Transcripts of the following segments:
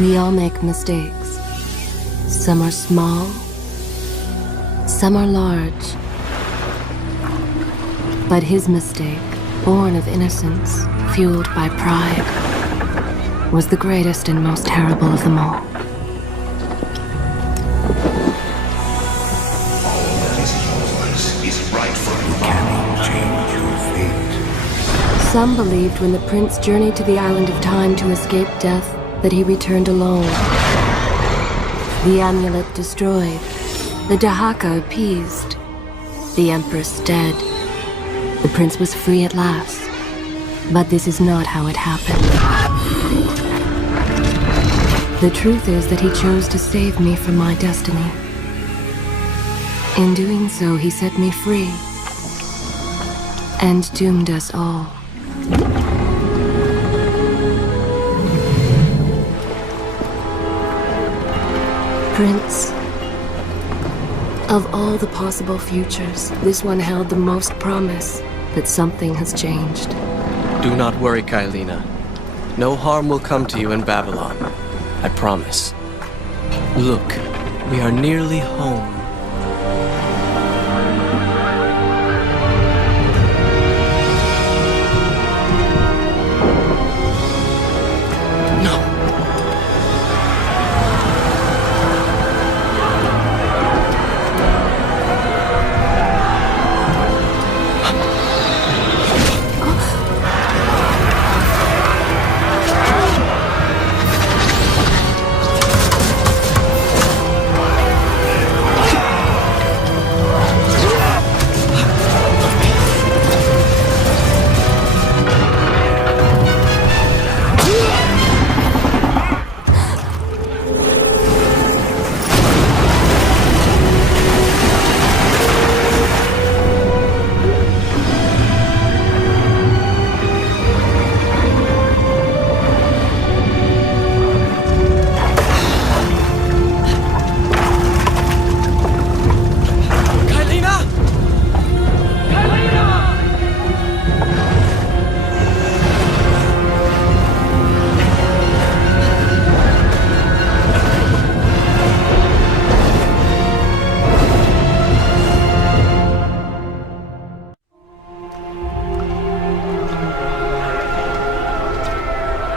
We all make mistakes. Some are small, some are large. But his mistake, born of innocence, fueled by pride, was the greatest and most terrible of them all. All that is yours is rightfully can change your fate. Some believed when the prince journeyed to the island of time to escape death that he returned alone. The amulet destroyed, the Dahaka appeased, the empress dead. The prince was free at last. But this is not how it happened. The truth is that he chose to save me from my destiny. In doing so, he set me free and doomed us all. Prince, of all the possible futures, this one held the most promise that something has changed. Do not worry, Kailina. No harm will come to you in Babylon. I promise. Look, we are nearly home.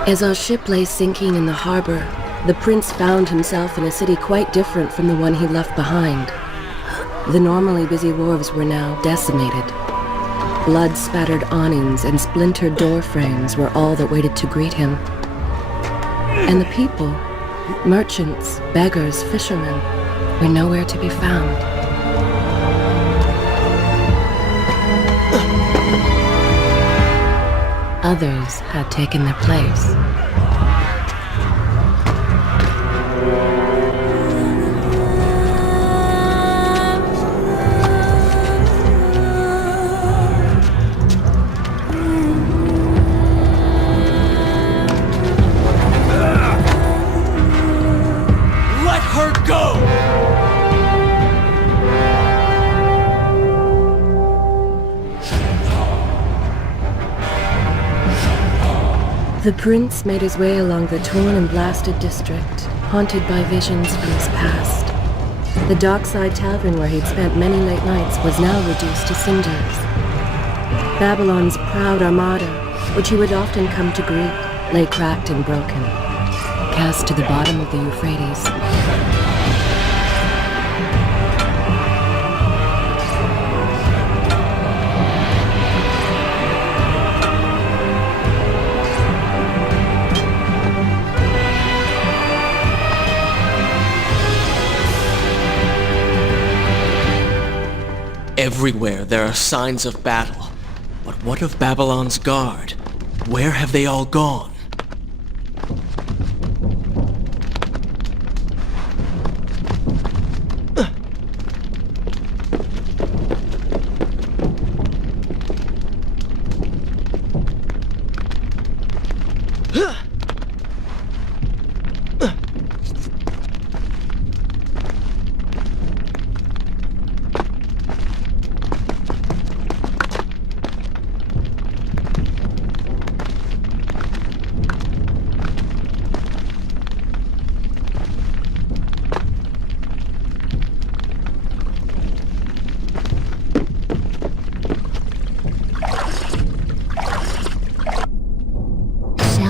As our ship lay sinking in the harbor, the prince found himself in a city quite different from the one he left behind. The normally busy wharves were now decimated. Blood-spattered awnings and splintered door frames were all that waited to greet him. And the people, merchants, beggars, fishermen, were nowhere to be found. Others had taken their place. Let her go! The prince made his way along the torn and blasted district, haunted by visions from his past. The dockside tavern where he'd spent many late nights was now reduced to cinders. Babylon's proud armada, which he would often come to greet, lay cracked and broken, cast to the bottom of the Euphrates. Everywhere there are signs of battle. But what of Babylon's guard? Where have they all gone?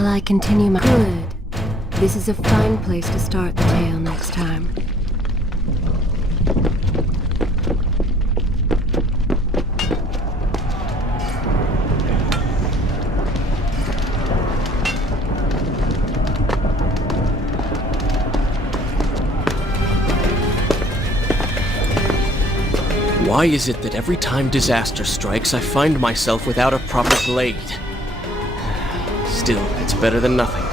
Shall I continue my... Good. This is a fine place to start the tale next time. Why is it that every time disaster strikes, I find myself without a proper blade? Still, it's better than nothing.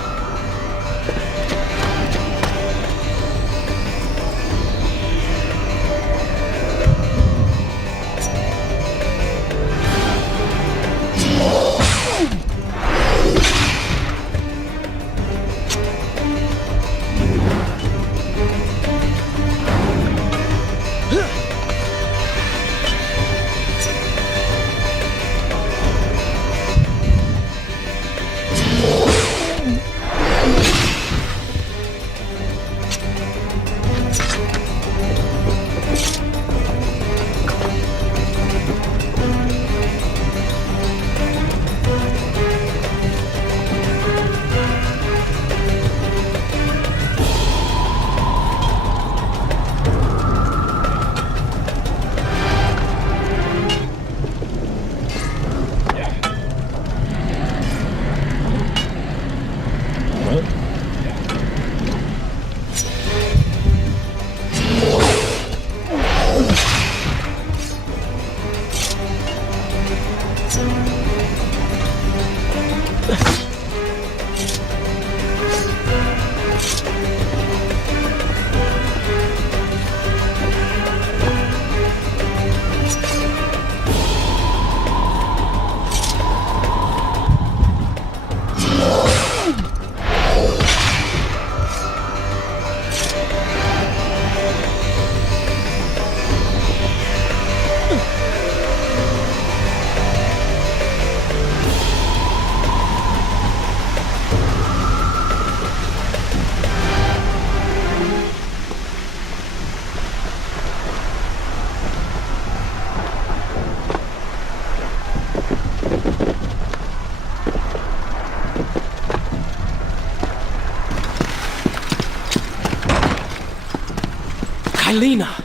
Kailina!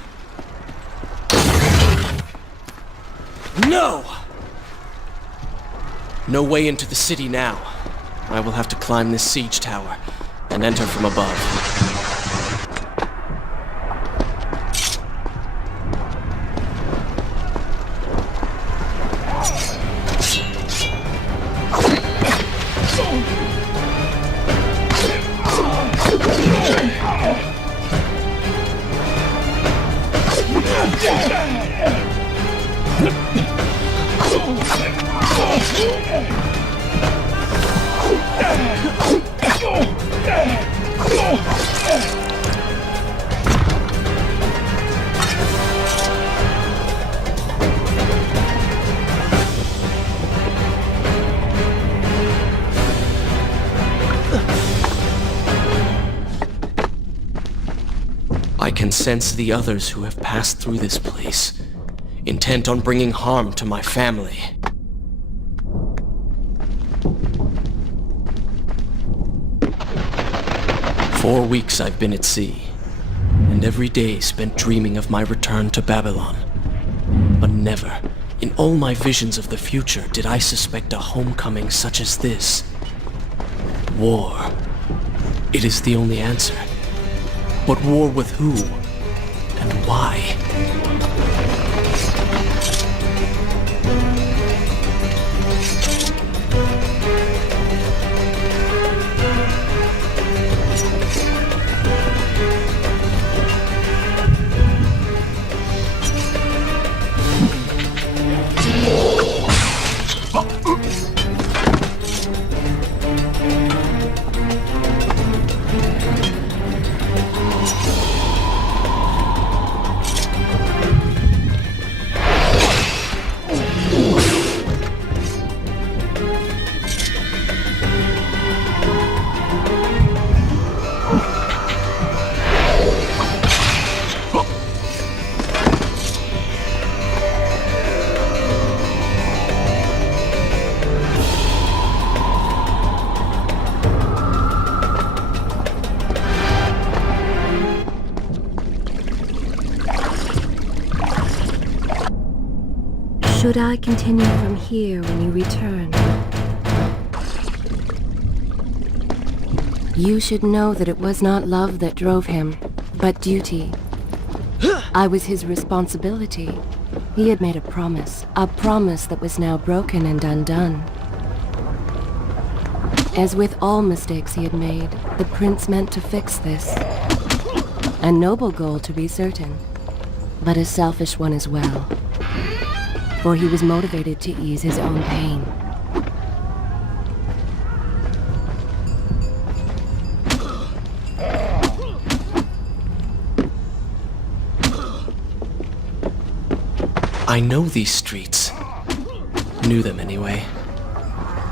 No! No way into the city now. I will have to climb this siege tower and enter from above. I can sense the others who have passed through this place, intent on bringing harm to my family. For 4 weeks I've been at sea, and every day spent dreaming of my return to Babylon. But never, in all my visions of the future, did I suspect a homecoming such as this. War. It is the only answer. But war with who? And why? Should I continue from here when you return? You should know that it was not love that drove him, but duty. I was his responsibility. He had made a promise that was now broken and undone. As with all mistakes he had made, the prince meant to fix this. A noble goal, to be certain, but a selfish one as well. For he was motivated to ease his own pain. I know these streets. Knew them anyway.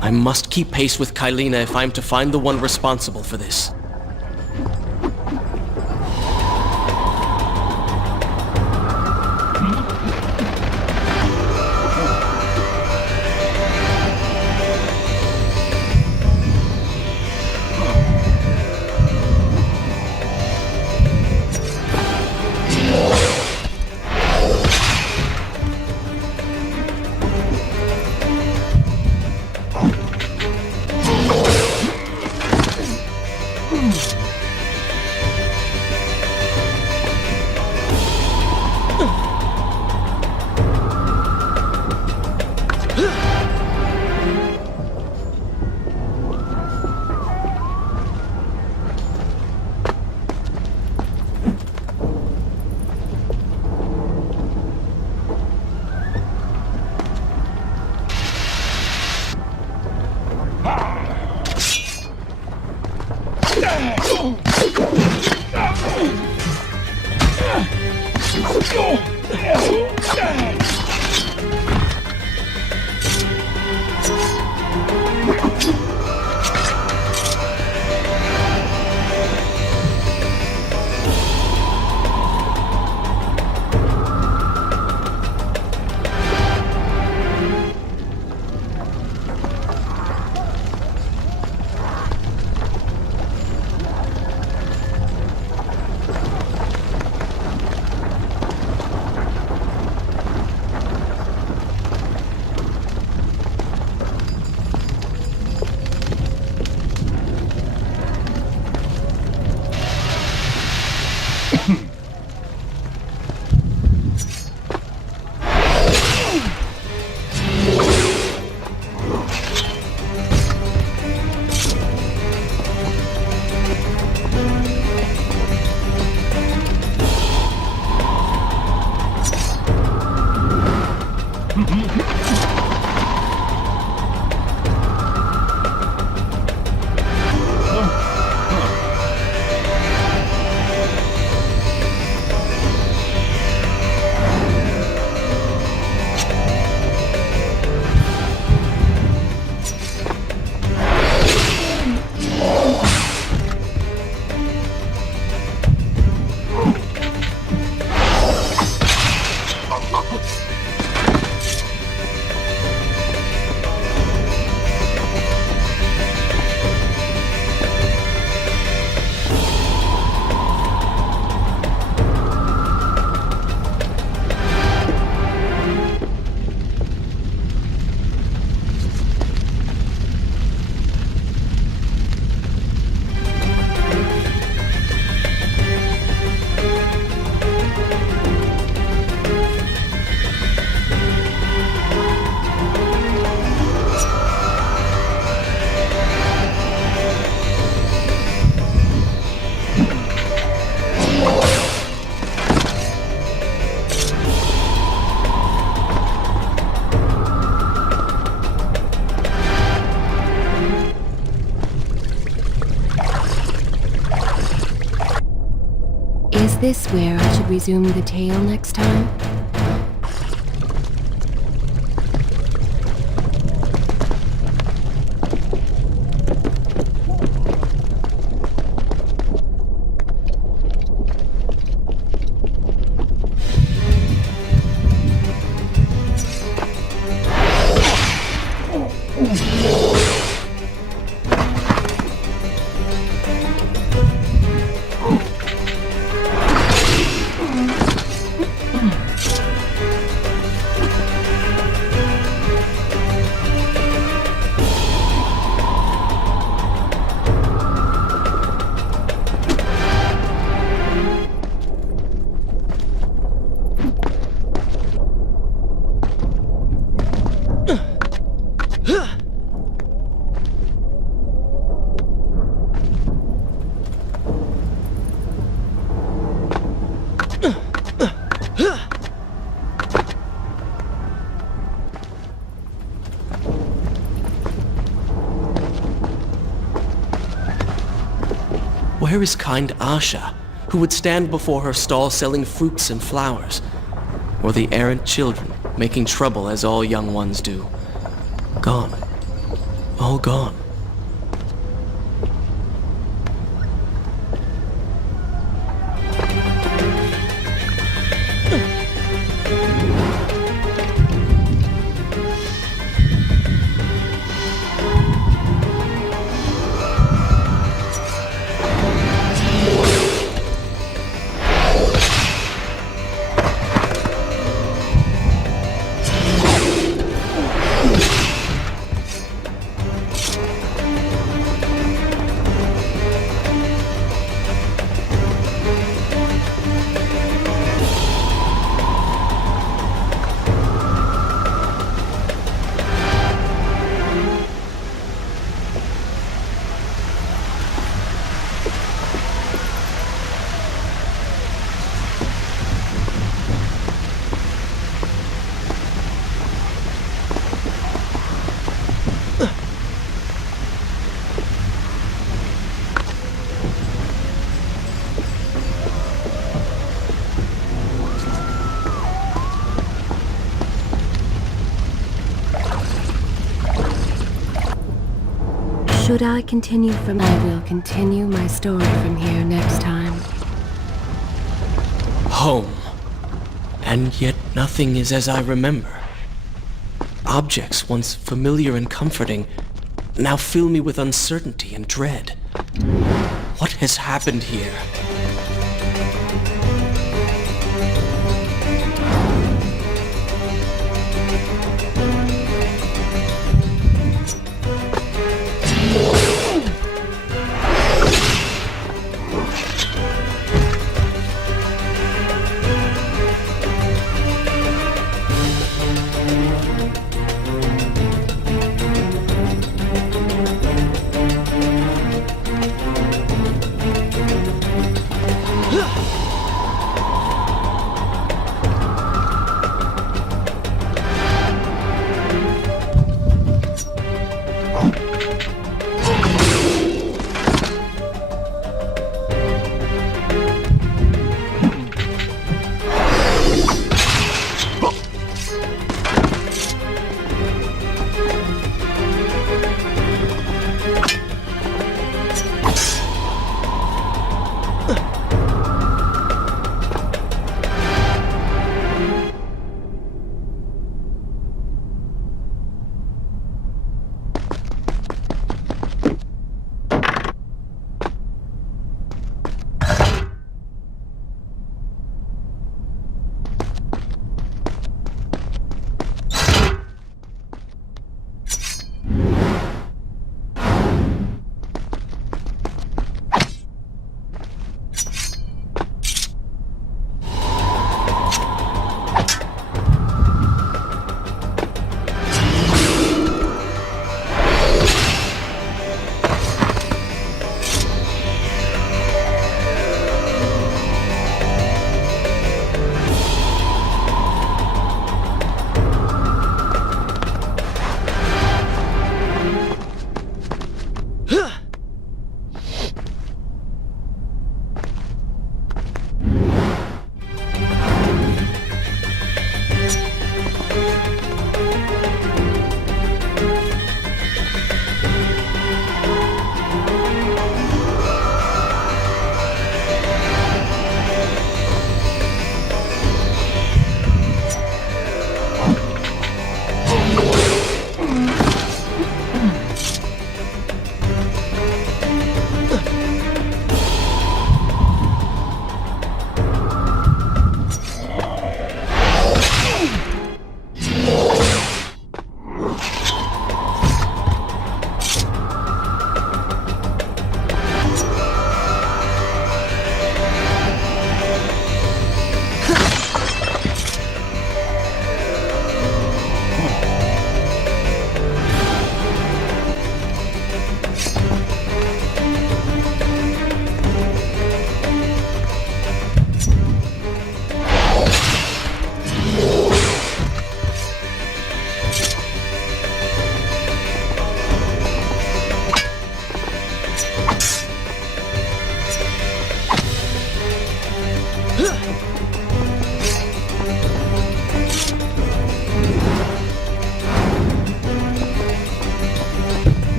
I must keep pace with Kylina if I'm to find the one responsible for this. Is this where I should resume the tale next time? Where is kind Asha, who would stand before her stall selling fruits and flowers? Or the errant children, making trouble as all young ones do? Gone. All gone. Should I continue from... I will continue my story from here next time. Home. And yet nothing is as I remember. Objects once familiar and comforting now fill me with uncertainty and dread. What has happened here?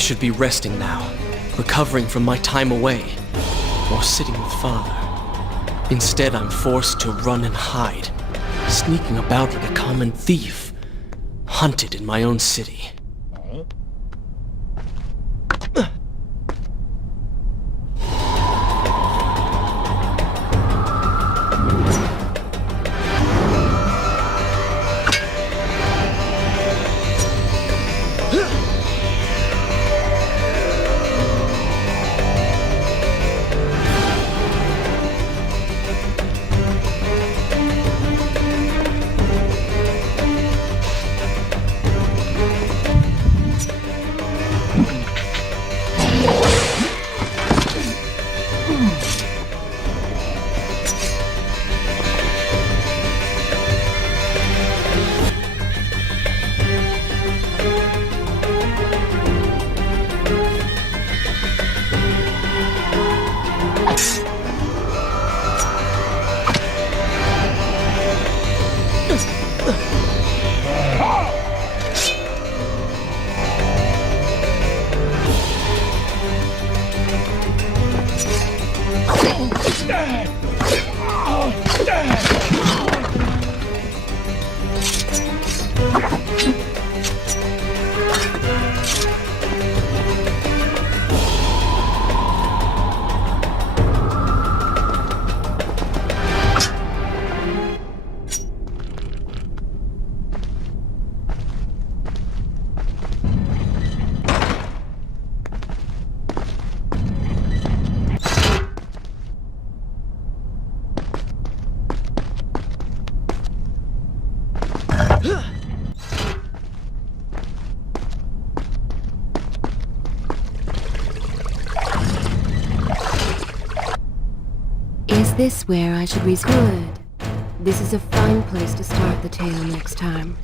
should be resting now, recovering from my time away, or sitting with Father. Instead, I'm forced to run and hide, sneaking about like a common thief, hunted in my own city. Is this where I should Good. This is a fine place to start the tale next time.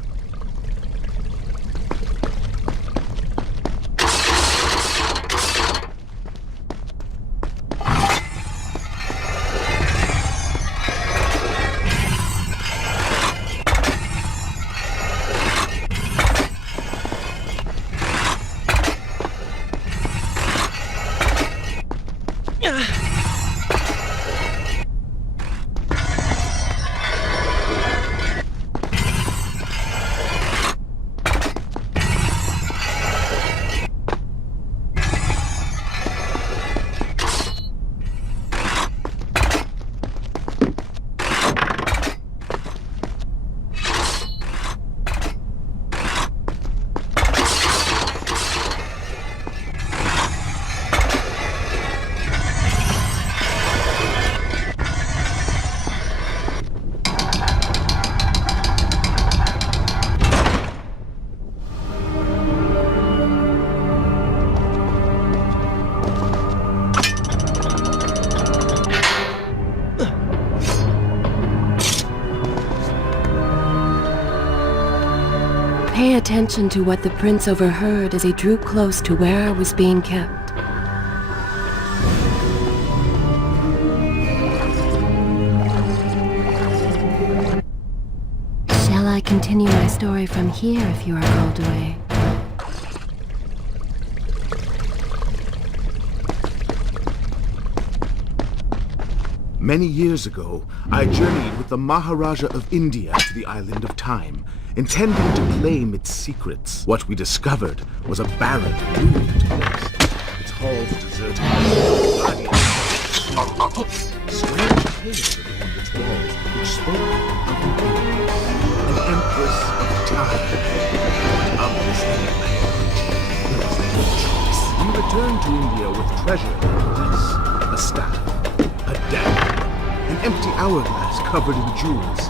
Pay attention to what the prince overheard as he drew close to where I was being kept. Shall I continue my story from here if you are called away? Many years ago, I journeyed with the Maharaja of India to the island of Time, intending to claim its secrets. What we discovered was a barren, ruined place. Its halls deserted. Strange tales adorned its walls, which spoke of an empress of time. Of this enigma, there was no choice. We returned to India with treasure like this: a staff, a dagger, an empty hourglass covered in jewels,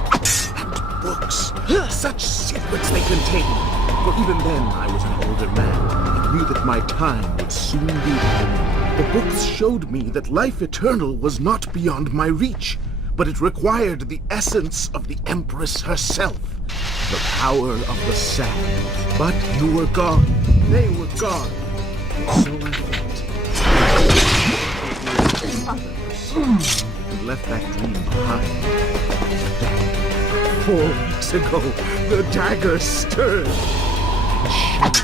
and books. Such secrets they contained. For even then I was an older man and knew that my time would soon be ended. The books showed me that life eternal was not beyond my reach, but it required the essence of the Empress herself, the power of the sand. But you were gone. They were gone. So I thought. And left that dream behind. 4 weeks ago, the dagger stirred and showed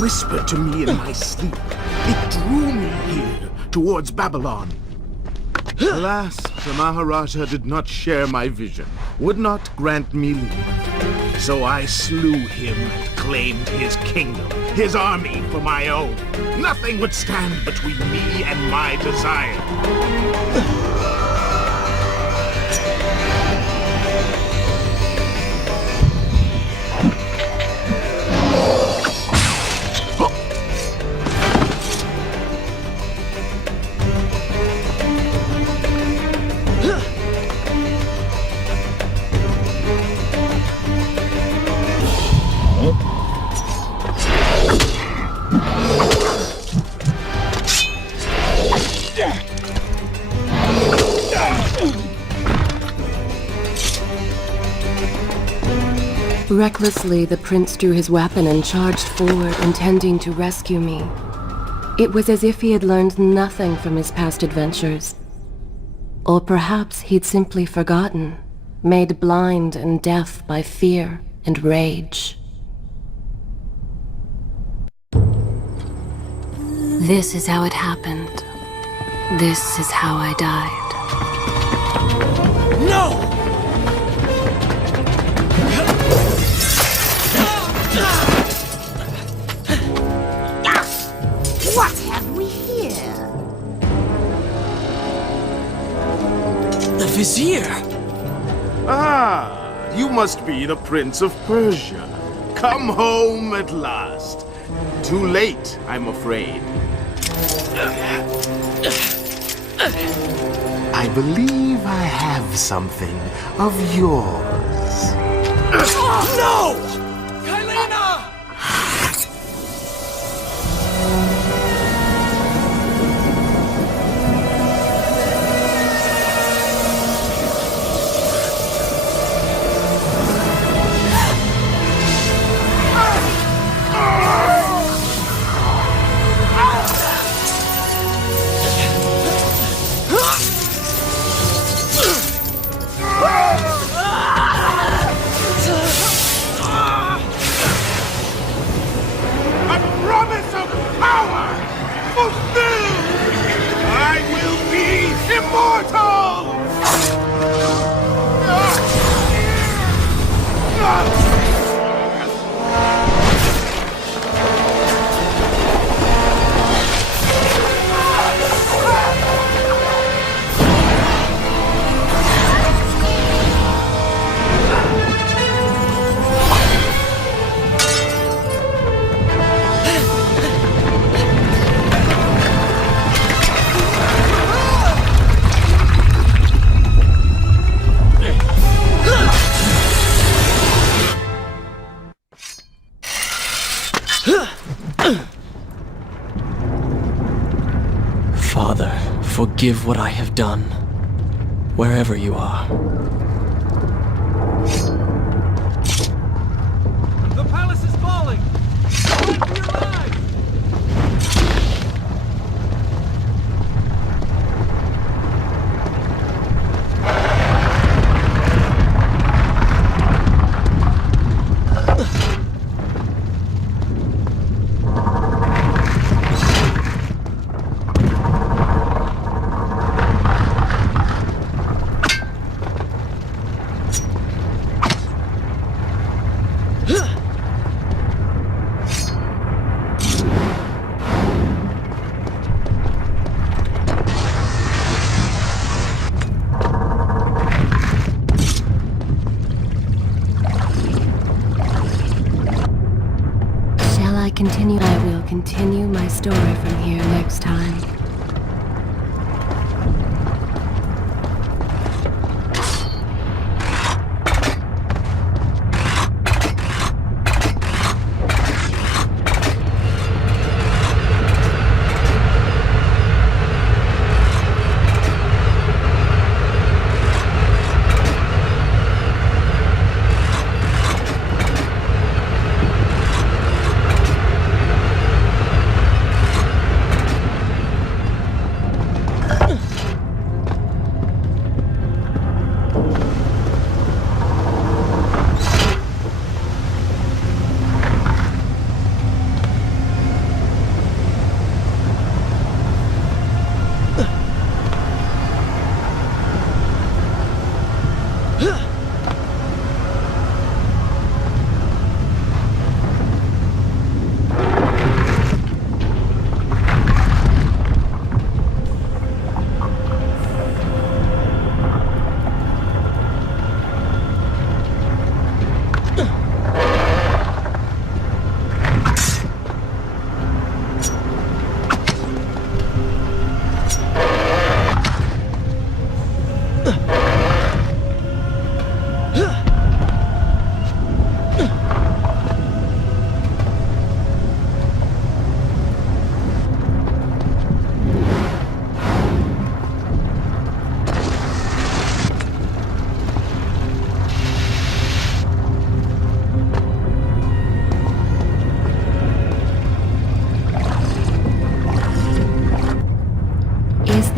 wings. whispered to me in my sleep. It drew me here, towards Babylon. Alas, the Maharaja did not share my vision, would not grant me leave. So I slew him and claimed his kingdom, his army for my own. Nothing would stand between me and my desire. Recklessly, the prince drew his weapon and charged forward, intending to rescue me. It was as if he had learned nothing from his past adventures. Or perhaps he'd simply forgotten, made blind and deaf by fear and rage. This is how it happened. This is how I died. No! What have we here? The Vizier! Ah, you must be the Prince of Persia. Come home at last. Too late, I'm afraid. I believe I have something of yours. No! Kylena! A promise of power fulfilled! I will be immortal! Father, forgive what I have done, wherever you are. The palace is falling! Run for your lives! I will continue my story from here next time.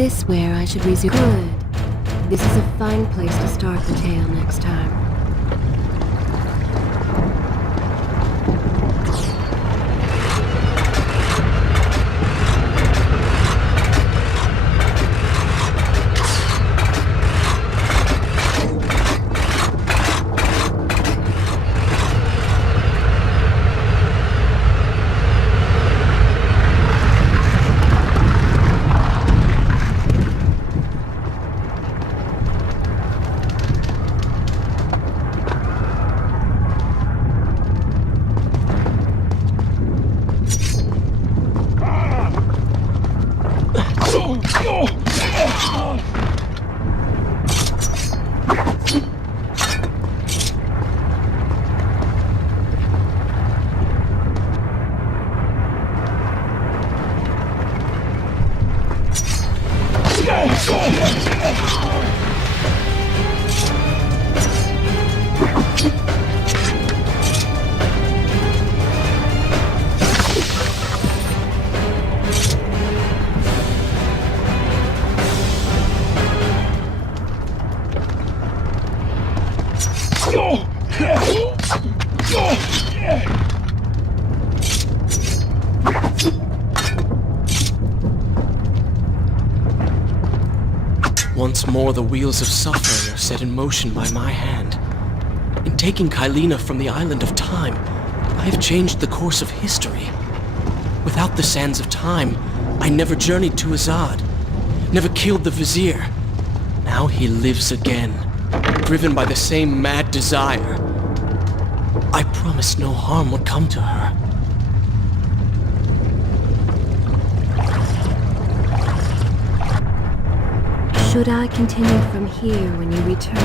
this where I should resume? Good. This is a fine place to start the tale next time. Once more the wheels of suffering are set in motion by my hand. In taking Kylina from the island of time, I have changed the course of history. Without the sands of time, I never journeyed to Azad, never killed the vizier. Now he lives again, driven by the same mad desire. I promised no harm would come to her. Should I continue from here when you return?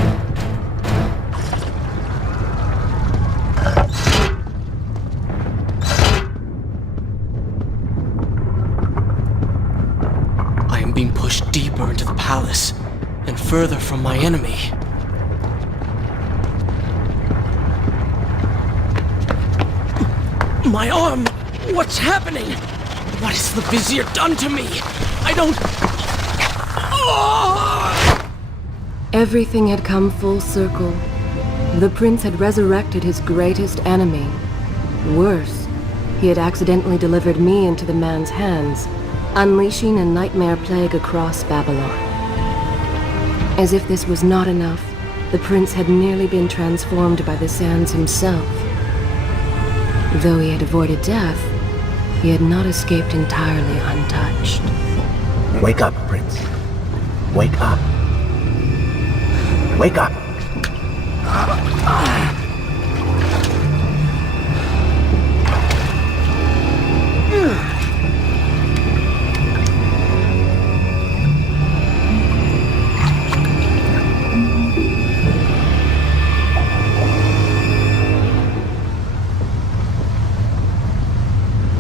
I am being pushed deeper into the palace and further from my enemy. My arm! What's happening? What has the vizier done to me? I don't... Everything had come full circle. The prince had resurrected his greatest enemy. Worse, he had accidentally delivered me into the man's hands, unleashing a nightmare plague across Babylon. As if this was not enough, the prince had nearly been transformed by the sands himself. Though he had avoided death, he had not escaped entirely untouched. Wake up, Prince. Wake up. Wake up!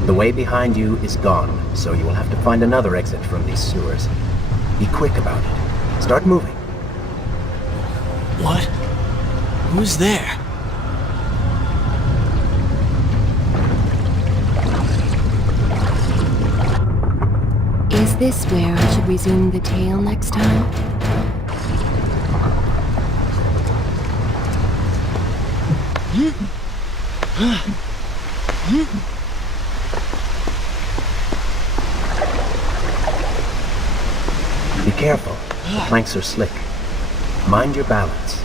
The way behind you is gone, so you will have to find another exit from these sewers. Be quick about it. Start moving. What? Who's there? Is this where I should resume the tale next time? Be careful. The planks are slick. Mind your balance.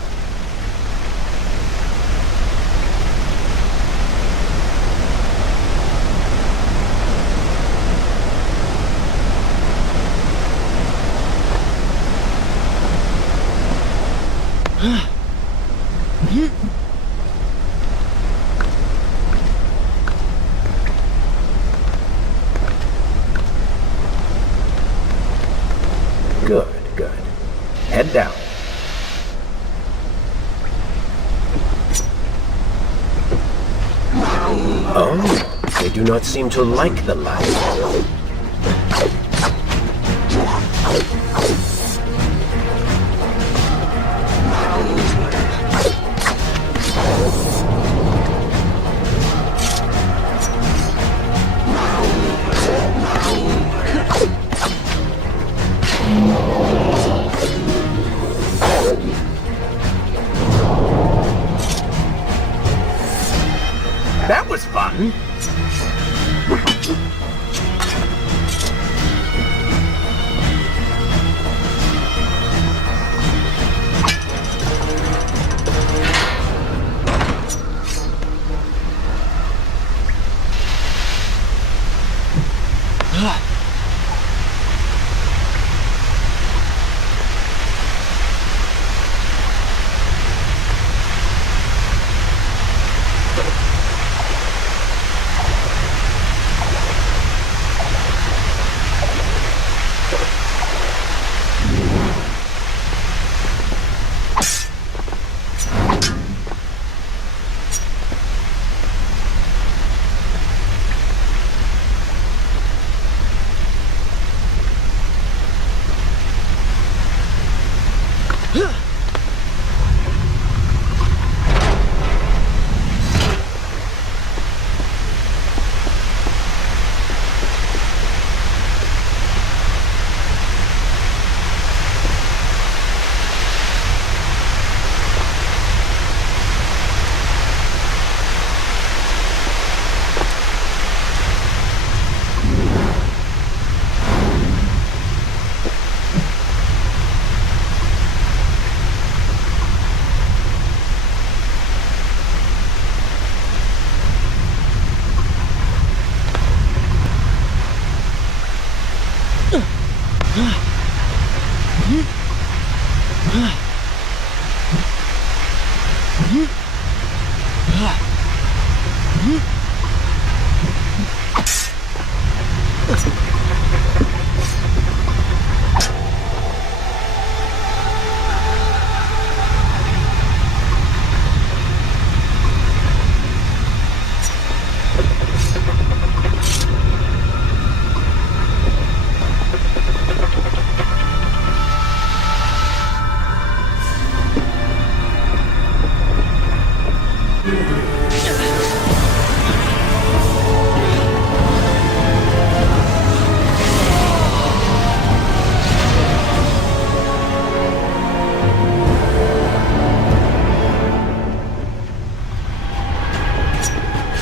Good, good. Head down. Oh, they do not seem to like the light.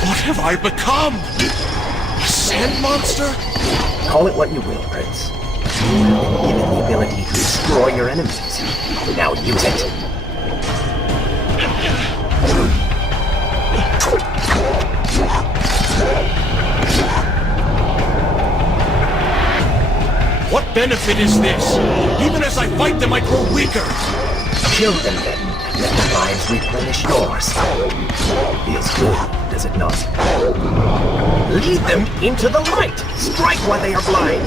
What have I become? A sand monster? Call it what you will, Prince. You have been given the ability to destroy your enemies. Now use it. What benefit is this? Even as I fight them, I grow weaker. Kill them then, and let their lives replenish yours. Feels good, does it not? Lead them into the light! Strike while they are blind!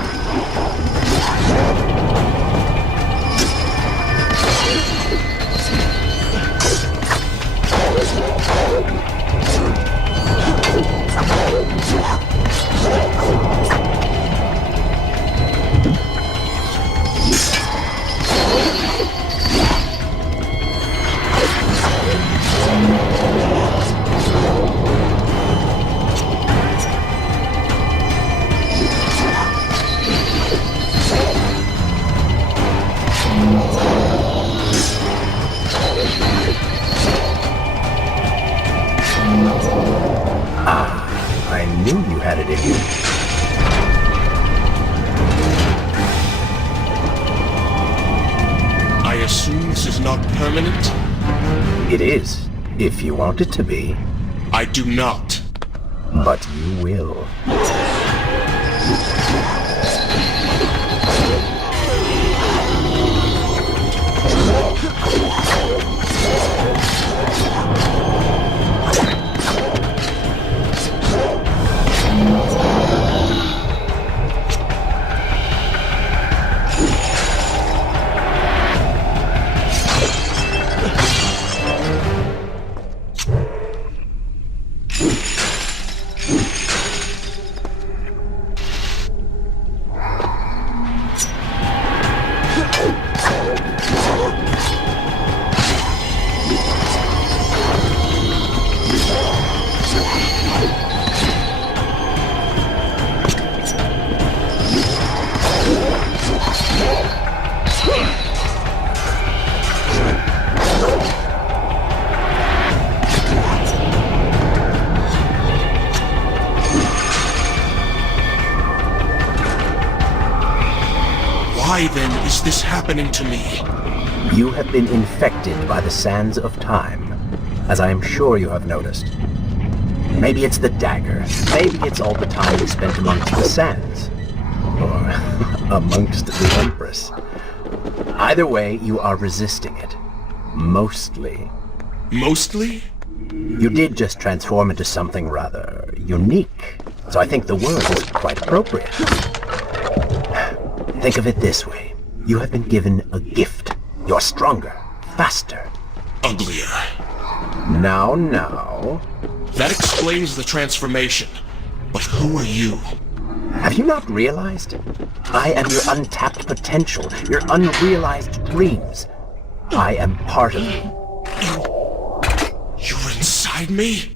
I knew you had it in you. I assume this is not permanent? It is, if you want it to be. I do not. But you will. Why then is this happening to me? You have been infected by the sands of time, as I am sure you have noticed. Maybe it's the dagger. Maybe it's all the time you spent amongst the sands. Or amongst the Empress. Either way, you are resisting it. Mostly. Mostly? You did just transform into something rather unique, so I think the word is quite appropriate. Think of it this way. You have been given a gift. You're stronger, faster. Uglier. Now. That explains the transformation. But who are you? Have you not realized? I am your untapped potential, your unrealized dreams. I am part of you. You're inside me?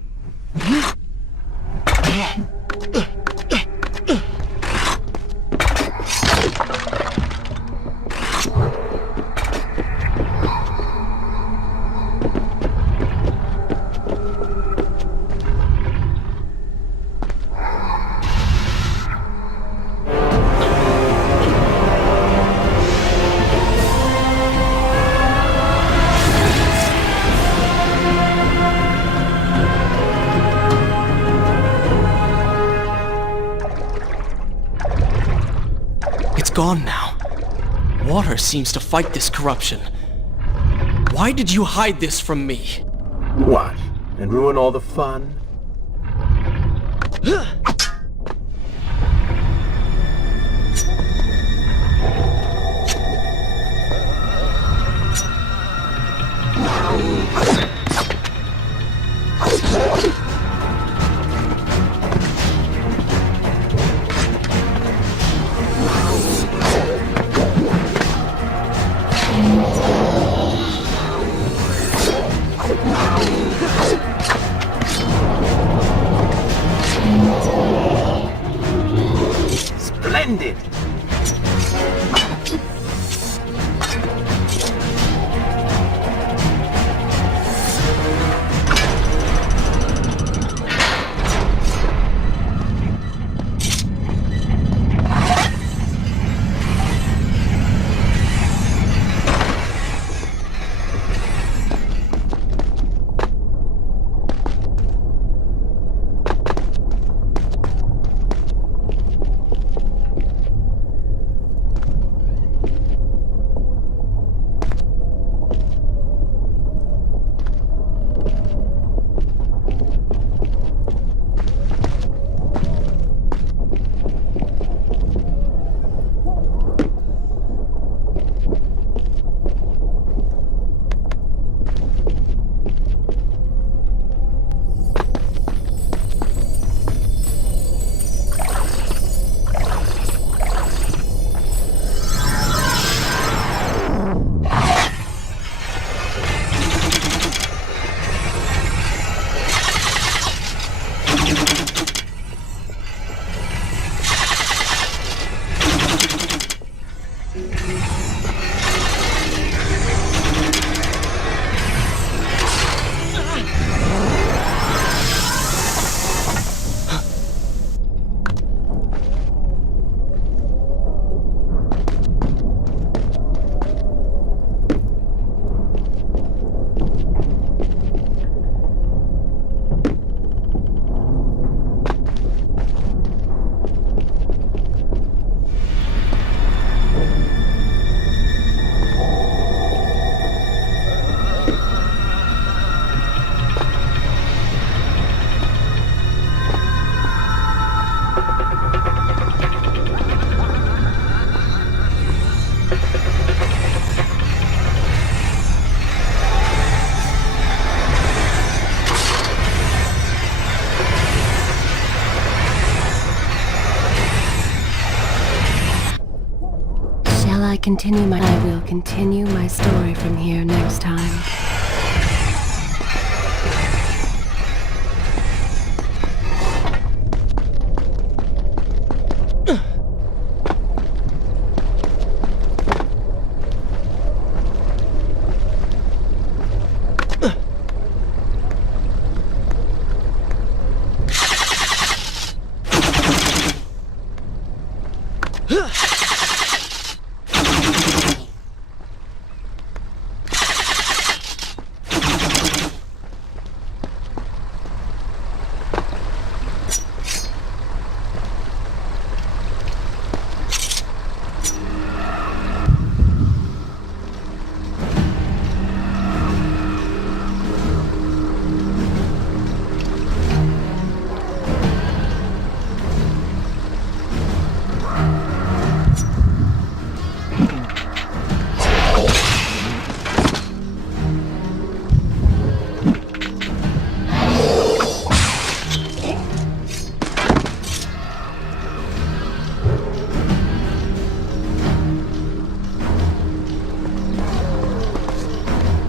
Gone now. Water seems to fight this corruption. Why did you hide this from me? What? And ruin all the fun? Splendid! I will continue my story from here next time.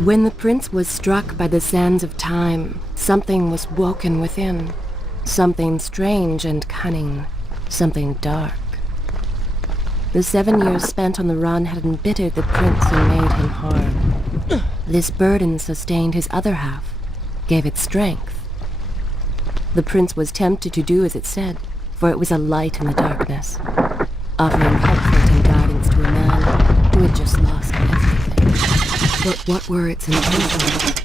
When the prince was struck by the sands of time, something was woken within. Something strange and cunning. Something dark. The 7 years spent on the run had embittered the prince and made him hard. This burden sustained his other half, gave it strength. The prince was tempted to do as it said, for it was a light in the darkness, offering comfort and guidance to a man who had just lost everything. But what were its intentions?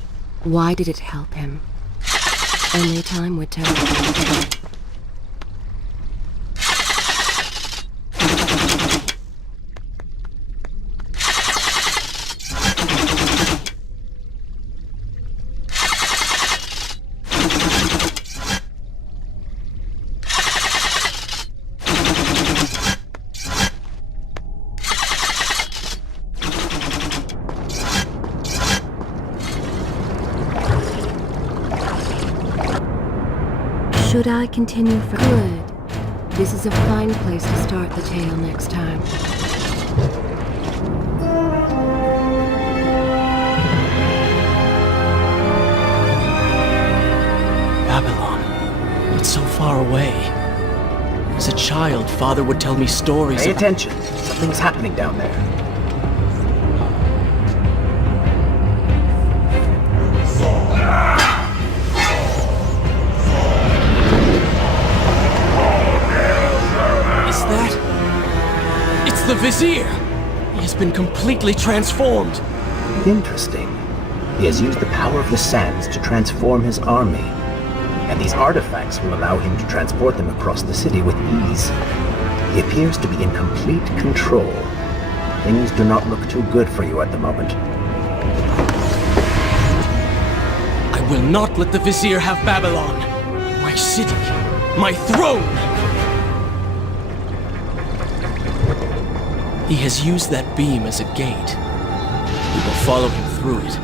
Why did it help him? Only time would tell. Should I continue for good? This is a fine place to start the tale next time. Babylon. It's so far away. As a child, Father would tell me stories Pay of... attention. Something's happening down there. The Vizier! He has been completely transformed. Interesting. He has used the power of the sands to transform his army. And these artifacts will allow him to transport them across the city with ease. He appears to be in complete control. Things do not look too good for you at the moment. I will not let the Vizier have Babylon. My city. My throne! He has used that beam as a gate. We will follow him through it.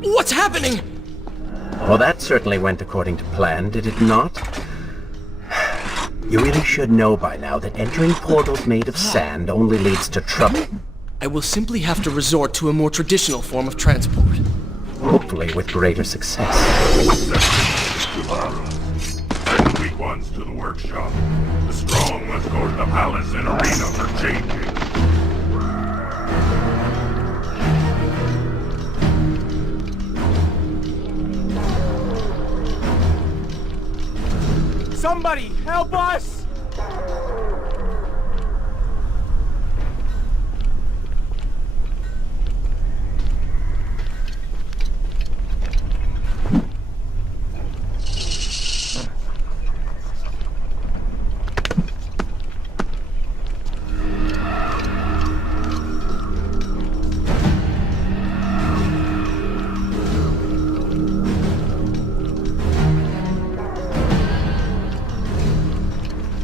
What's happening? Well, that certainly went according to plan, did it not? You really should know by now that entering portals made of sand only leads to trouble. I will simply have to resort to a more traditional form of transport. Hopefully with greater success. Send the weak ones to the workshop. The strong must go to the palace and arena for changing. Somebody, help us!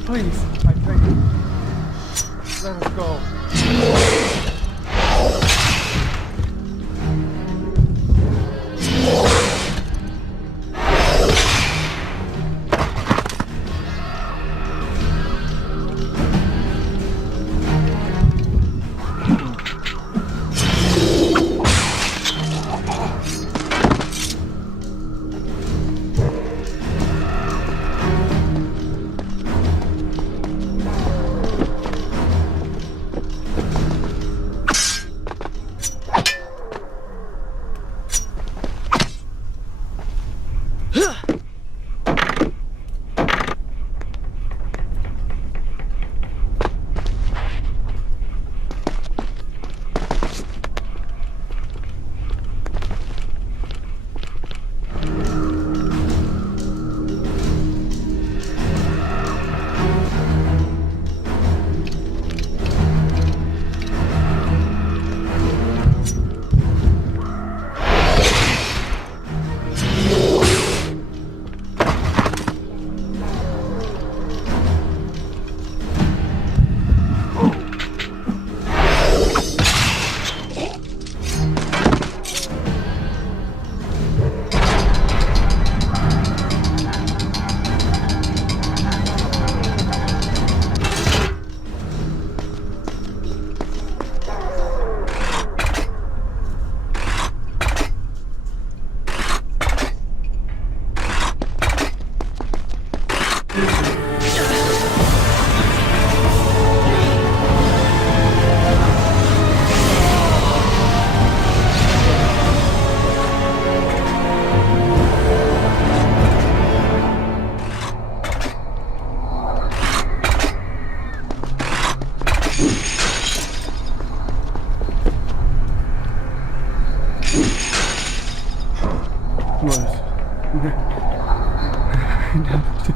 Please, I beg you. Let us go.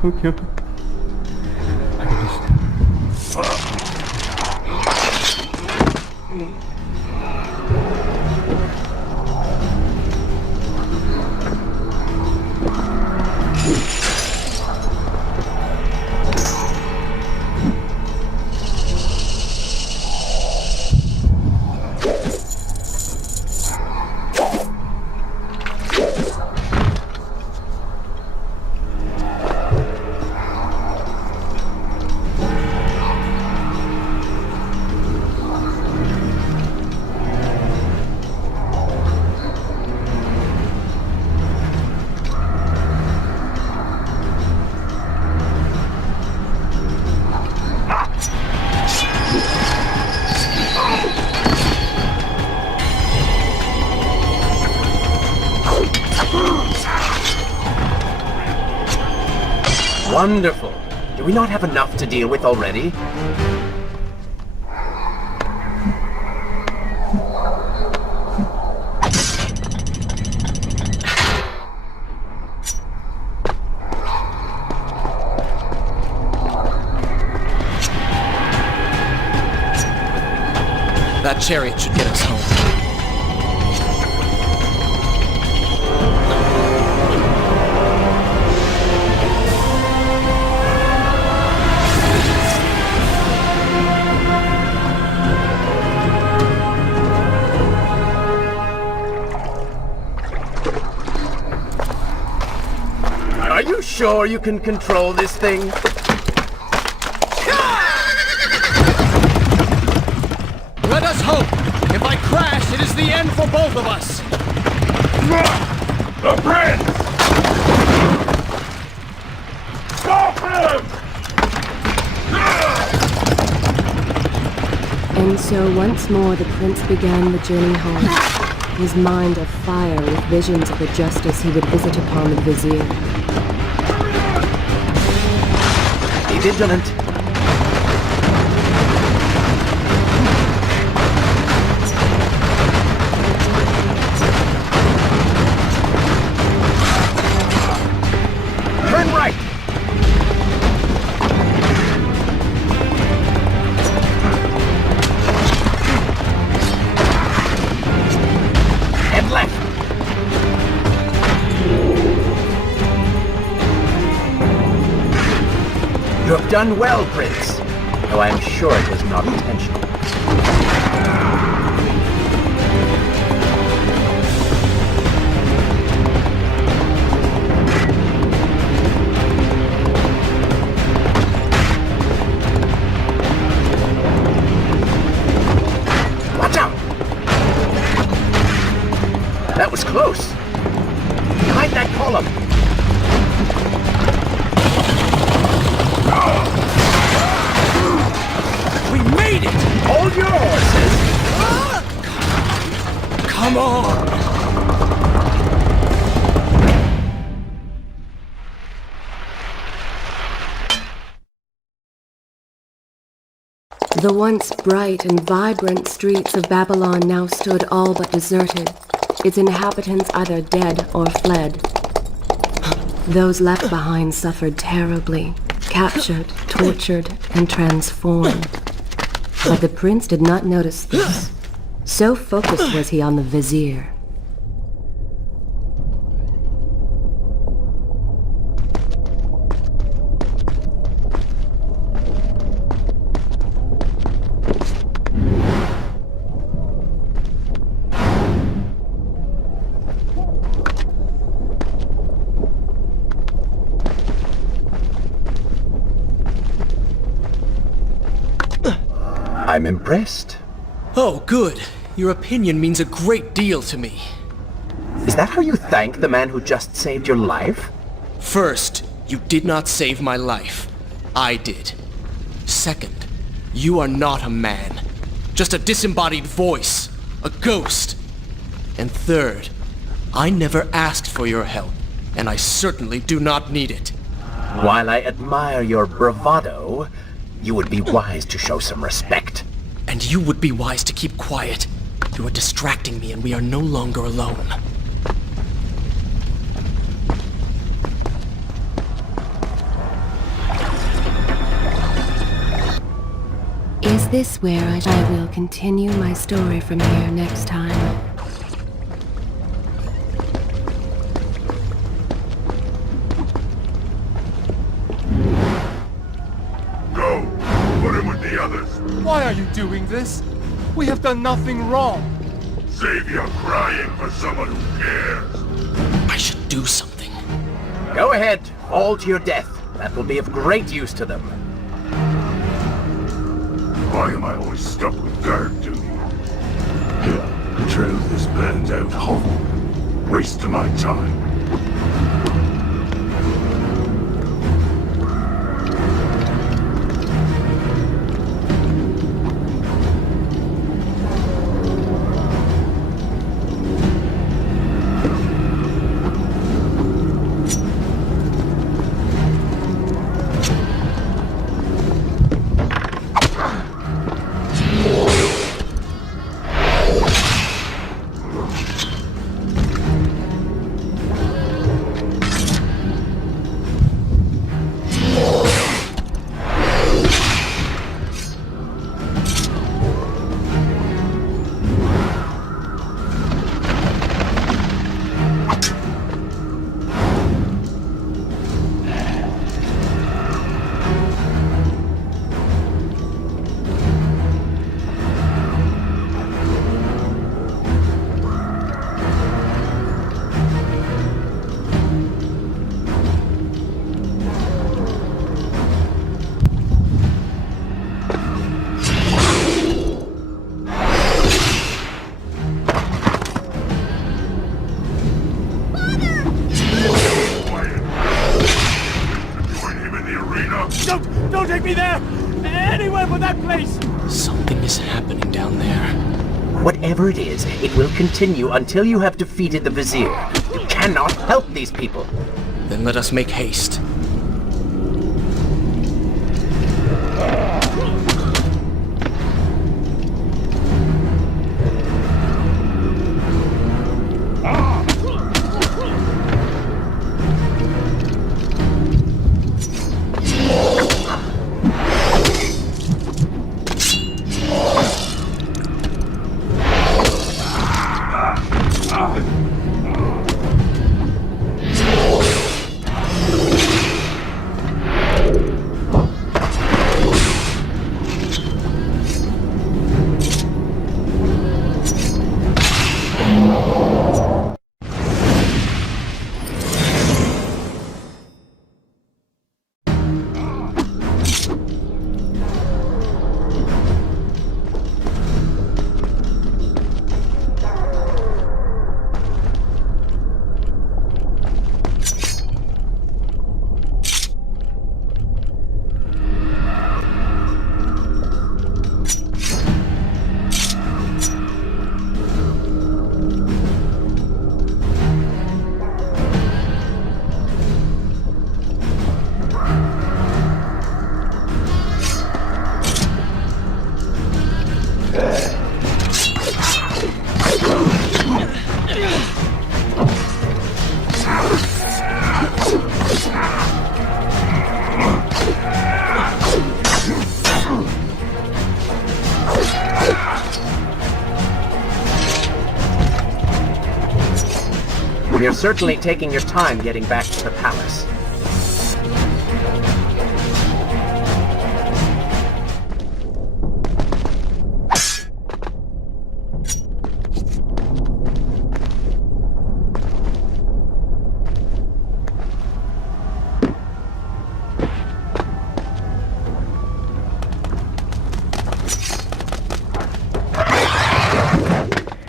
Okay. I can just... Wonderful. Do we not have enough to deal with already? That chariot should get us home. Are you sure you can control this thing? Let us hope! If I crash, it is the end for both of us! The prince! Stop him! And so once more the prince began the journey home, his mind afire with visions of the justice he would visit upon the vizier. Be vigilant. Turn right. And left. You have done well, Prince, though I am sure it was not intentional. Watch out! That was close. Behind that column. We made it! Hold your horses! Come on! The once bright and vibrant streets of Babylon now stood all but deserted, its inhabitants either dead or fled. Those left behind suffered terribly, captured, tortured, and transformed. But the prince did not notice this. So focused was he on the vizier. I'm impressed. Oh, good. Your opinion means a great deal to me. Is that how you thank the man who just saved your life? First, you did not save my life. I did. Second, you are not a man. Just a disembodied voice. A ghost. And third, I never asked for your help, and I certainly do not need it. While I admire your bravado, you would be wise to show some respect. And you would be wise to keep quiet. You are distracting me and we are no longer alone. Is this where I will continue my story from here next time? Go! Put him with the others! Why are you doing this? We have done nothing wrong. Save your crying for someone who cares! I should do something. Go ahead, fall to your death. That will be of great use to them. Why am I always stuck with guard duty? The trail this band's out home. Waste of my time. Don't take me there! Anywhere but that place! Something is happening down there. Whatever it is, it will continue until you have defeated the Vizier. You cannot help these people. Then let us make haste. You're certainly taking your time getting back to the palace.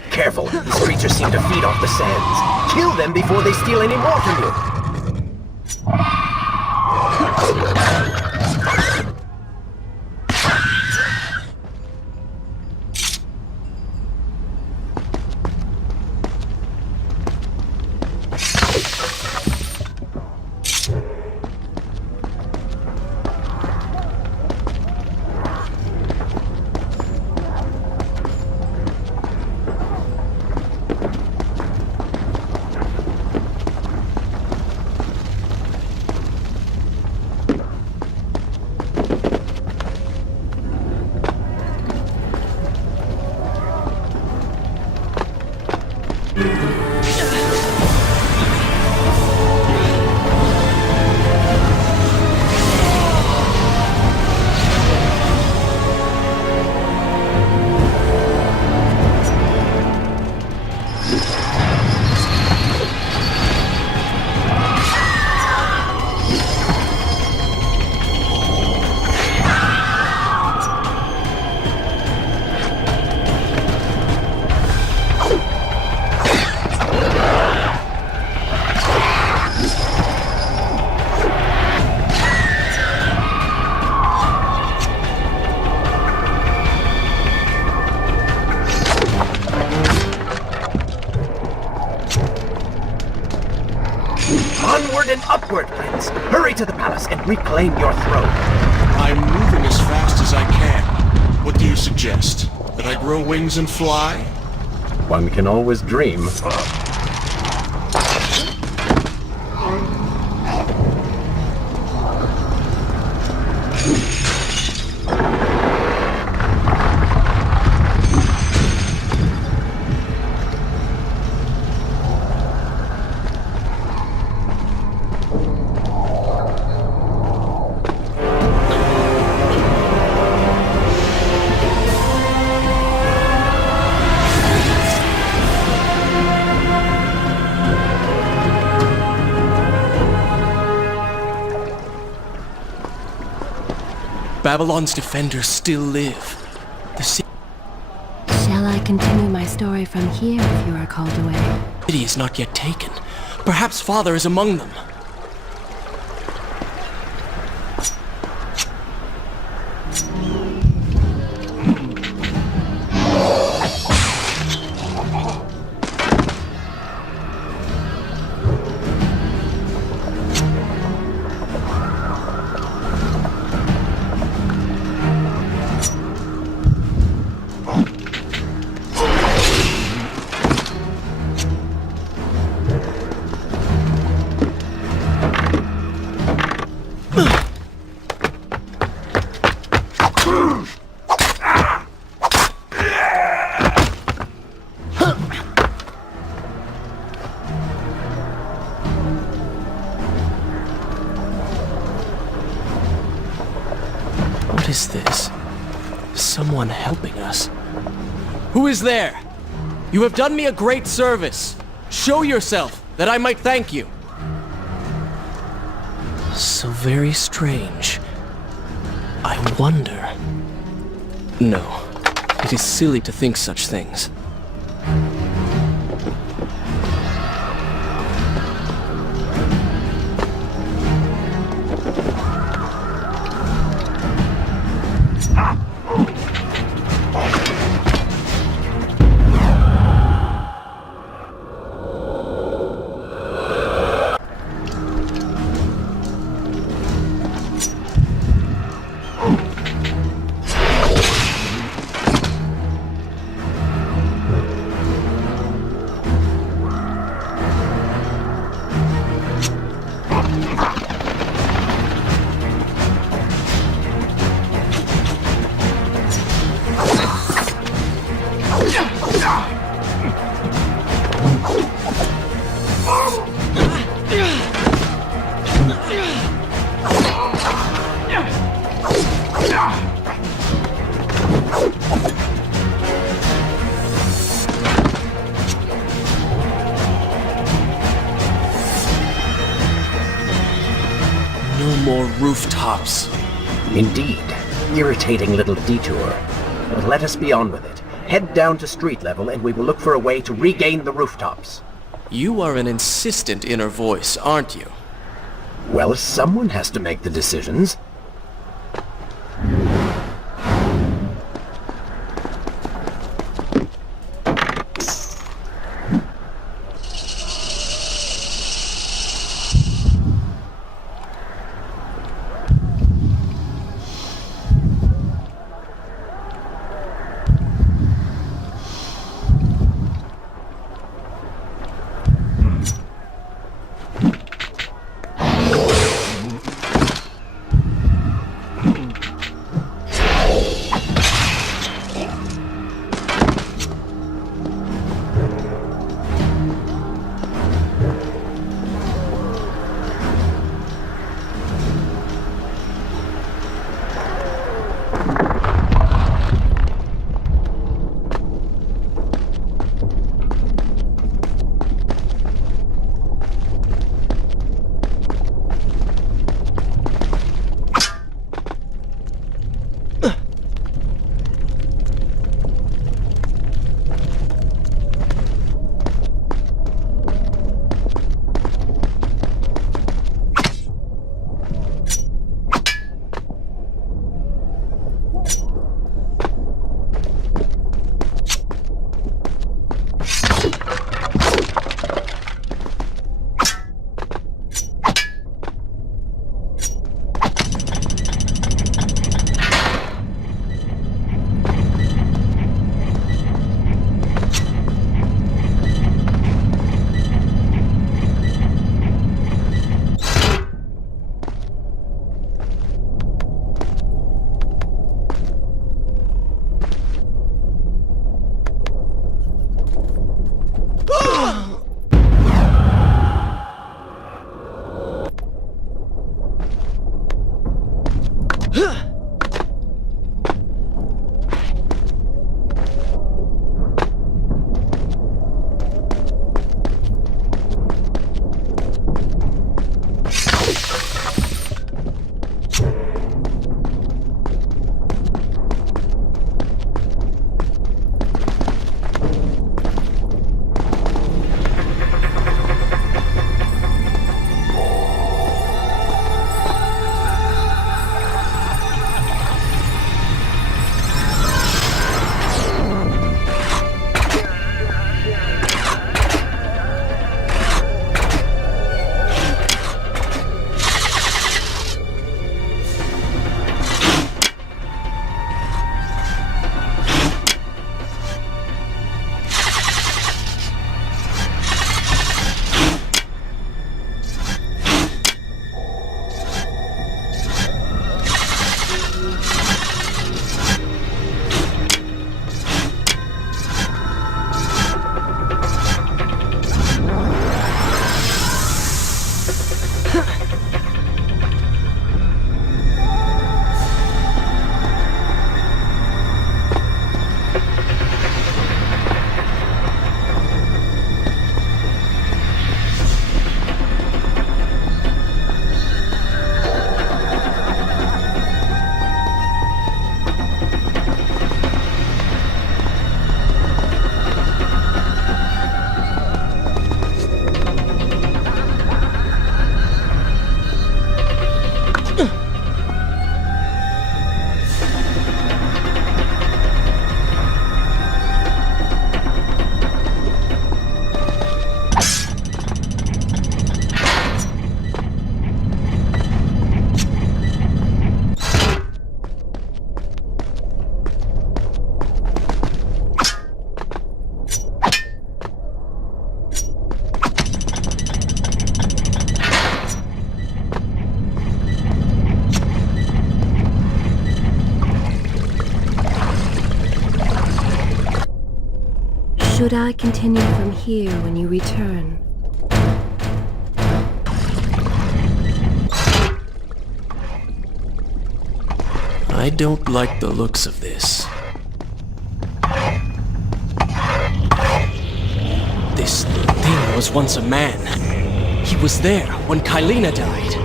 Careful, these creatures seem to feed off the sands. Kill them before they steal any more from you. Onward and upward, Prince! Hurry to the palace and reclaim your throne! I'm moving as fast as I can. What do you suggest? That I grow wings and fly? One can always dream. Babylon's defenders still live. The Shall I continue my story from here if you are called away? city is not yet taken. Perhaps Father is among them. What is this? Someone helping us. Who is there? You have done me a great service. Show yourself, that I might thank you. So very strange. I wonder... No, it is silly to think such things. No more rooftops. Indeed. Irritating little detour. But let us be on with it. Head down to street level and we will look for a way to regain the rooftops. You are an insistent inner voice, aren't you? Well, someone has to make the decisions. Should I continue from here when you return? I don't like the looks of this. This thing was once a man. He was there when Kylena died.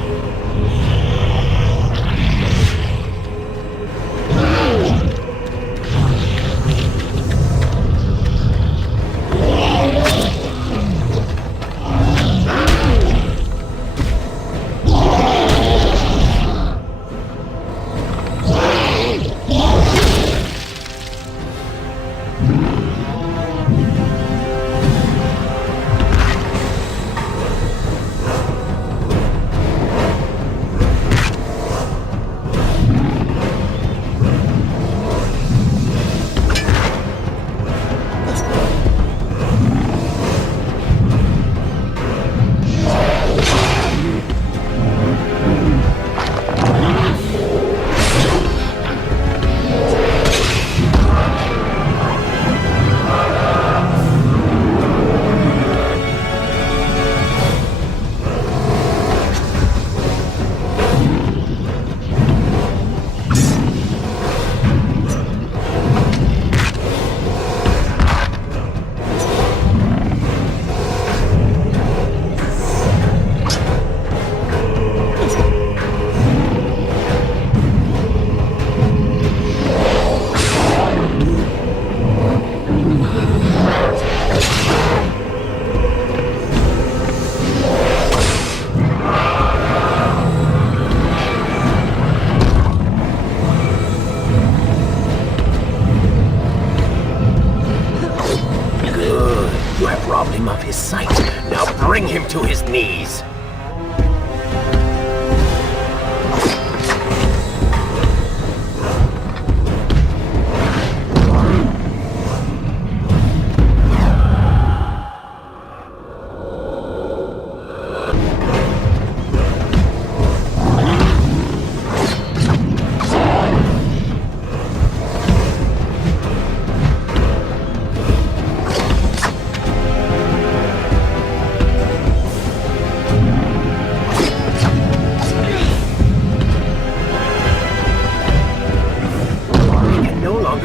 Bring him to his knees.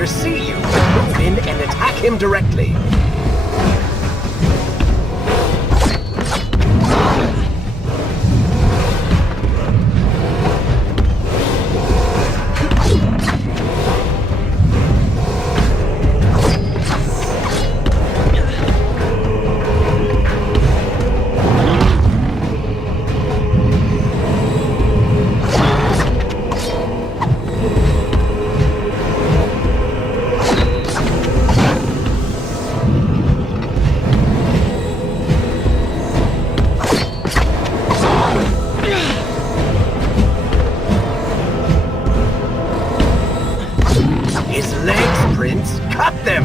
See you. Move in and attack him directly. Prince, cut them!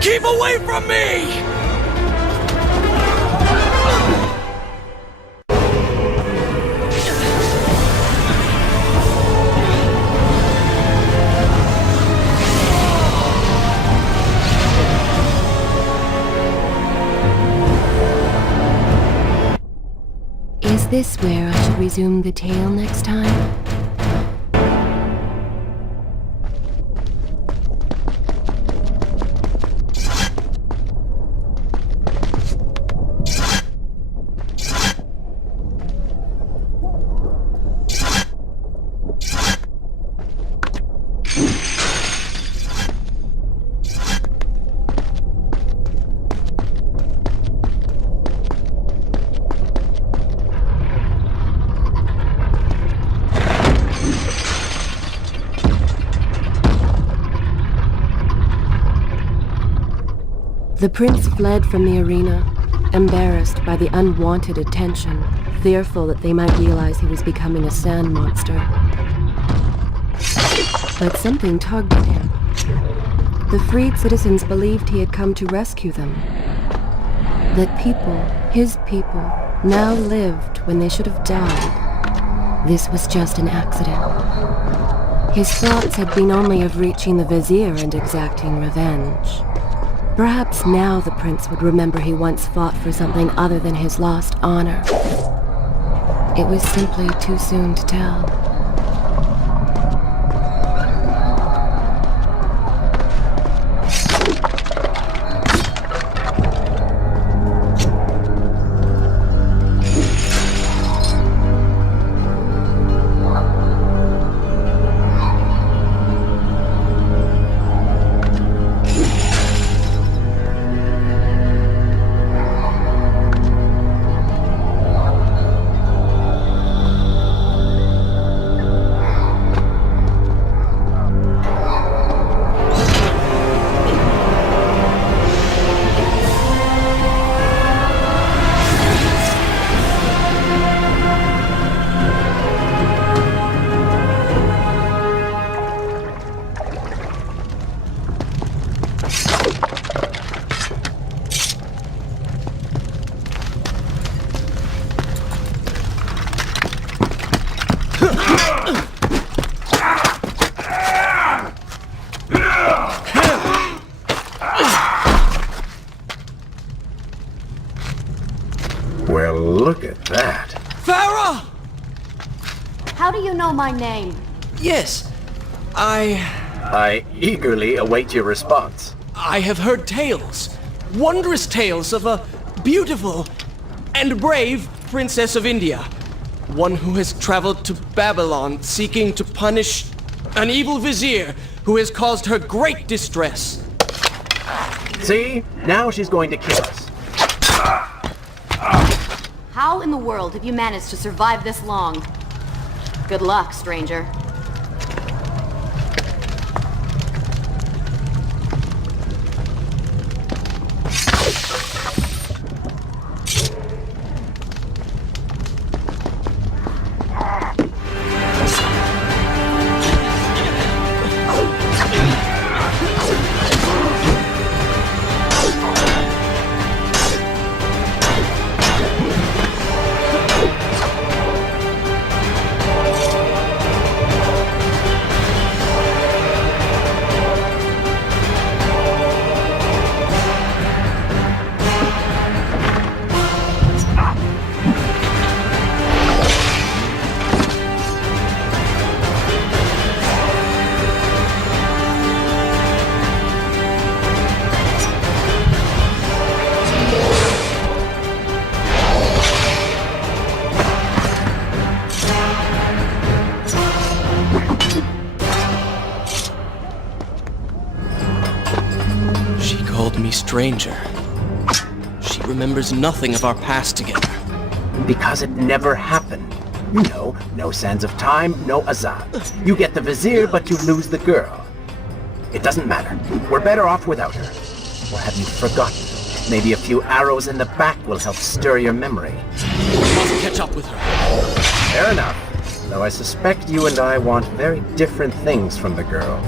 Keep away from me! Is this where I should resume the tale next time? The prince fled from the arena, embarrassed by the unwanted attention, fearful that they might realize he was becoming a sand monster. But something tugged at him. The freed citizens believed he had come to rescue them. That people, his people, now lived when they should have died. This was just an accident. His thoughts had been only of reaching the vizier and exacting revenge. Perhaps now the prince would remember he once fought for something other than his lost honor. It was simply too soon to tell. Well, look at that. Farah! How do you know my name? Yes, I eagerly await your response. I have heard tales, wondrous tales of a beautiful and brave princess of India. One who has traveled to Babylon seeking to punish an evil vizier who has caused her great distress. See? Now she's going to kill us. How in the world have you managed to survive this long? Good luck, stranger. Stranger. She remembers nothing of our past together. Because it never happened. You know, no sands of time, no Azad. You get the vizier, but you lose the girl. It doesn't matter. We're better off without her. Or have you forgotten? Maybe a few arrows in the back will help stir your memory. We must catch up with her. Fair enough. Though I suspect you and I want very different things from the girl.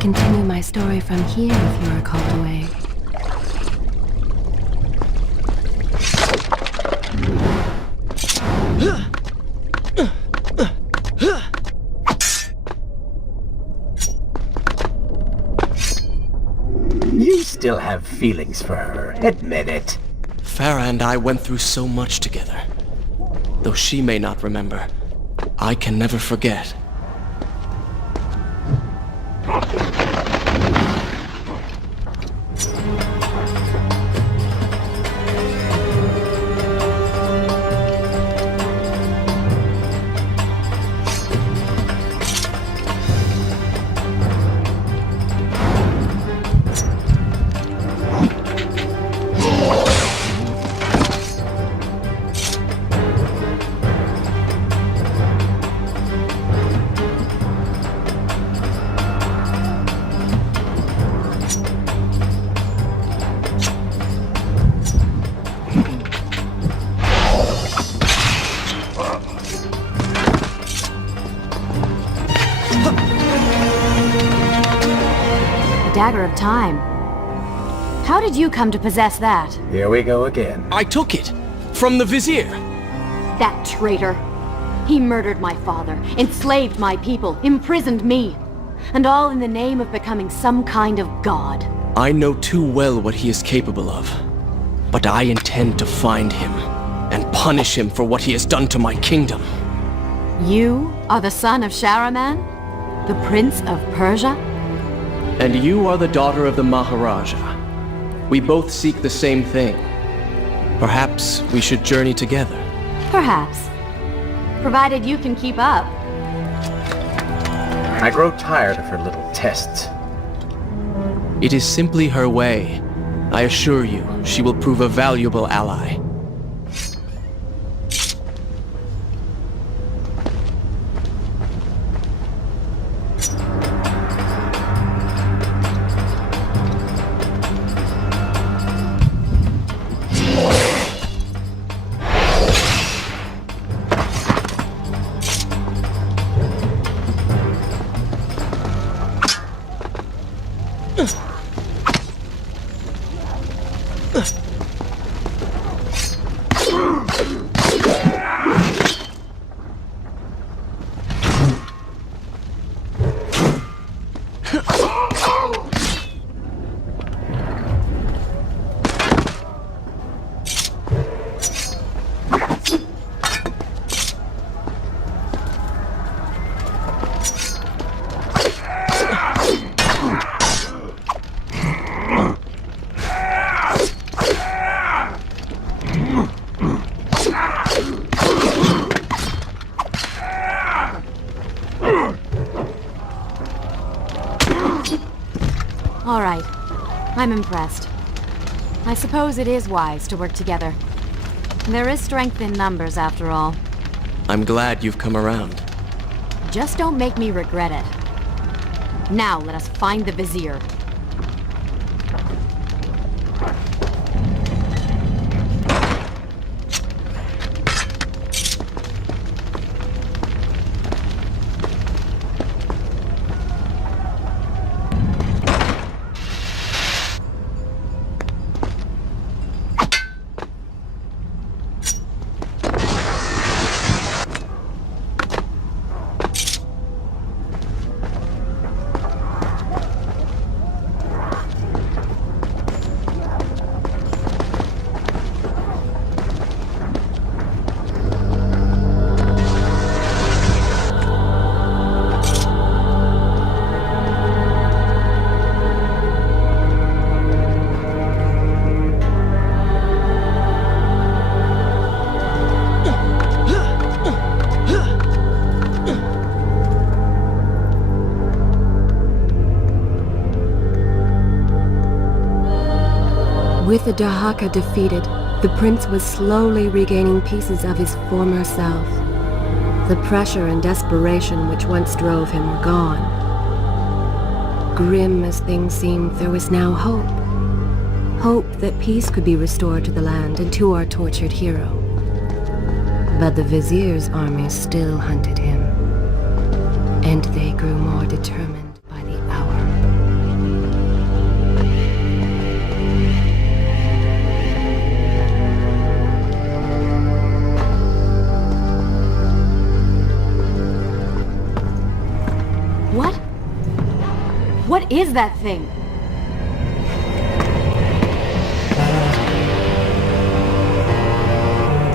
continue my story from here if you are called away. You still have feelings for her. Admit it. Farah and I went through so much together. Though she may not remember, I can never forget. Dagger of Time. How did you come to possess that? Here we go again. I took it! From the Vizier! That traitor. He murdered my father, enslaved my people, imprisoned me. And all in the name of becoming some kind of god. I know too well what he is capable of. But I intend to find him and punish him for what he has done to my kingdom. You are the son of Shahraman? The Prince of Persia? And you are the daughter of the Maharaja. We both seek the same thing. Perhaps we should journey together. Perhaps. Provided you can keep up. I grow tired of her little tests. It is simply her way. I assure you, she will prove a valuable ally. All right. I'm impressed. I suppose it is wise to work together. There is strength in numbers, after all. I'm glad you've come around. Just don't make me regret it. Now let us find the Vizier. With the Dahaka defeated, the prince was slowly regaining pieces of his former self. The pressure and desperation which once drove him were gone. Grim as things seemed, there was now hope. Hope that peace could be restored to the land and to our tortured hero. But the Vizier's army still hunted him, and they grew more determined by the hour. What is that thing?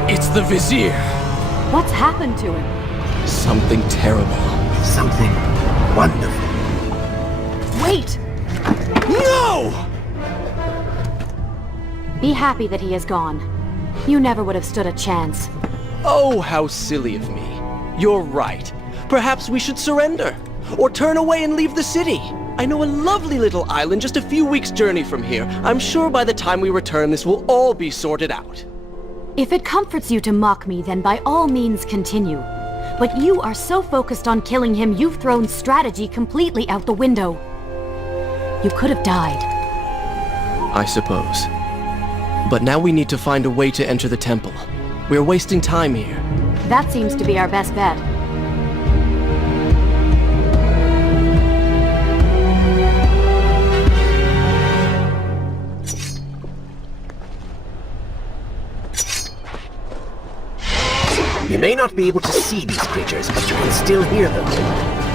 It's the Vizier! What's happened to him? Something terrible. Something wonderful. Wait! No! Be happy that he is gone. You never would have stood a chance. Oh, how silly of me. You're right. Perhaps we should surrender. Or turn away and leave the city. I know a lovely little island just a few weeks' journey from here. I'm sure by the time we return, this will all be sorted out. If it comforts you to mock me, then by all means continue. But you are so focused on killing him, you've thrown strategy completely out the window. You could have died. I suppose. But now we need to find a way to enter the temple. We're wasting time here. That seems to be our best bet. You may not be able to see these creatures, but you can still hear them.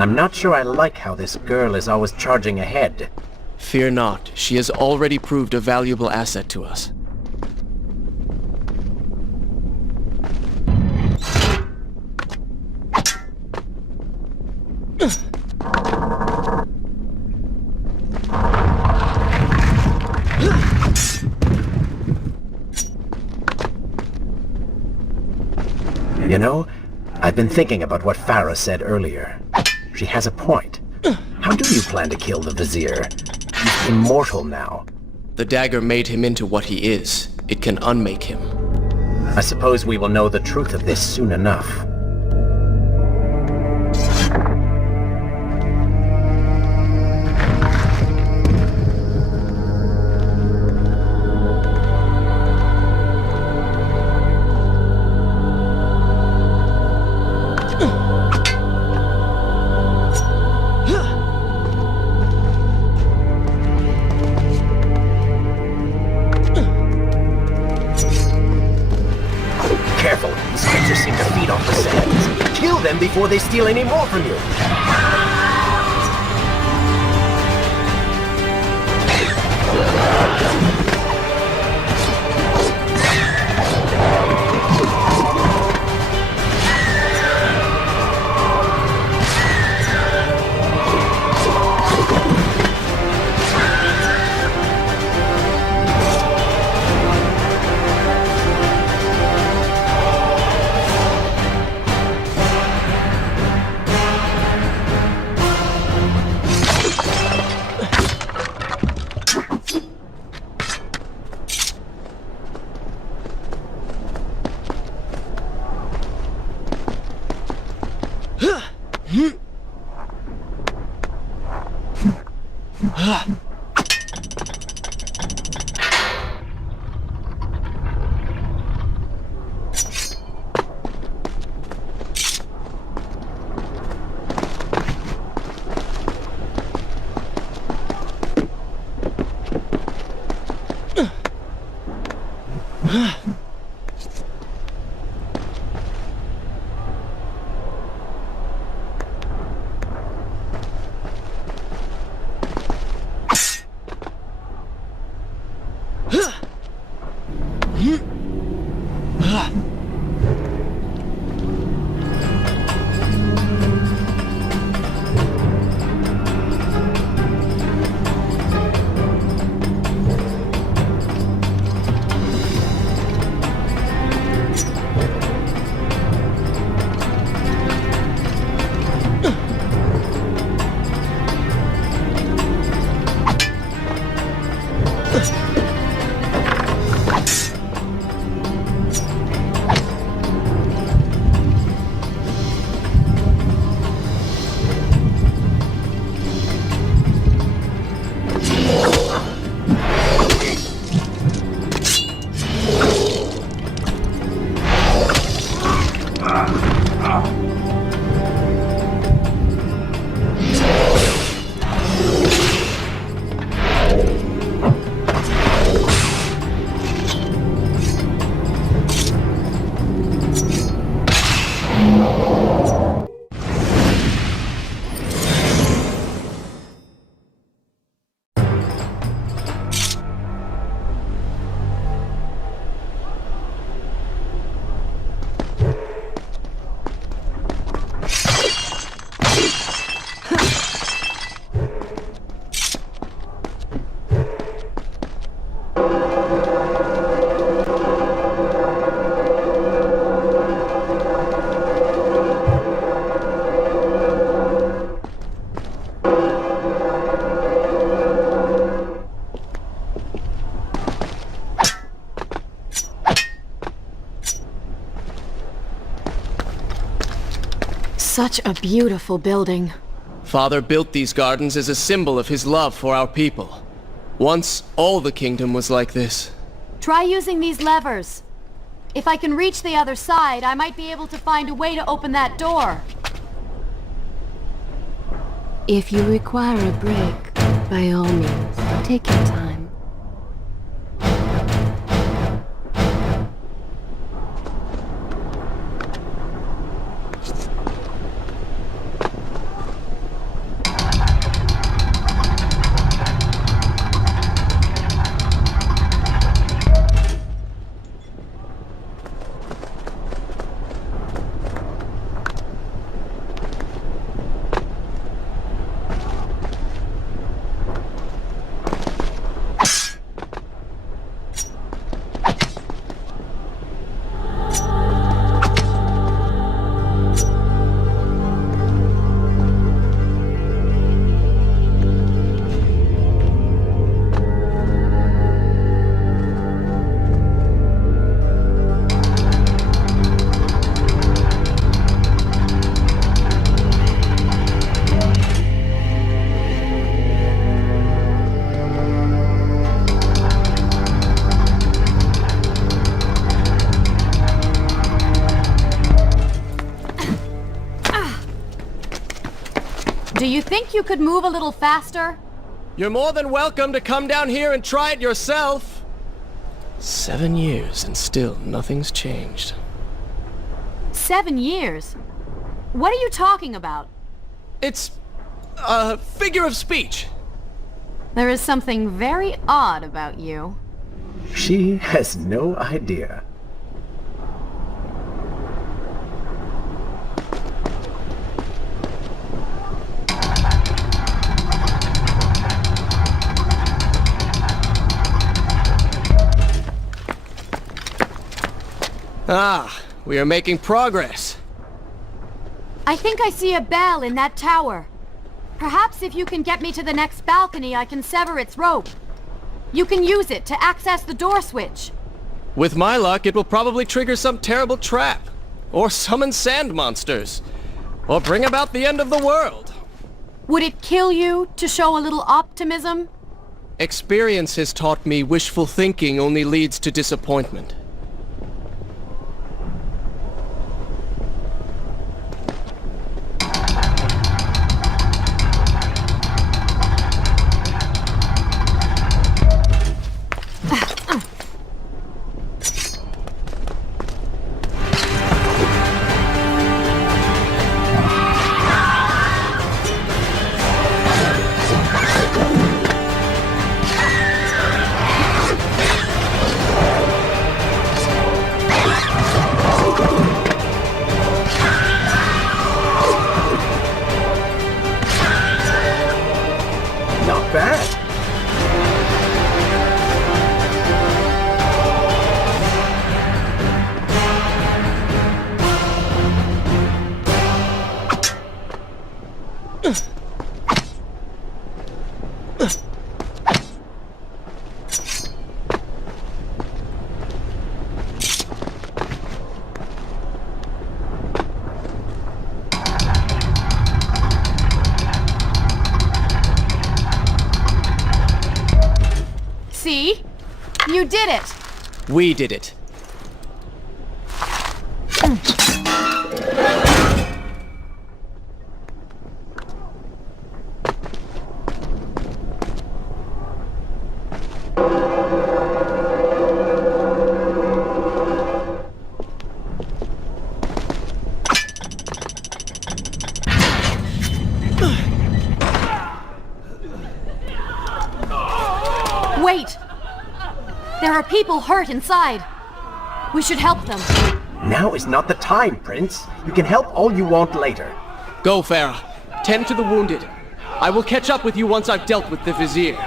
I'm not sure I like how this girl is always charging ahead. Fear not, she has already proved a valuable asset to us. You know, I've been thinking about what Farah said earlier. She has a point. How do you plan to kill the Vizier? He's immortal now. The dagger made him into what he is. It can unmake him. I suppose we will know the truth of this soon enough. Before they steal any more from you. Such a beautiful building. Father built these gardens as a symbol of his love for our people. Once, all the kingdom was like this. Try using these levers. If I can reach the other side, I might be able to find a way to open that door. If you require a break, by all means, take your time. Do you think you could move a little faster? You're more than welcome to come down here and try it yourself. 7 years and still nothing's changed. 7 years? What are you talking about? It's a figure of speech. There is something very odd about you. She has no idea. Ah, we are making progress. I think I see a bell in that tower. Perhaps if you can get me to the next balcony, I can sever its rope. You can use it to access the door switch. With my luck, it will probably trigger some terrible trap. Or summon sand monsters. Or bring about the end of the world. Would it kill you to show a little optimism? Experience has taught me wishful thinking only leads to disappointment. Not bad. See? You did it! We did it. Wait! There are people hurt inside. We should help them. Now is not the time, Prince. You can help all you want later. Go, Farah. Tend to the wounded. I will catch up with you once I've dealt with the Vizier.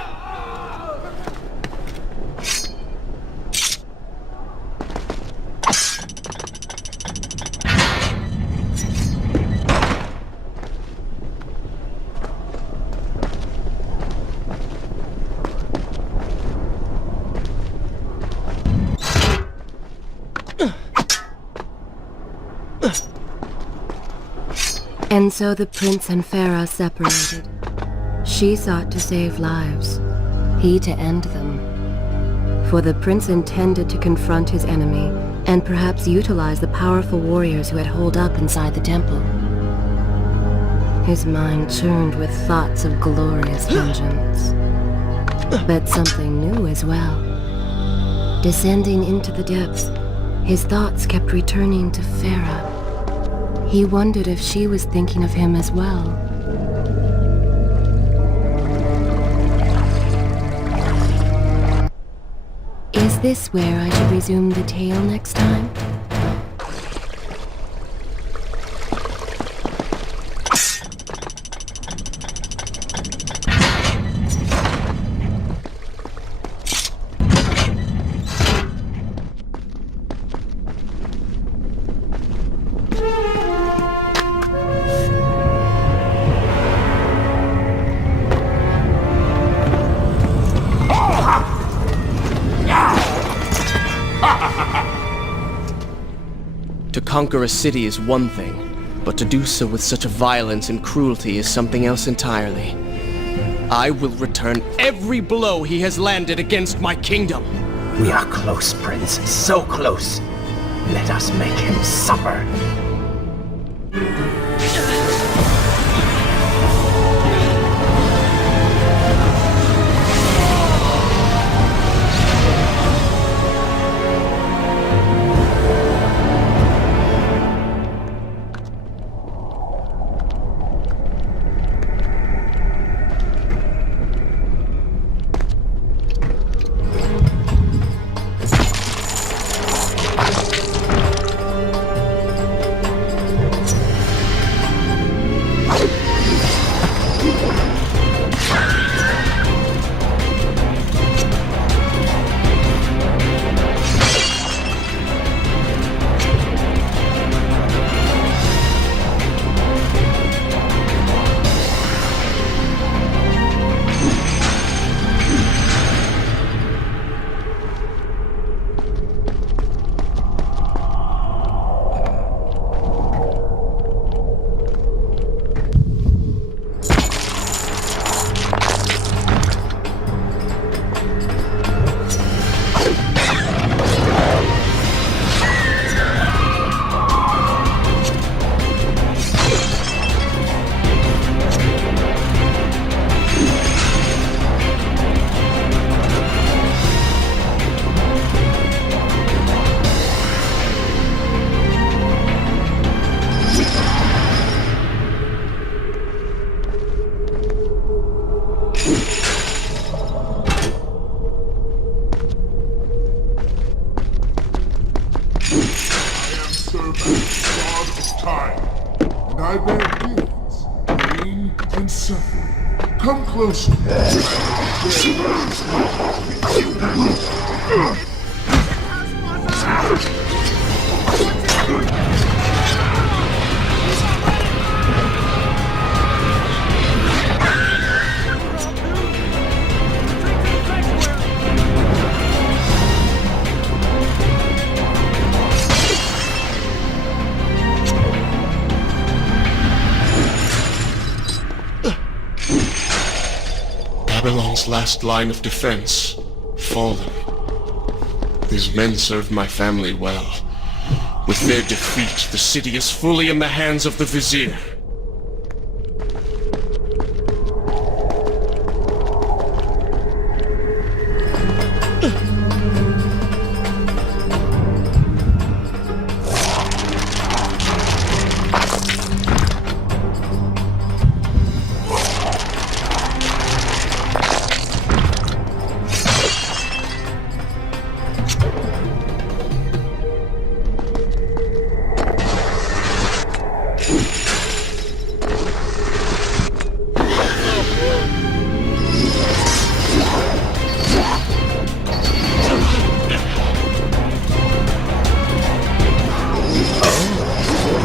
And so the prince and Farah separated. She sought to save lives, he to end them. For the prince intended to confront his enemy and perhaps utilize the powerful warriors who had holed up inside the temple. His mind churned with thoughts of glorious vengeance. But something new as well. Descending into the depths, his thoughts kept returning to Farah. He wondered if she was thinking of him as well. Is this where I should resume the tale next time? To conquer a city is one thing, but to do so with such a violence and cruelty is something else entirely. I will return every blow he has landed against my kingdom. We are close, Prince. So close. Let us make him suffer. I bear gifts, pain, and suffering. Come closer. Babylon's last line of defense, fallen. These men served my family well. With their defeat, the city is fully in the hands of the Vizier.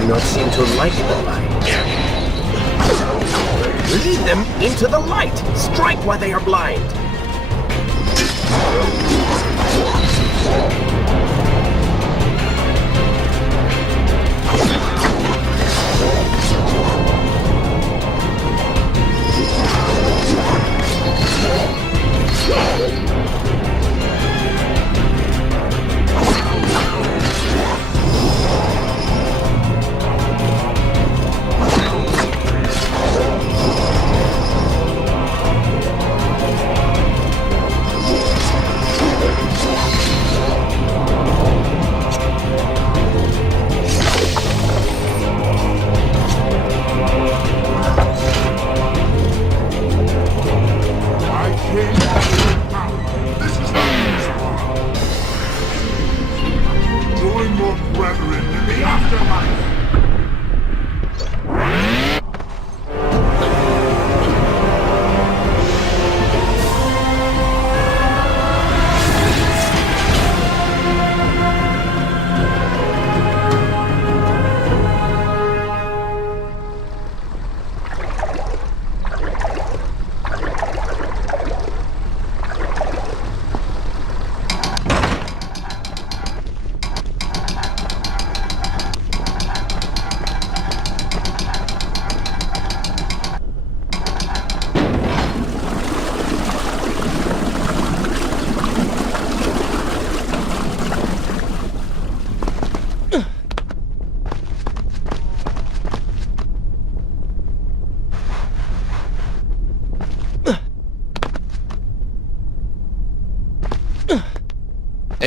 Not seem to like the light. Lead them into the light! Strike while they are blind!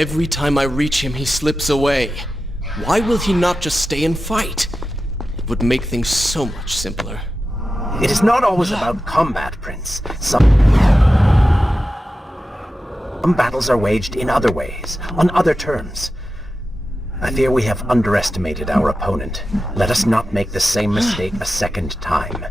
Every time I reach him, he slips away. Why will he not just stay and fight? It would make things so much simpler. It is not always about combat, Prince. Some battles are waged in other ways, on other terms. I fear we have underestimated our opponent. Let us not make the same mistake a second time.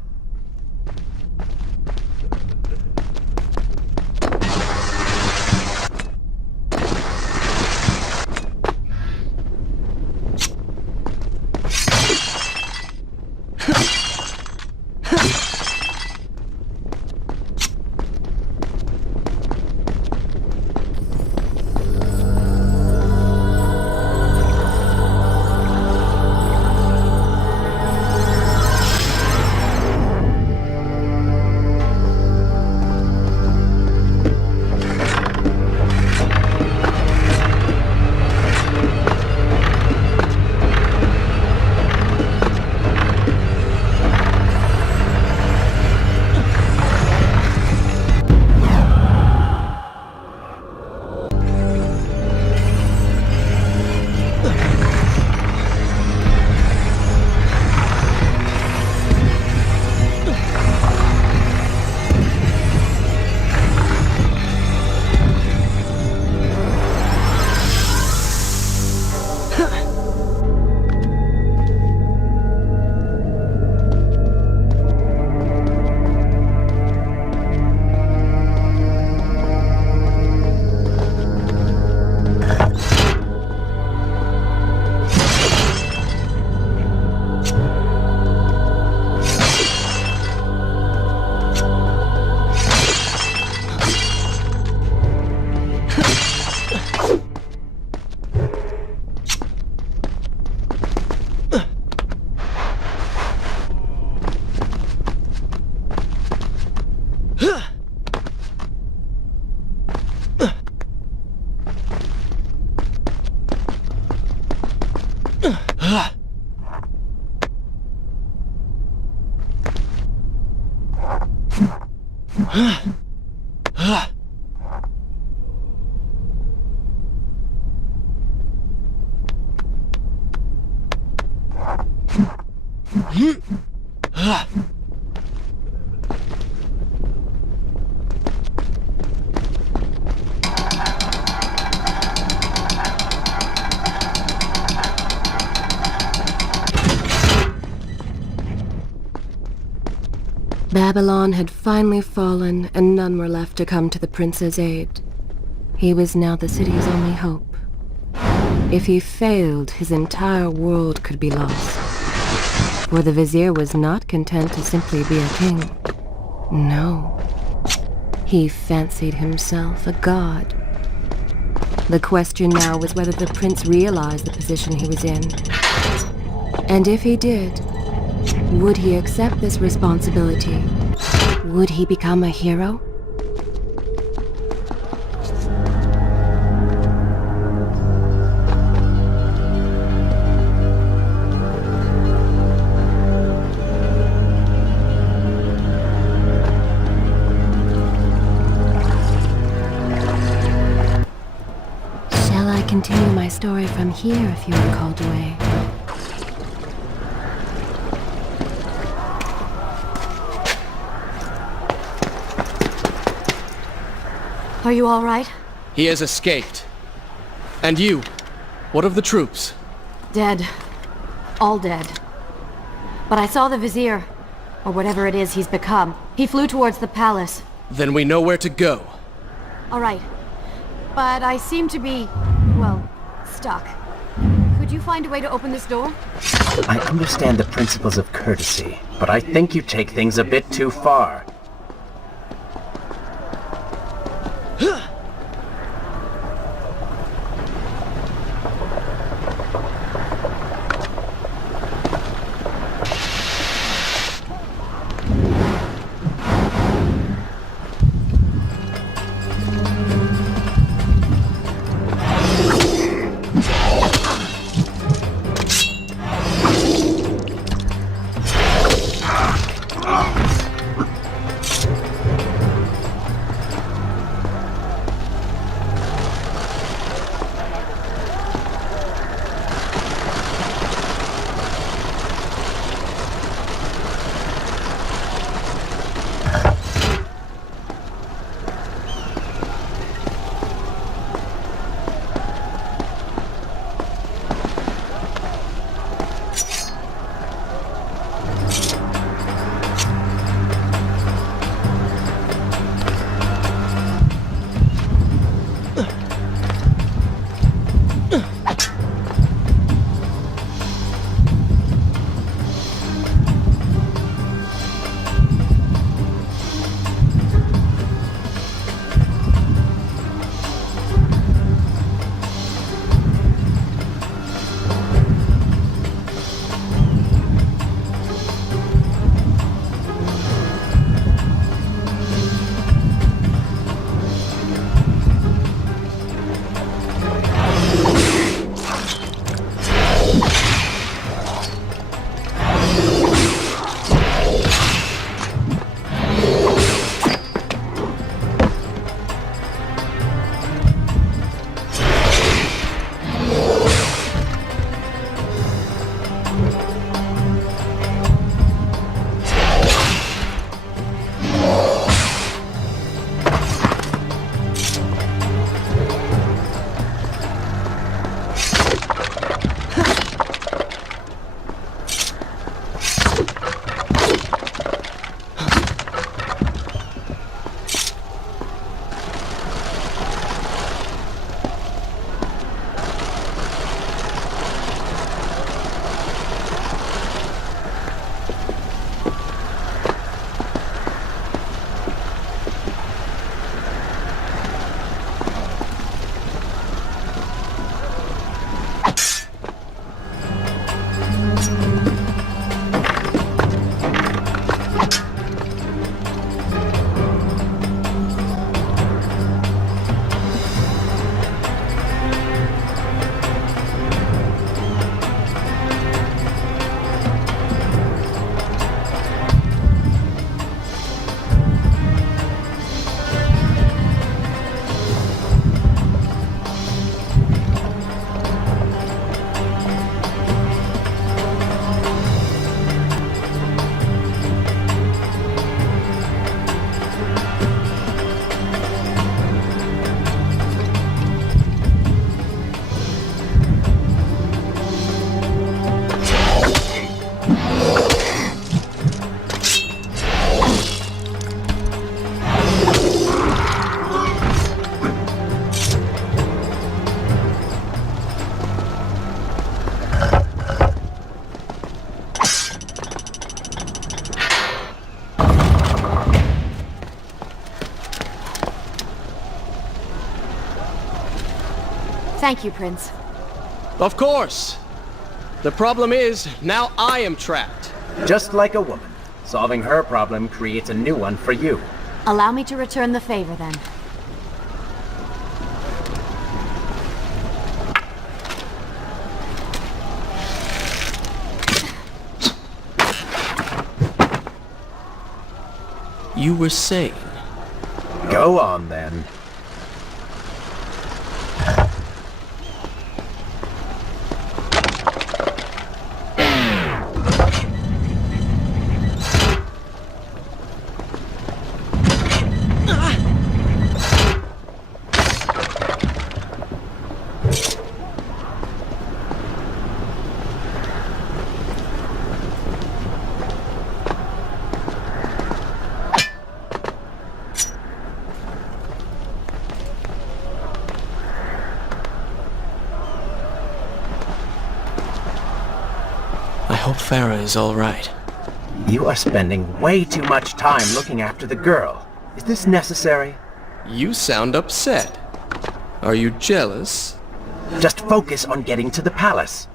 Babylon had finally fallen, and none were left to come to the prince's aid. He was now the city's only hope. If he failed, his entire world could be lost. For the vizier was not content to simply be a king. No. He fancied himself a god. The question now was whether the prince realized the position he was in. And if he did, would he accept this responsibility? Would he become a hero? Shall I continue my story from here if you are called away? Are you all right? He has escaped. And you? What of the troops? Dead. All dead. But I saw the vizier, or whatever it is he's become. He flew towards the palace. Then we know where to go. All right. But I seem to be, well, stuck. Could you find a way to open this door? I understand the principles of courtesy, but I think you take things a bit too far. Thank you, Prince. Of course. The problem is, now I am trapped. Just like a woman. Solving her problem creates a new one for you. Allow me to return the favor, then. You were saying? Go on, then. I hope Farah is all right. You are spending way too much time looking after the girl. Is this necessary? You sound upset. Are you jealous? Just focus on getting to the palace.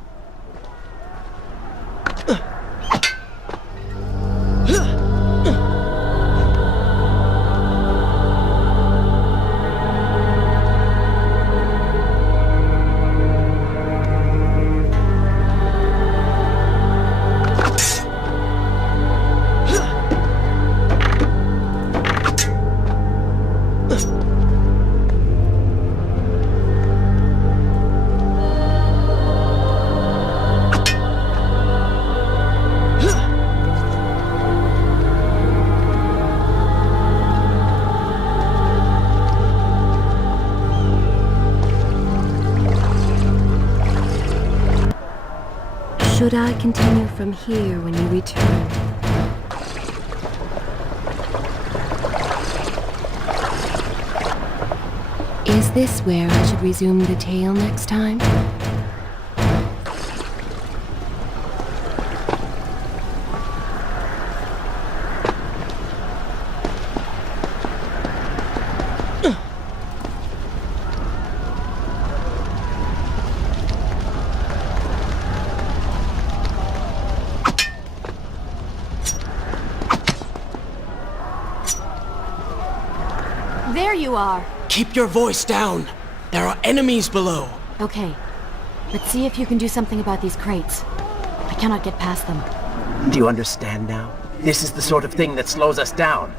Should I continue from here when you return? Is this where I should resume the tale next time? There you are! Keep your voice down! There are enemies below! Okay. Let's see if you can do something about these crates. I cannot get past them. Do you understand now? This is the sort of thing that slows us down.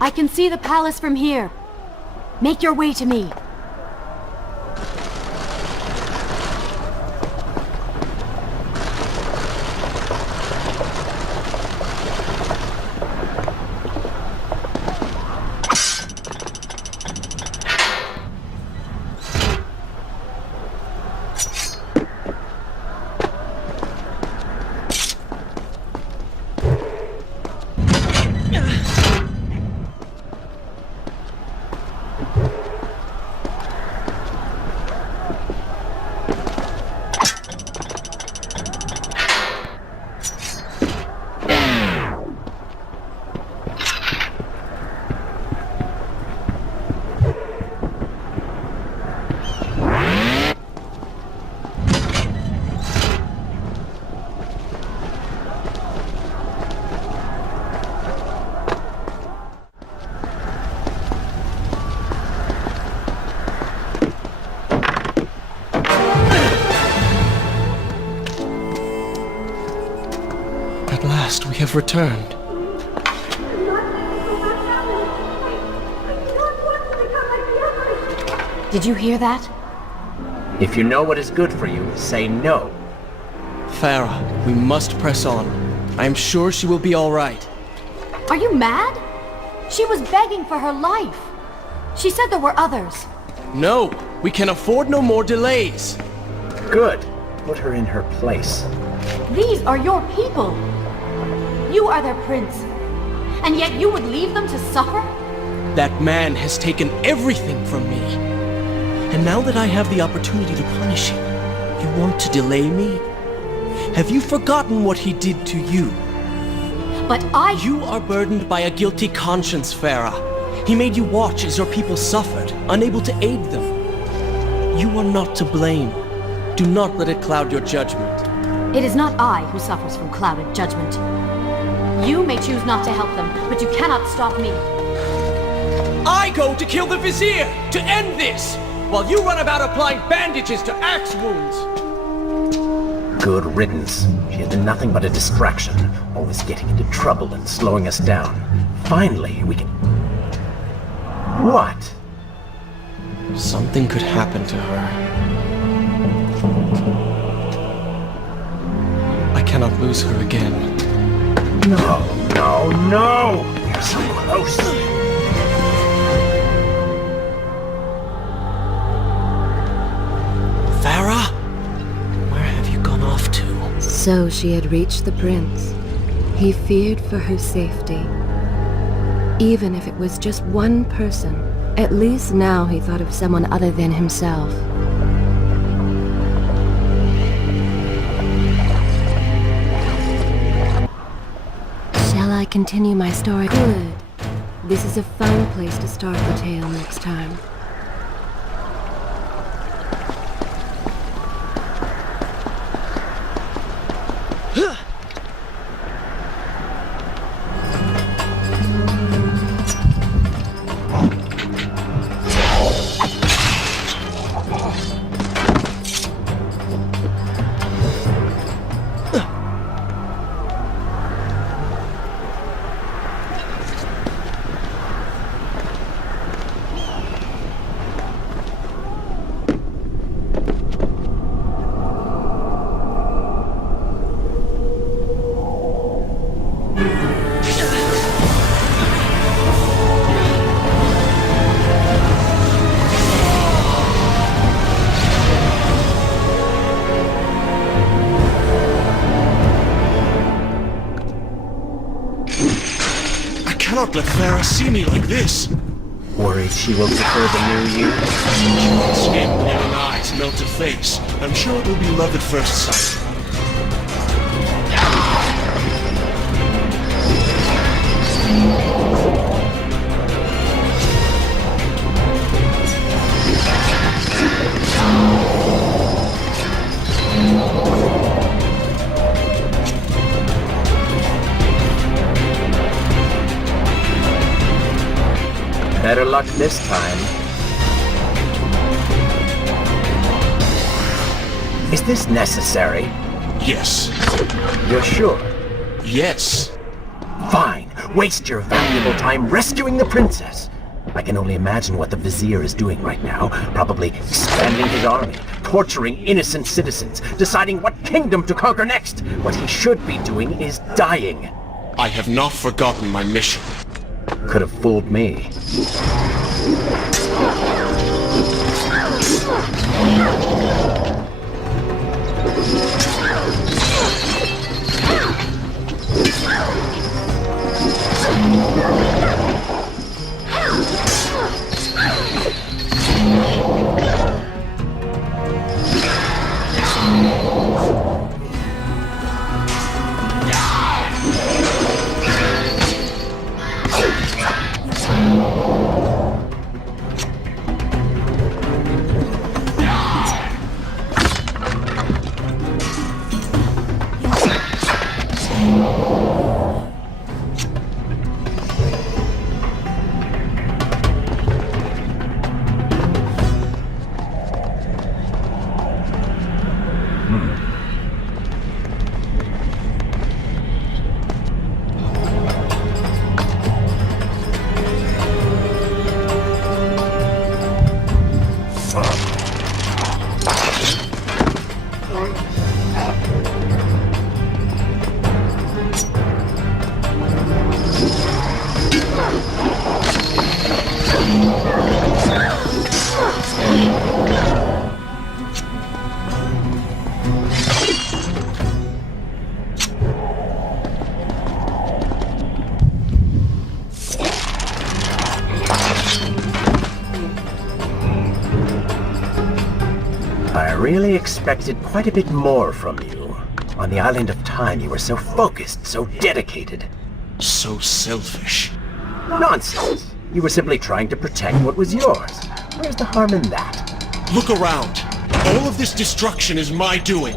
I can see the palace from here. Make your way to me. At last, we have returned. Did you hear that? If you know what is good for you, say no. Farah, we must press on. I am sure she will be all right. Are you mad? She was begging for her life. She said there were others. No, we can afford no more delays. Good. Put her in her place. These are your people. You are their prince. And yet you would leave them to suffer? That man has taken everything from me. And now that I have the opportunity to punish him, you want to delay me? Have you forgotten what he did to you? But You are burdened by a guilty conscience, Farah. He made you watch as your people suffered, unable to aid them. You are not to blame. Do not let it cloud your judgment. It is not I who suffers from clouded judgment. You may choose not to help them, but you cannot stop me. I go to kill the Vizier, to end this, while you run about applying bandages to axe wounds. Good riddance. She has been nothing but a distraction, always getting into trouble and slowing us down. Finally, we can... What? Something could happen to her. I cannot lose her again. No, no, no! We're so close! Farah? Where have you gone off to? So she had reached the prince. He feared for her safety. Even if it was just one person, at least now he thought of someone other than himself. Shall I continue my story? Good. This is a fun place to start the tale next time. I cannot let Farah see me like this. Worried she will prefer the new you? Skin, glowing eyes, melted face. I'm sure it will be love at first sight. better luck this time. Is this necessary? Yes. You're sure? Yes. Fine. Waste your valuable time rescuing the princess. I can only imagine what the Vizier is doing right now. Probably expanding his army, torturing innocent citizens, deciding what kingdom to conquer next. What he should be doing is dying. I have not forgotten my mission. Could have fooled me. I really expected quite a bit more from you. On the Island of Time, you were so focused, so dedicated. So selfish. Nonsense! You were simply trying to protect what was yours. Where's the harm in that? Look around. All of this destruction is my doing.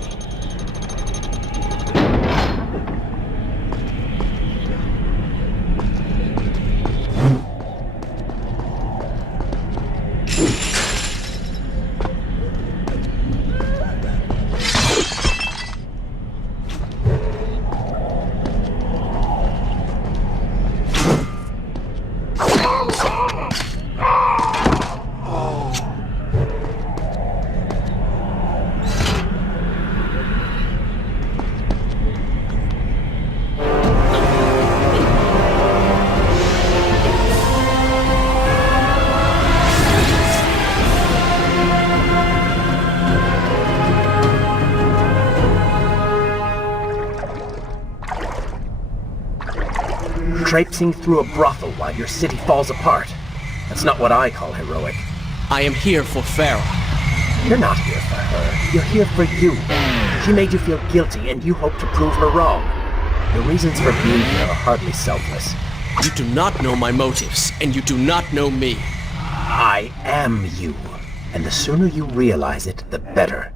Traipsing through a brothel while your city falls apart. That's not what I call heroic. I am here for Farah. You're not here for her. You're here for you. She made you feel guilty, and you hope to prove her wrong. Your reasons for being here are hardly selfless. You do not know my motives, and you do not know me. I am you. And the sooner you realize it, the better.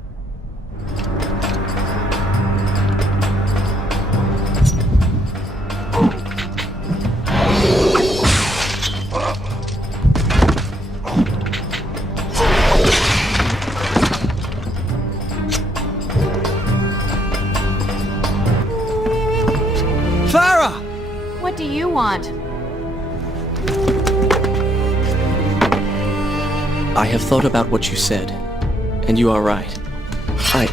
Farah! What do you want? I have thought about what you said, and you are right. Can't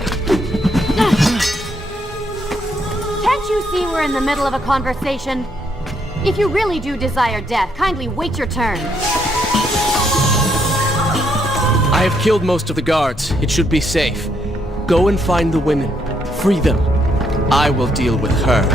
you see we're in the middle of a conversation? If you really do desire death, kindly wait your turn. I have killed most of the guards. It should be safe. Go and find the women. Free them. I will deal with her.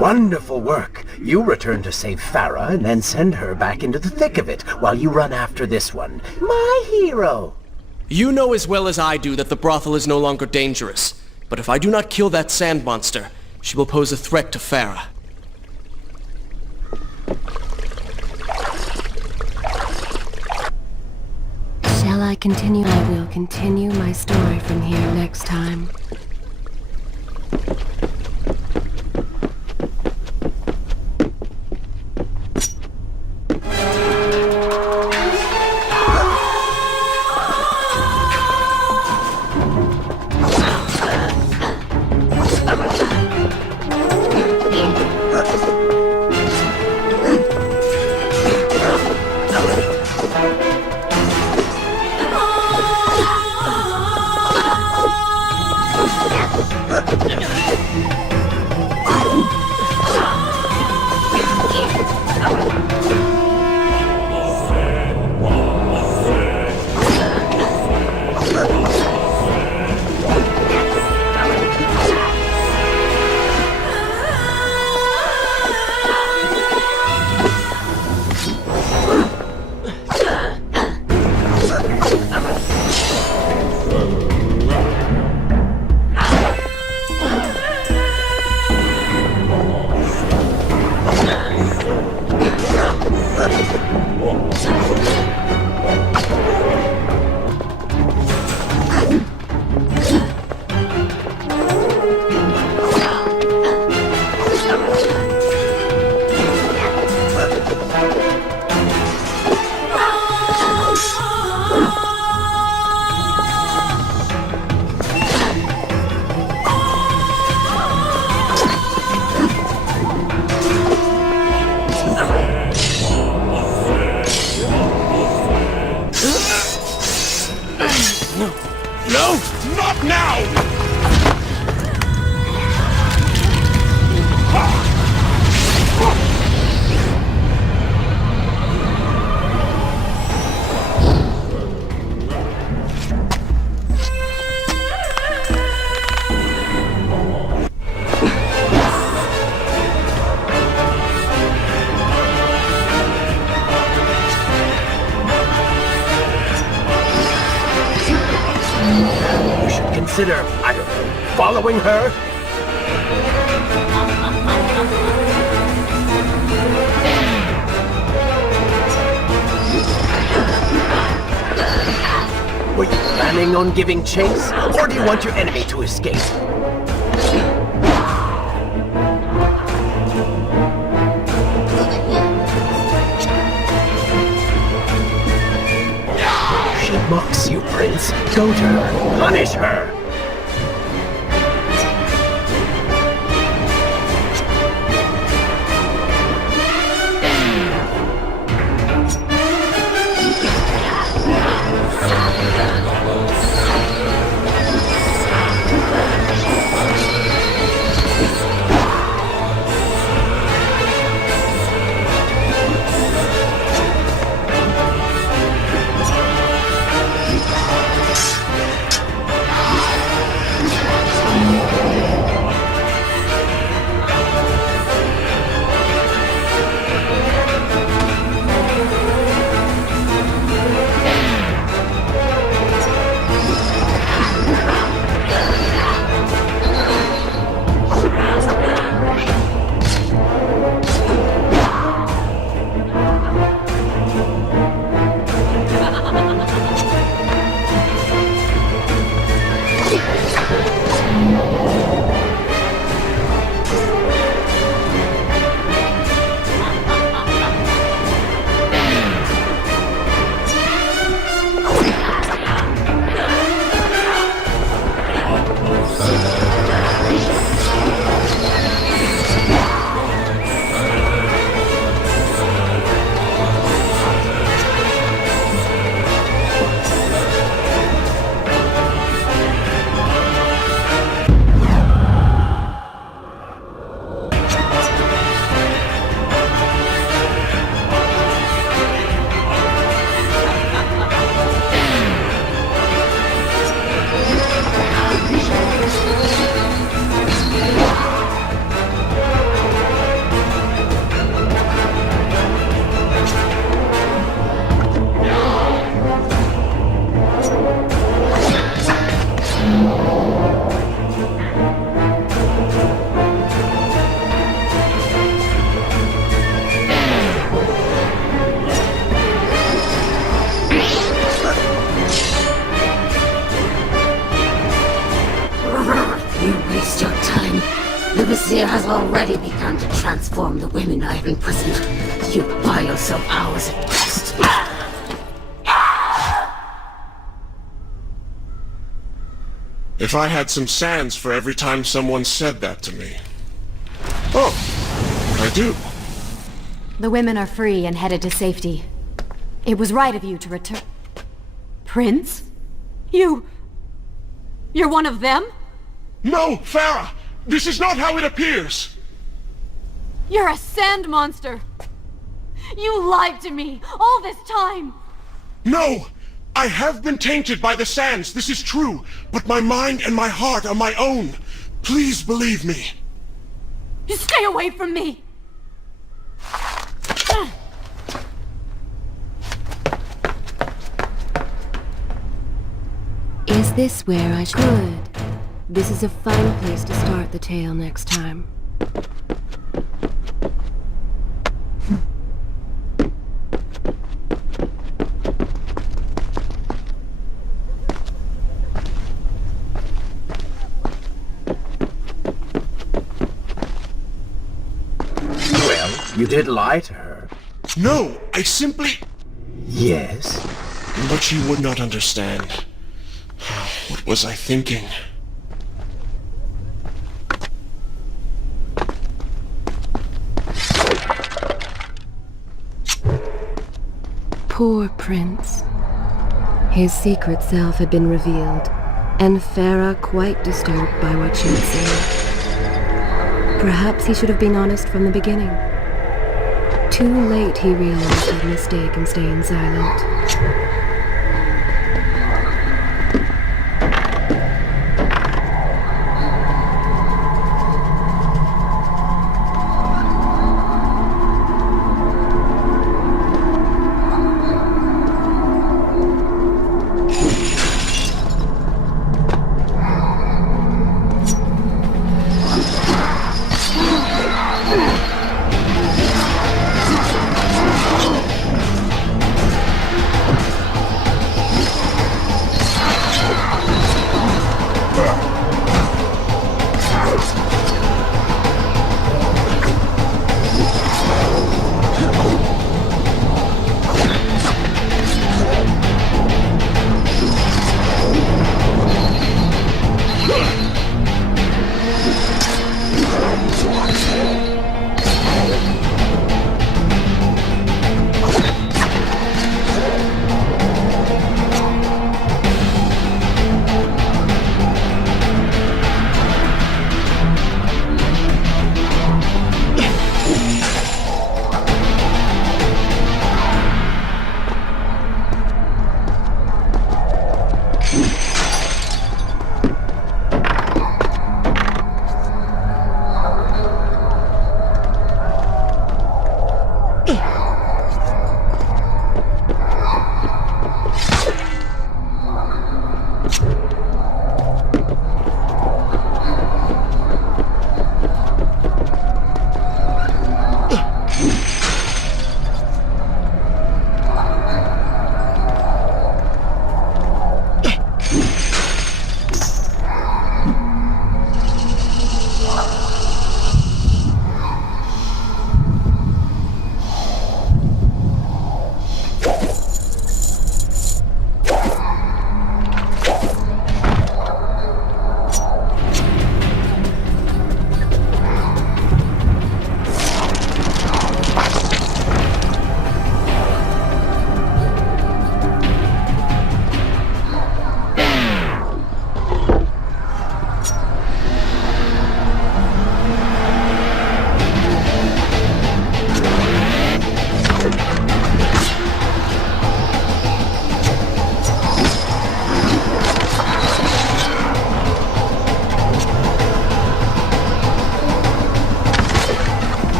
Wonderful work. You return to save Farah and then send her back into the thick of it while you run after this one. My hero! You know as well as I do that the brothel is no longer dangerous. But if I do not kill that sand monster, she will pose a threat to Farah. Shall I continue? I will continue my story from here next time. consider, I don't know, following her? Were you planning on giving chase, or do you want your enemy to escape? She mocks you, Prince. Go to her. Punish her. The Vizier has already begun to transform the women I have imprisoned. You buy yourself hours at best. If I had some sands for every time someone said that to me. Oh, I do. The women are free and headed to safety. It was right of you to return... Prince? You're one of them? No, Farah! This is not how it appears! You're a sand monster! You lied to me all this time! No! I have been tainted by the sands, this is true, but my mind and my heart are my own. Please believe me. Stay away from me! Is this where I should? This is a fine place to start the tale next time. Well, you did lie to her. No, I simply... Yes? But she would not understand. What was I thinking? Poor Prince. His secret self had been revealed, and Farah quite disturbed by what she had seen. Perhaps he should have been honest from the beginning. Too late he realized his mistake in staying silent.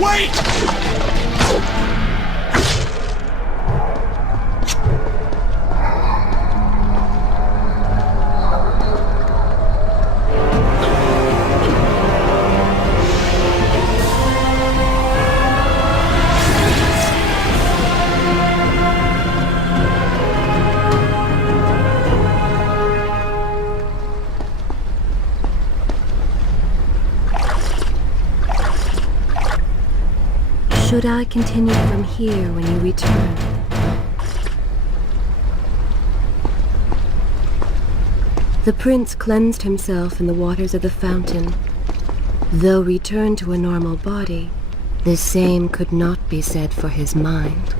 Wait! Should I continue from here when you return? The prince cleansed himself in the waters of the fountain. Though returned to a normal body, the same could not be said for his mind.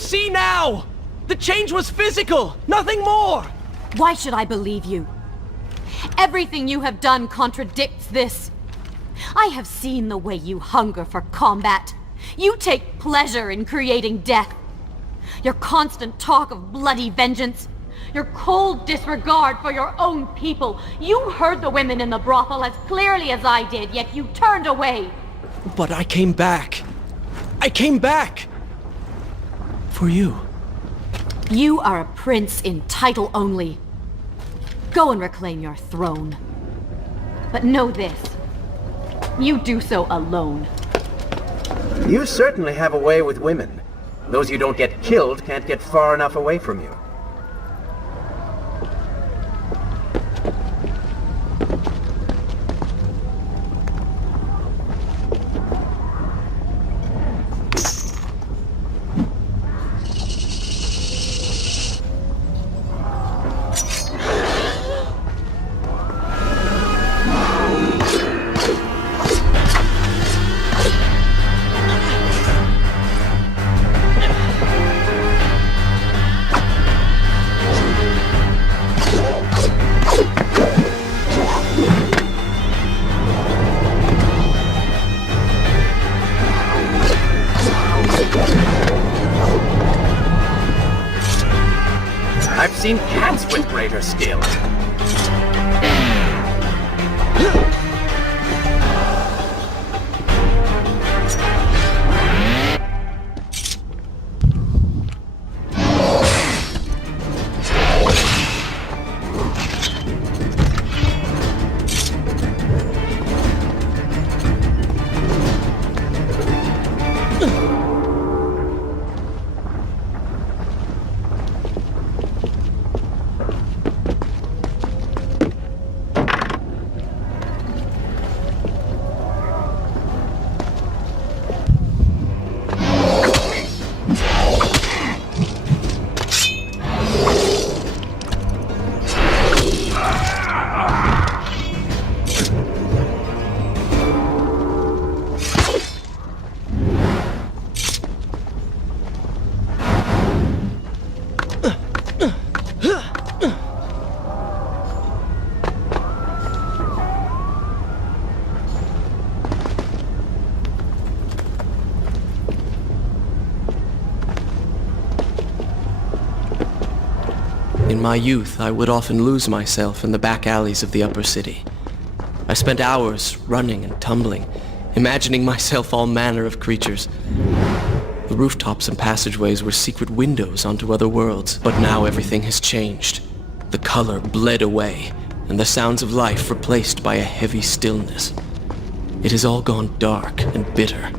See now! The change was physical, nothing more! Why should I believe you? Everything you have done contradicts this. I have seen the way you hunger for combat. You take pleasure in creating death. Your constant talk of bloody vengeance. Your cold disregard for your own people. You heard the women in the brothel as clearly as I did, yet you turned away. But I came back. I came back! For you. You are a prince in title only. Go and reclaim your throne. But know this. You do so alone. You certainly have a way with women. Those who don't get killed can't get far enough away from you. I've seen cats with greater skill. In my youth, I would often lose myself in the back alleys of the upper city. I spent hours running and tumbling, imagining myself all manner of creatures. The rooftops and passageways were secret windows onto other worlds, but now everything has changed. The color bled away, and the sounds of life replaced by a heavy stillness. It has all gone dark and bitter.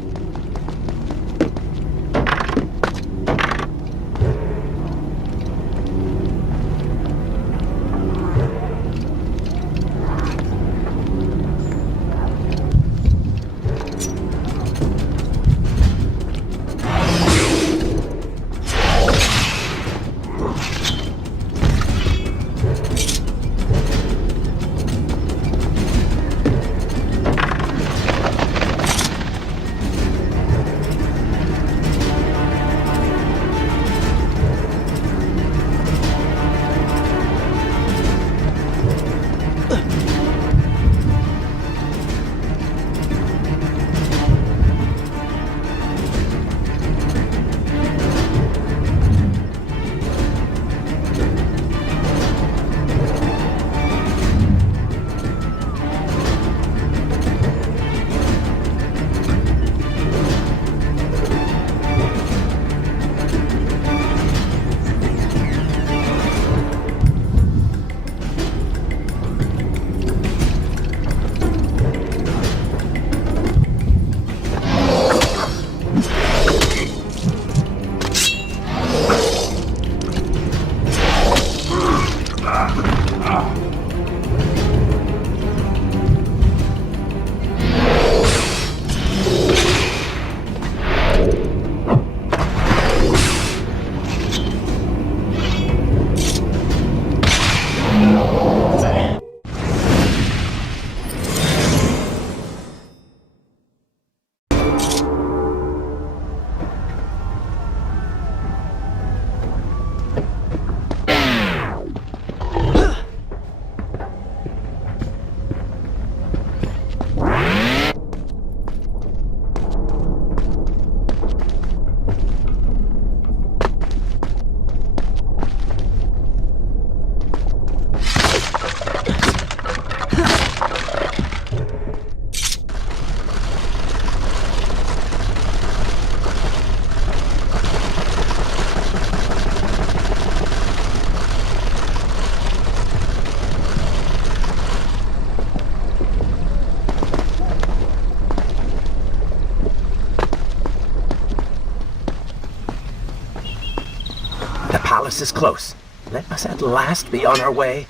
Palace is close. Let us at last be on our way.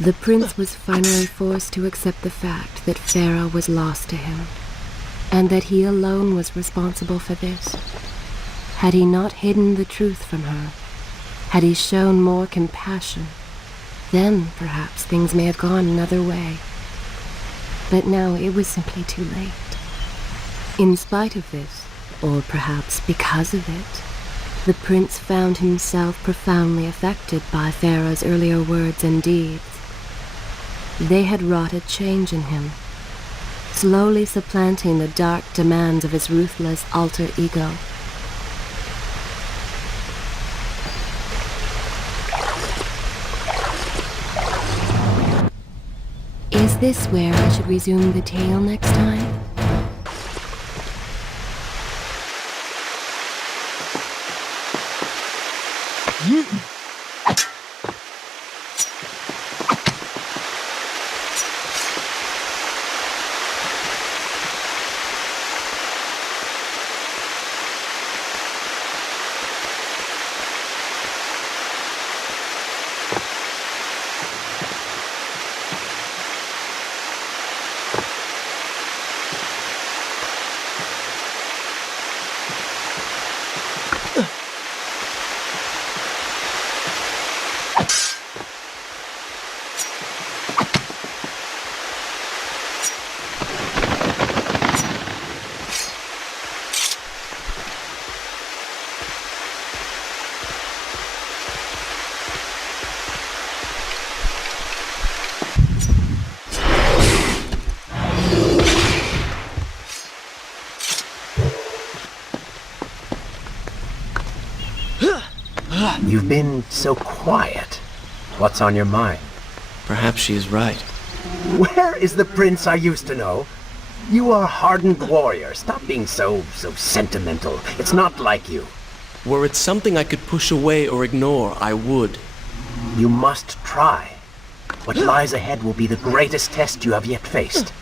The prince was finally forced to accept the fact that Farah was lost to him, and that he alone was responsible for this. Had he not hidden the truth from her, had he shown more compassion, then perhaps things may have gone another way. But now it was simply too late. In spite of this, or perhaps because of it, the prince found himself profoundly affected by Farah's earlier words and deeds. They had wrought a change in him, slowly supplanting the dark demands of his ruthless alter ego. Is this where I should resume the tale next time? You've been so quiet. What's on your mind? Perhaps she is right. Where is the prince I used to know? You are a hardened warrior. Stop being so sentimental. It's not like you. Were it something I could push away or ignore, I would. You must try. What lies ahead will be the greatest test you have yet faced.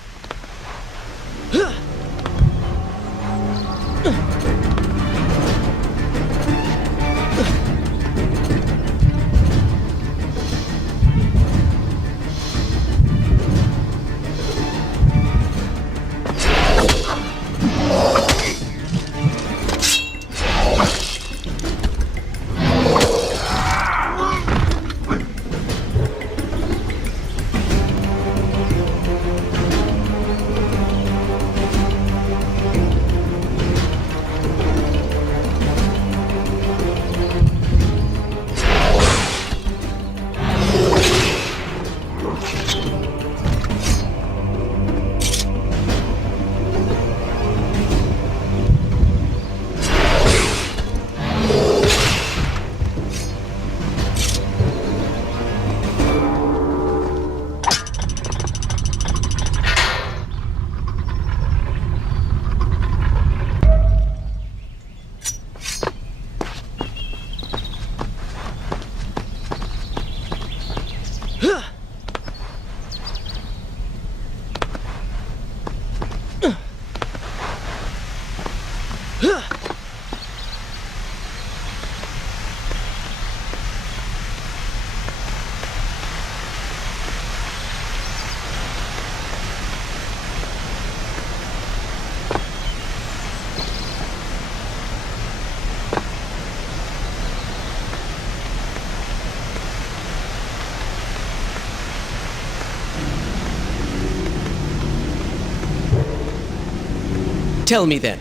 Tell me then,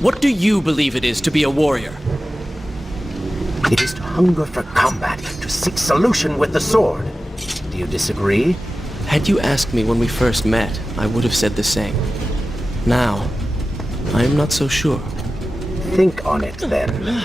what do you believe it is to be a warrior? It is to hunger for combat, to seek solution with the sword. Do you disagree? Had you asked me when we first met, I would have said the same. Now, I am not so sure. Think on it, then.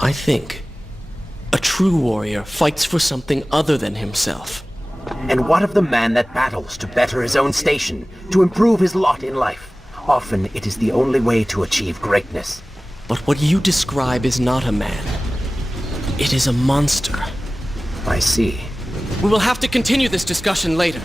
I think a true warrior fights for something other than himself. And what of the man that battles to better his own station, to improve his lot in life? Often it is the only way to achieve greatness. But what you describe is not a man. It is a monster. I see. We will have to continue this discussion later.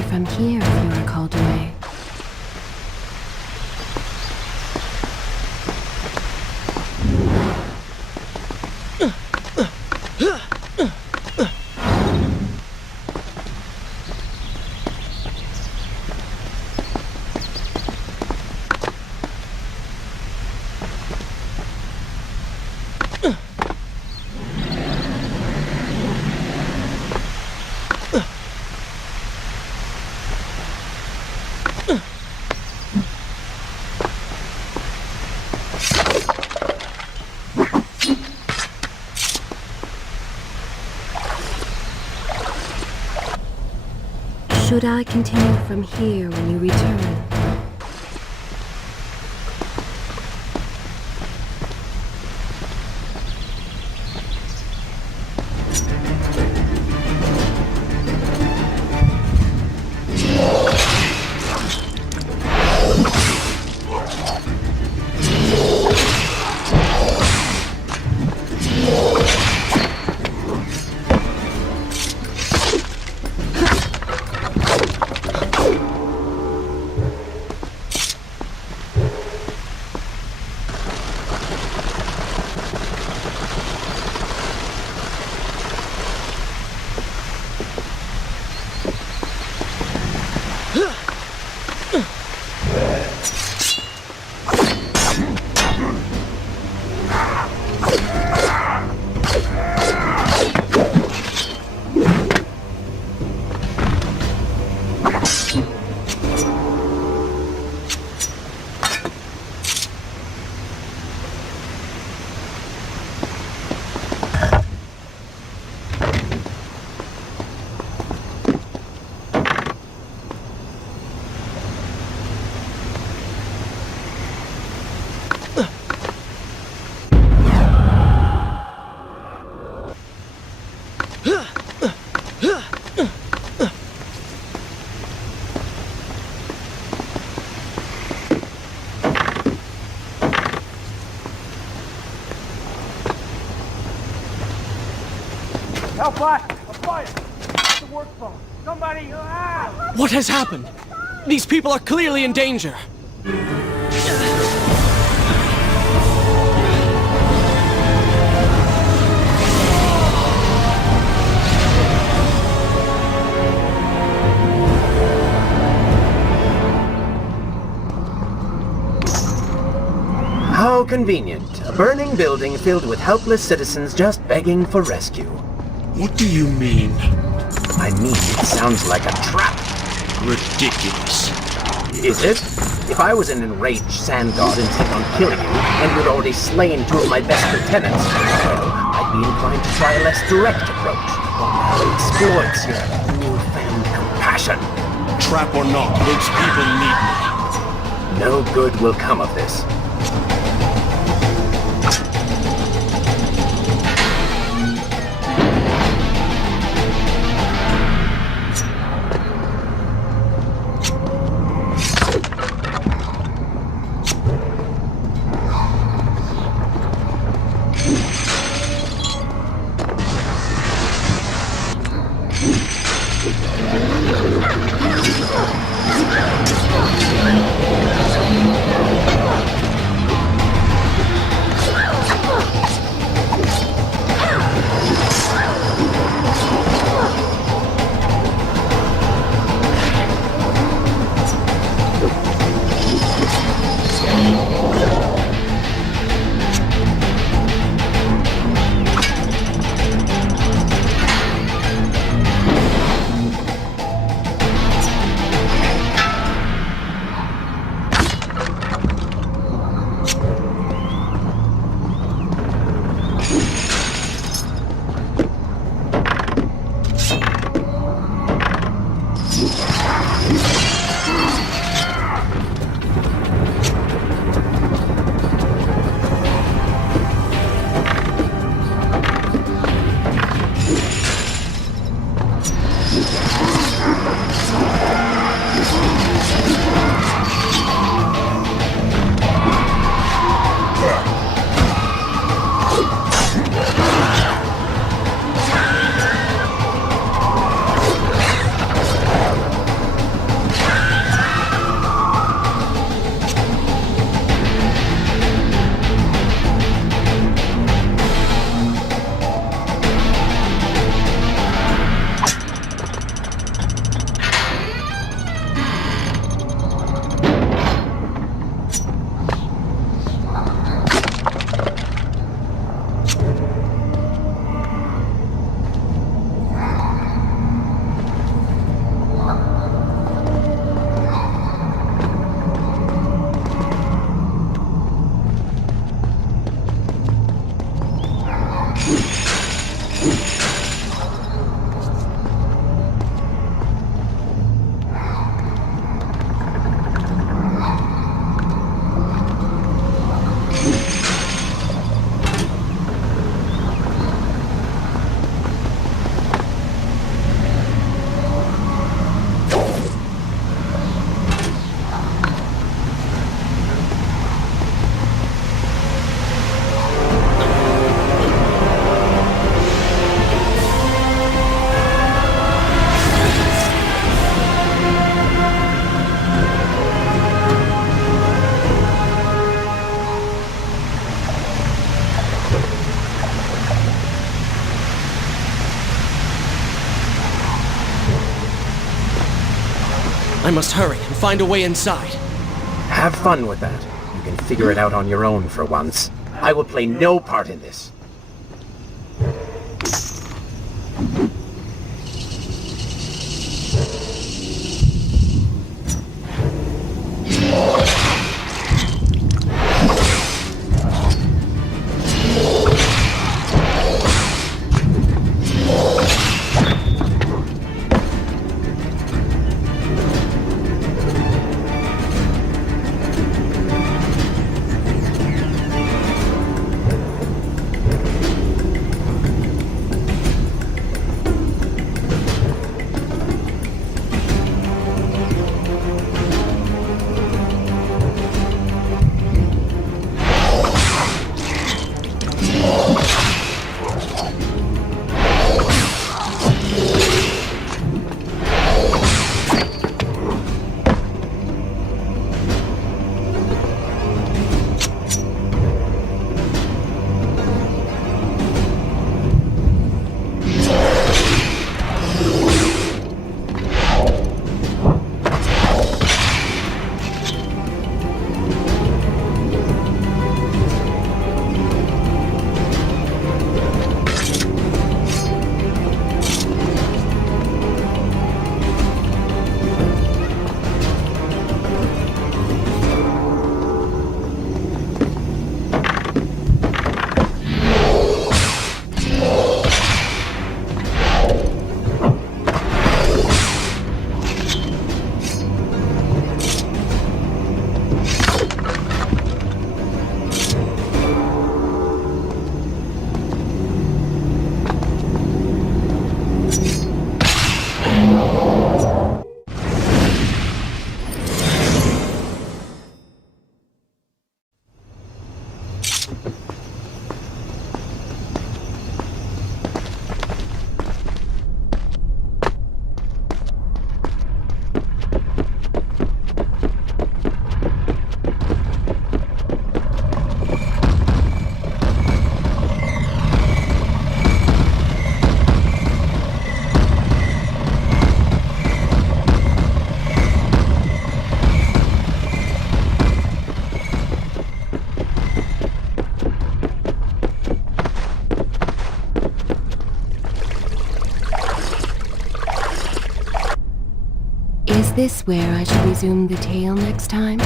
away from here if you are called away. Should I continue from here when you return? Help us! A fire! It's the work phone. Somebody! Ah! What has happened? These people are clearly in danger. How convenient. A burning building filled with helpless citizens just begging for rescue. What do you mean? I mean, it sounds like a trap. Ridiculous. Is it? If I was an enraged sand god intent on killing you, and you'd already slain two of my best lieutenants, well, I'd be inclined to try a less direct approach. One that exploits your newfound compassion. Trap or not, those people need me. No good will come of this. I must hurry and find a way inside. Have fun with that. You can figure it out on your own for once. I will play no part in this. Is this where I should resume the tale next time?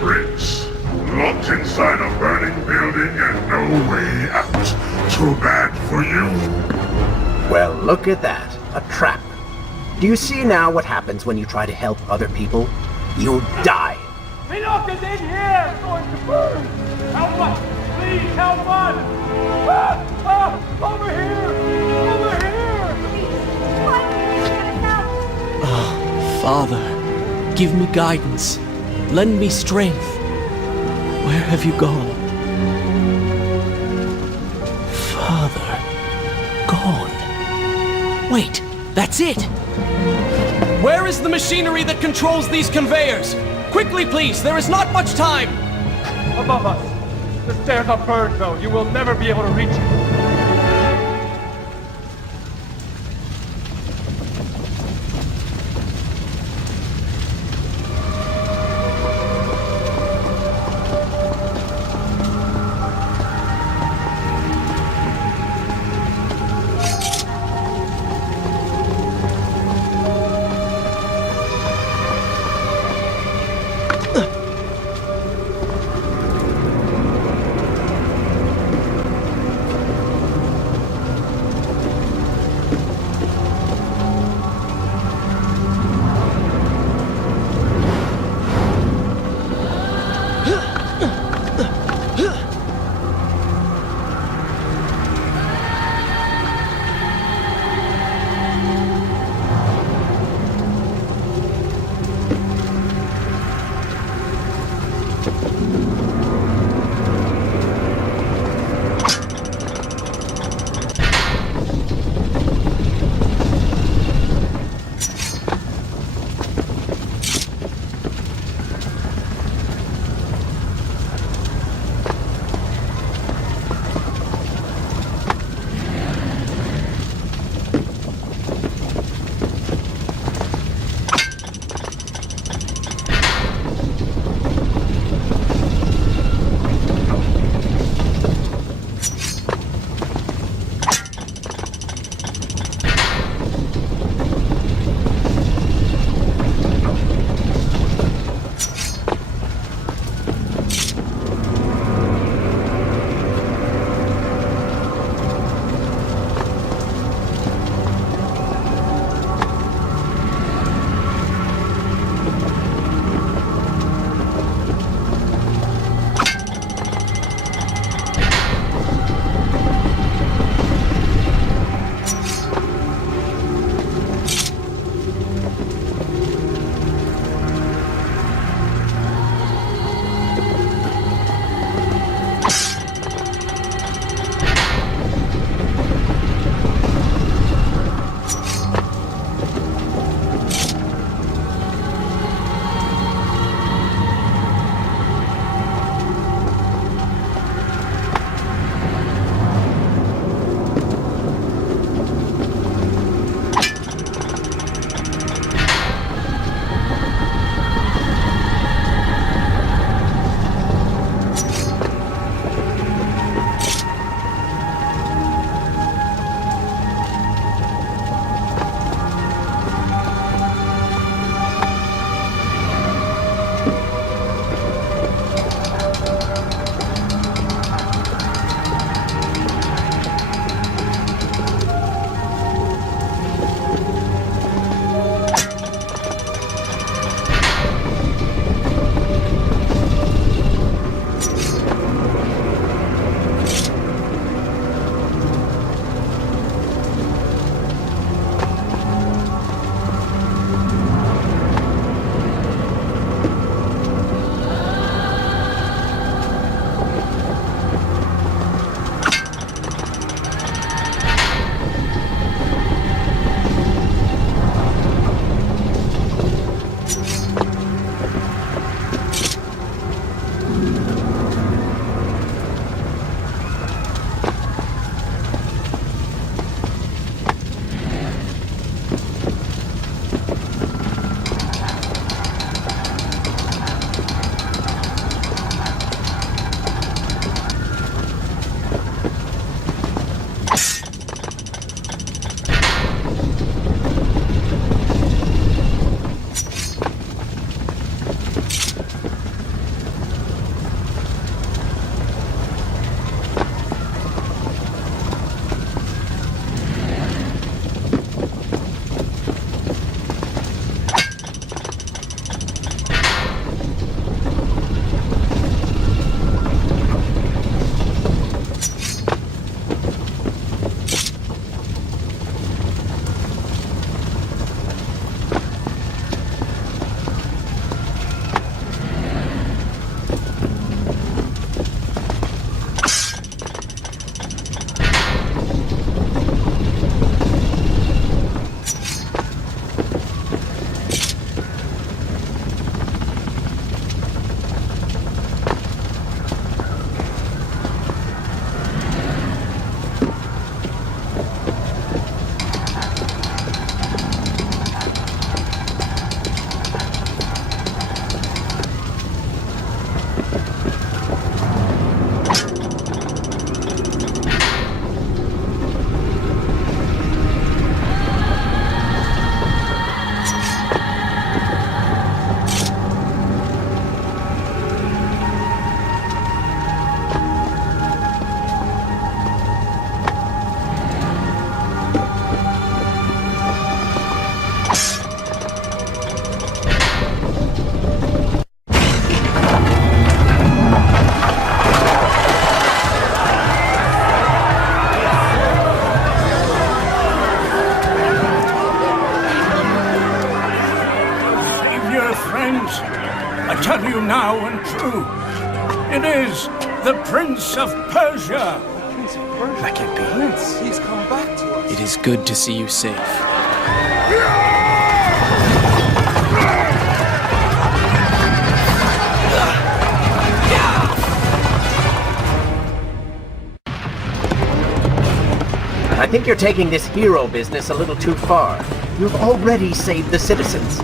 Prince, locked inside a burning building and no way out. Too bad for you. Well, look at that. A trap. Do you see now what happens when you try to help other people? You die. Enoch is in here! It's going to burn! Help us! Please help us! Over here! Over here! Father, give me guidance. Lend me strength. Where have you gone? Father, gone. Wait, that's it! Where is the machinery that controls these conveyors? Quickly, please, there is not much time! Above us! The stairs are burned, though. You will never be able to reach it. I tell you now and true, it is the Prince of Persia. That can't be. Prince, he's come back to us. It is good to see you safe. I think you're taking this hero business a little too far. You've already saved the citizens.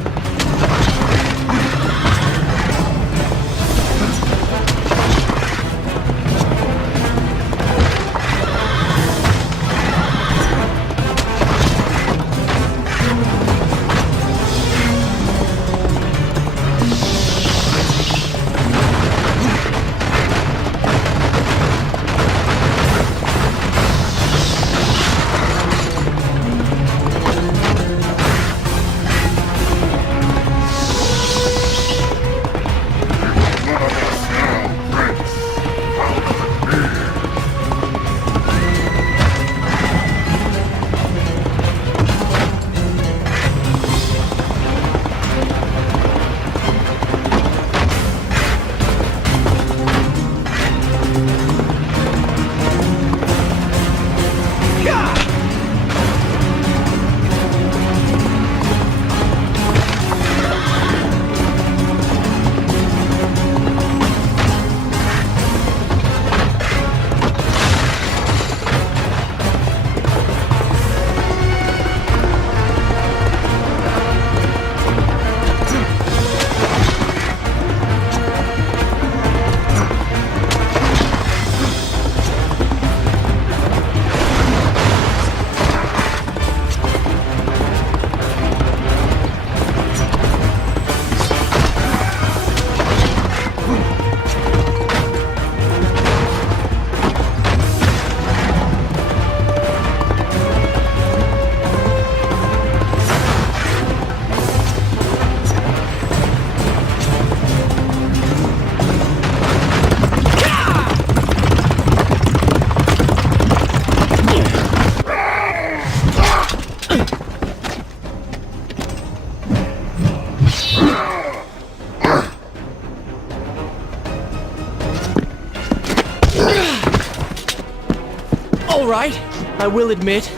All right, I will admit,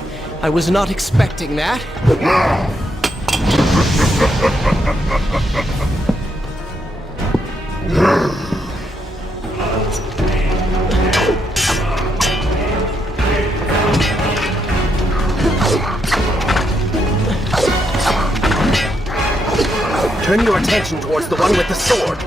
I was not expecting that. Turn your attention towards the one with the sword.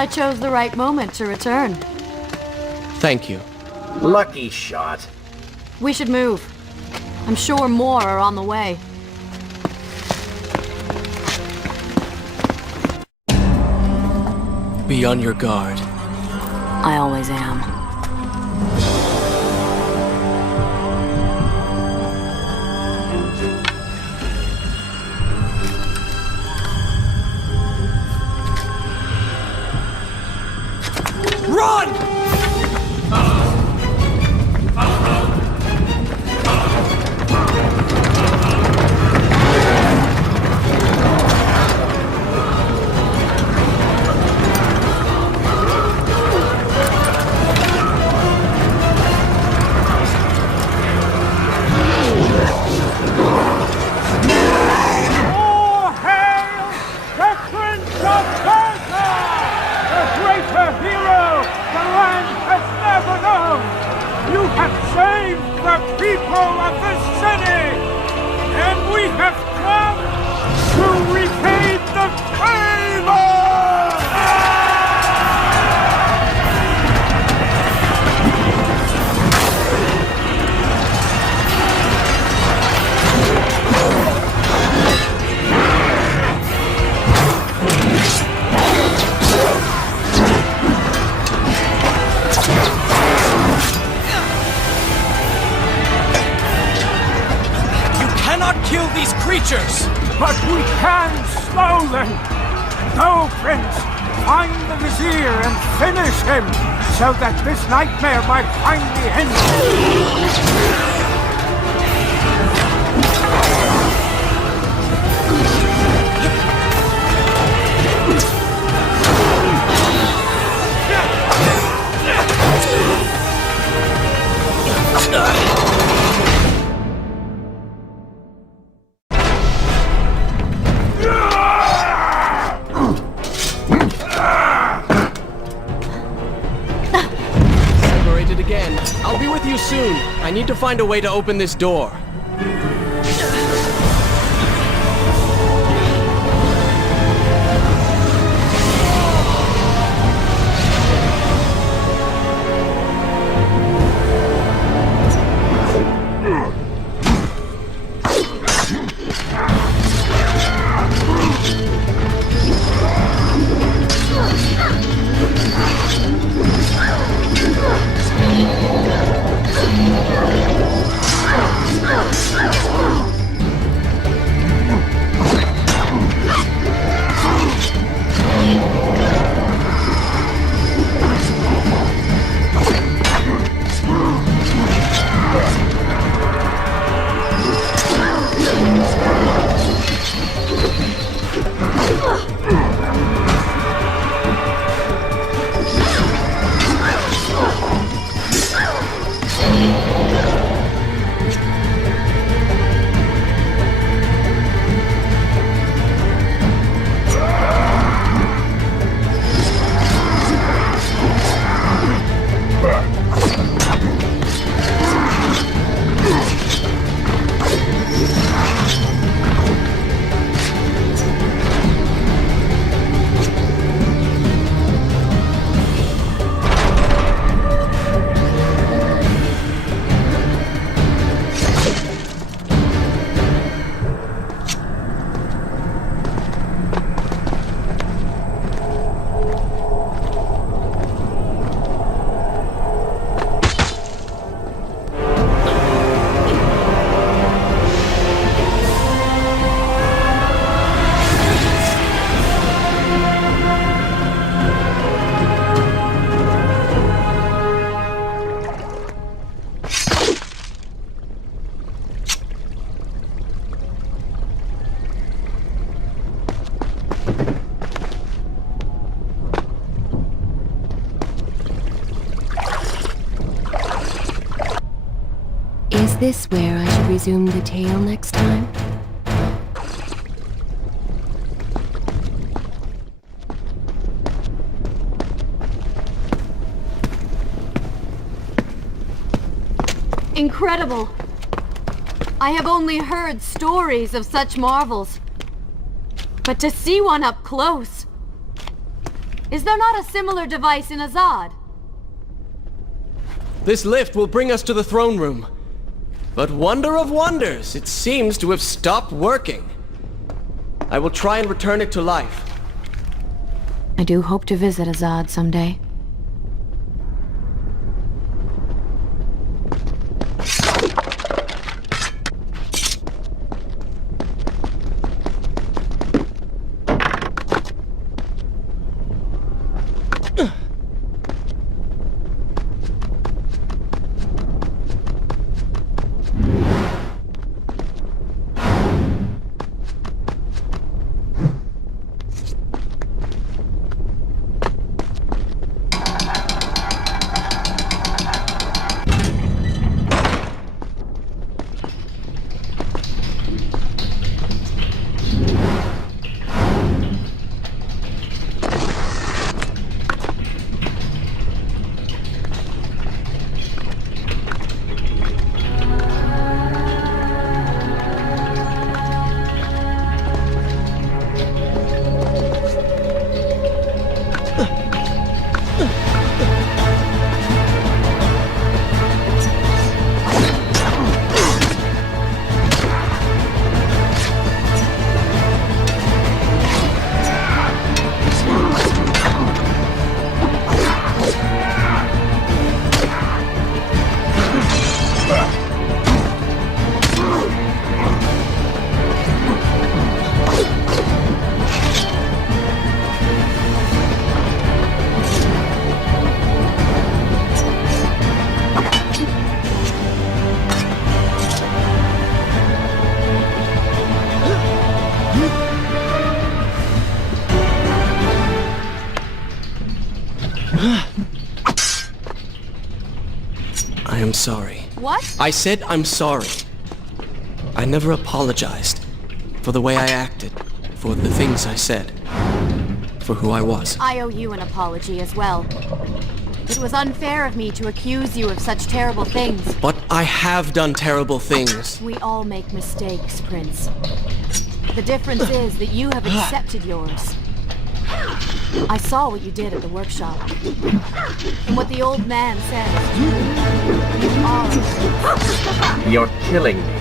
I chose the right moment to return. Thank you. Lucky shot. We should move. I'm sure more are on the way. Be on your guard. I always am. Run! All hail the Prince of Persia! The greater hero the land has never known! You have saved the people of this city! And we have come to repay the favor! Cannot kill these creatures! But we can slow them! Go, Prince! Find the Vizier and finish him, so that this nightmare might finally end! Separated again. I'll be with you soon. I need to find a way to open this door. Is this where I should resume the tale next time? Incredible! I have only heard stories of such marvels. But to see one up close... Is there not a similar device in Azad? This lift will bring us to the throne room. But wonder of wonders, it seems to have stopped working. I will try and return it to life. I do hope to visit Azad someday. I am sorry. What? I said I'm sorry. I never apologized for the way I acted, for the things I said, for who I was. I owe you an apology as well. It was unfair of me to accuse you of such terrible things. But I have done terrible things. We all make mistakes, Prince. The difference is that you have accepted yours. I saw what you did at the workshop. And what the old man said. You are... You're killing me.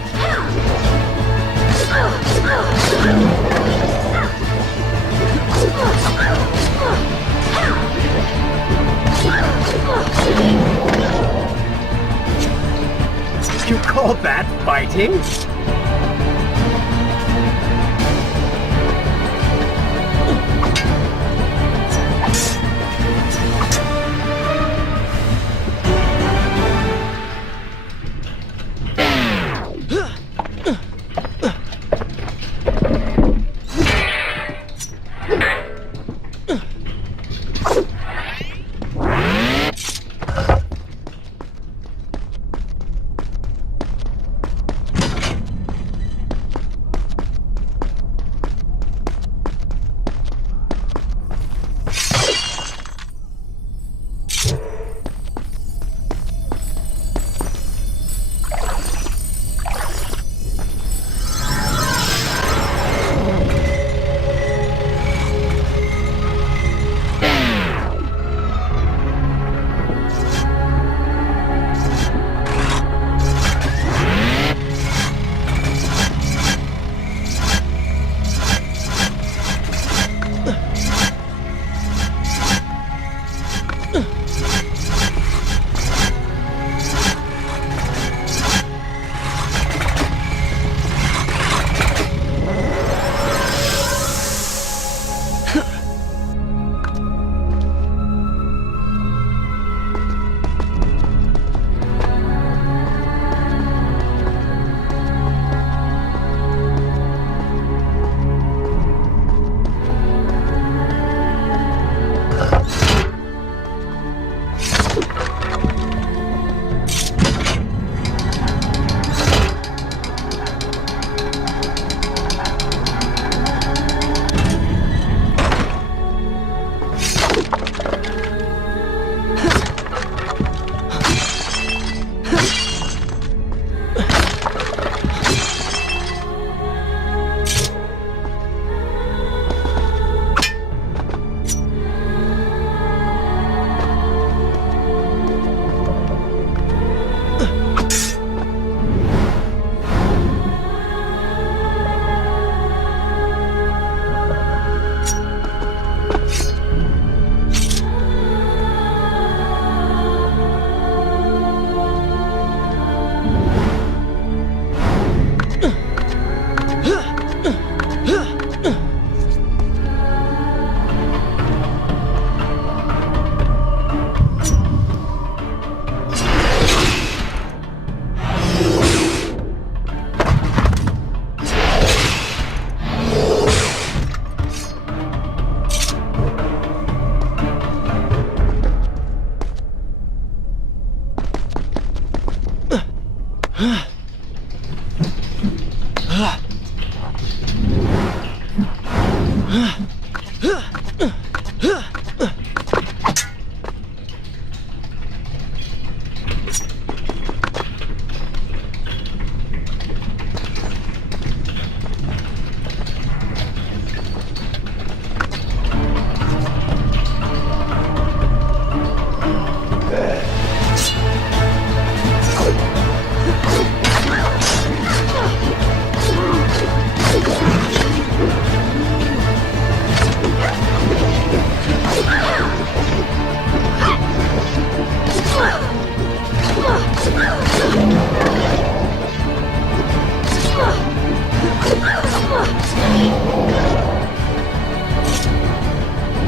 You call that fighting?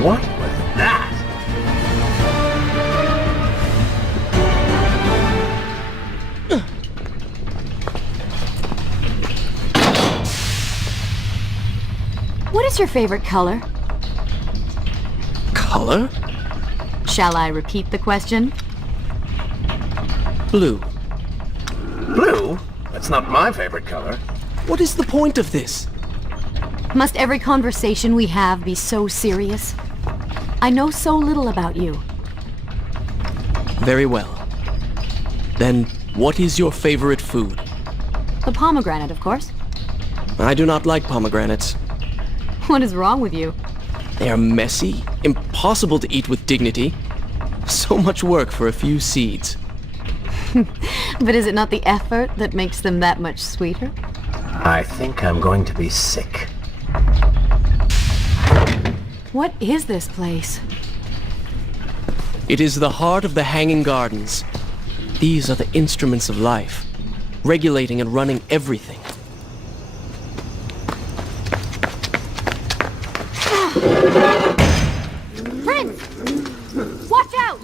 What was that? What is your favorite color? Color? Shall I repeat the question? Blue. Blue? That's not my favorite color. What is the point of this? Must every conversation we have be so serious? I know so little about you. Very well. Then, what is your favorite food? The pomegranate, of course. I do not like pomegranates. What is wrong with you? They are messy, impossible to eat with dignity. So much work for a few seeds. But is it not the effort that makes them that much sweeter? I think I'm going to be sick. What is this place? It is the heart of the Hanging Gardens. These are the instruments of life, regulating and running everything. Prince! Watch out!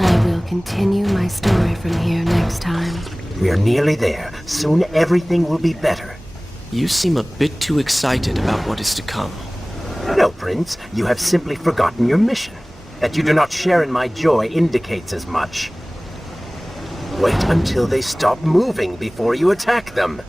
I will continue my story from here next time. We are nearly there. Soon everything will be better. You seem a bit too excited about what is to come. No, Prince. You have simply forgotten your mission. That you do not share in my joy indicates as much. Wait until they stop moving before you attack them.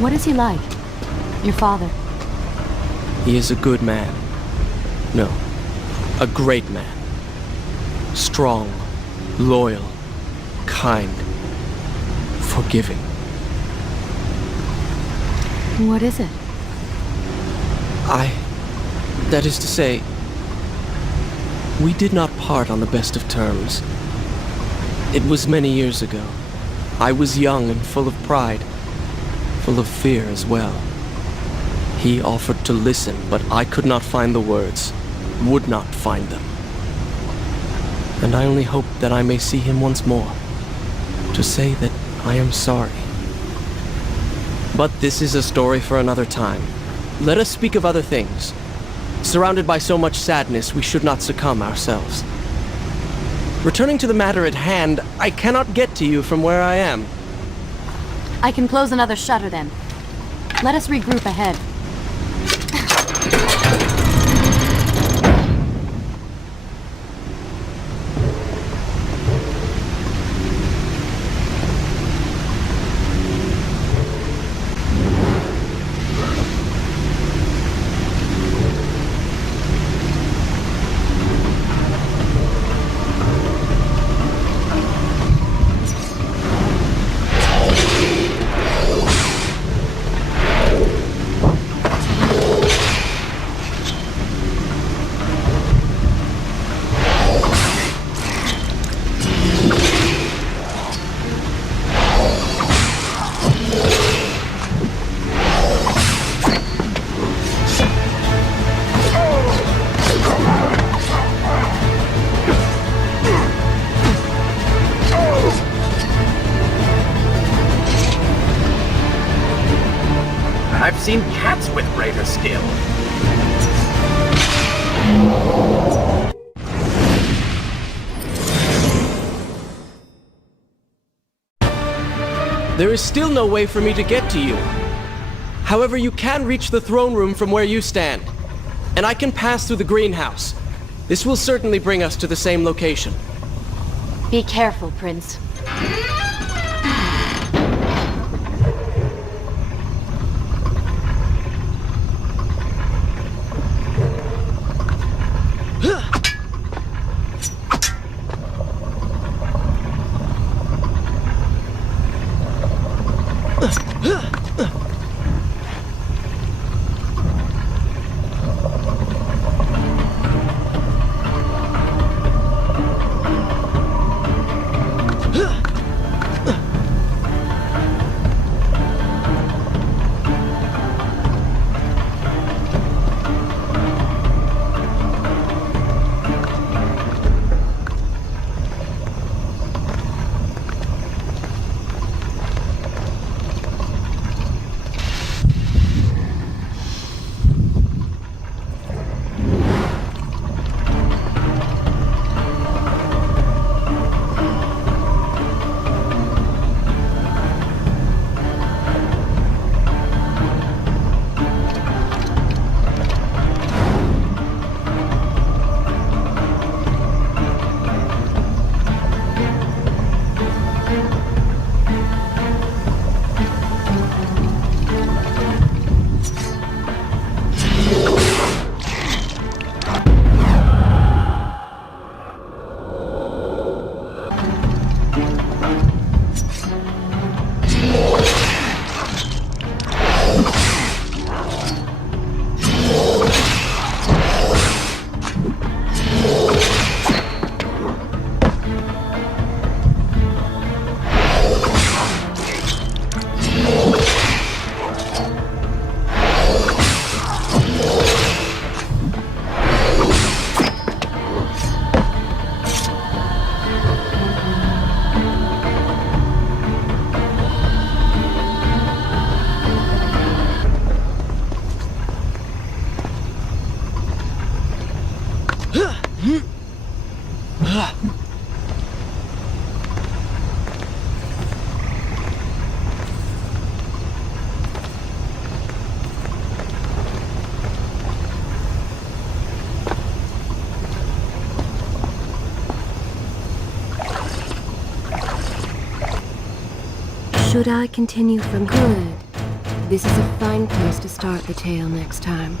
What is he like? Your father? He is a good man. No, a great man. Strong, loyal, kind, forgiving. What is it? That is to say, we did not part on the best of terms. It was many years ago. I was young and full of pride, full of fear as well. He offered to listen, but I could not find the words, would not find them. And I only hope that I may see him once more, to say that I am sorry. But this is a story for another time. Let us speak of other things. Surrounded by so much sadness, we should not succumb ourselves. Returning to the matter at hand, I cannot get to you from where I am. I can close another shutter then. Let us regroup ahead. I've seen cats with greater skill. There is still no way for me to get to you. However, you can reach the throne room from where you stand, and I can pass through the greenhouse. This will certainly bring us to the same location. Be careful, Prince. Should I continue from good? This is a fine place to start the tale next time.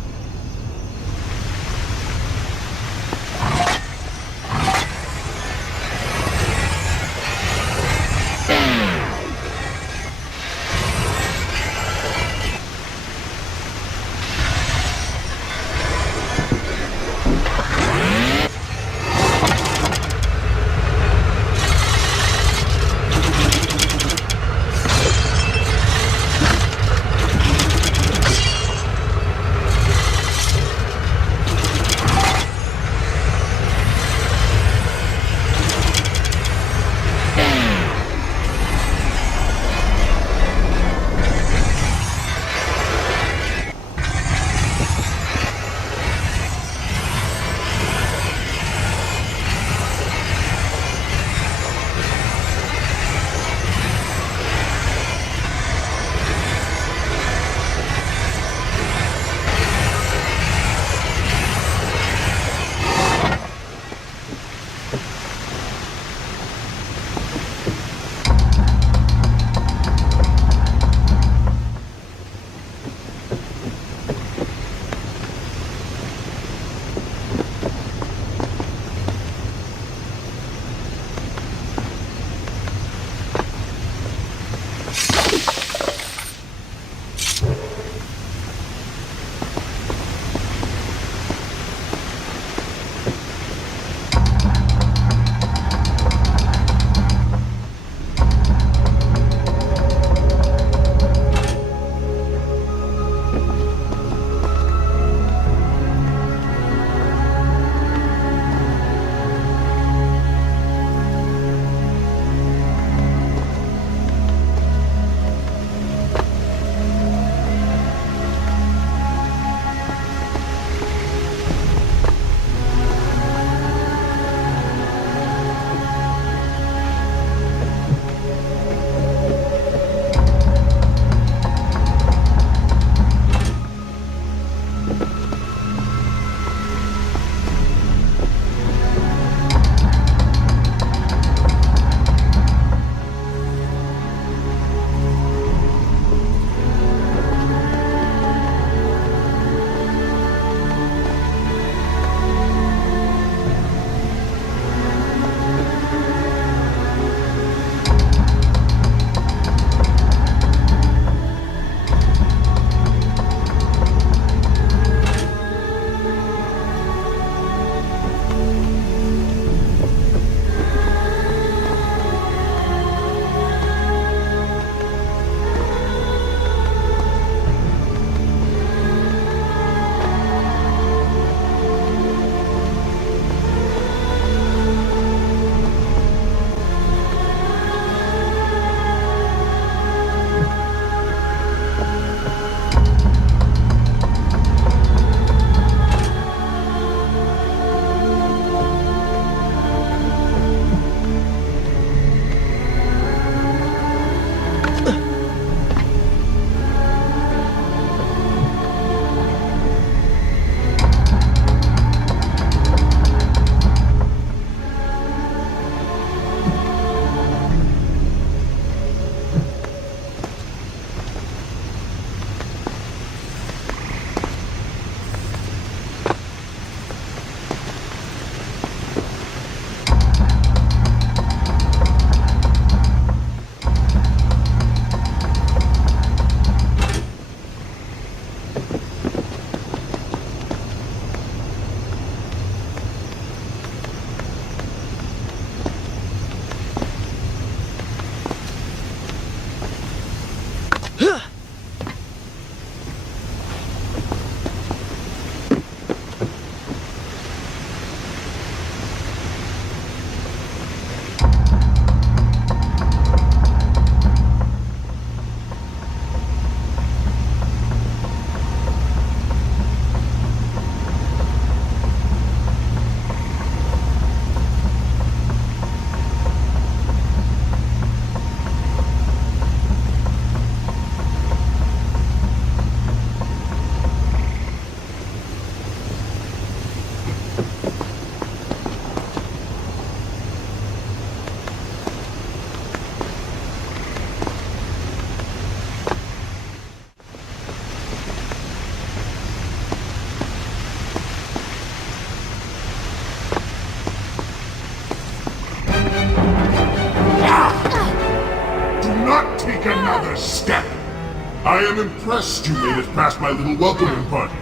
I am impressed you made it past my little welcoming party.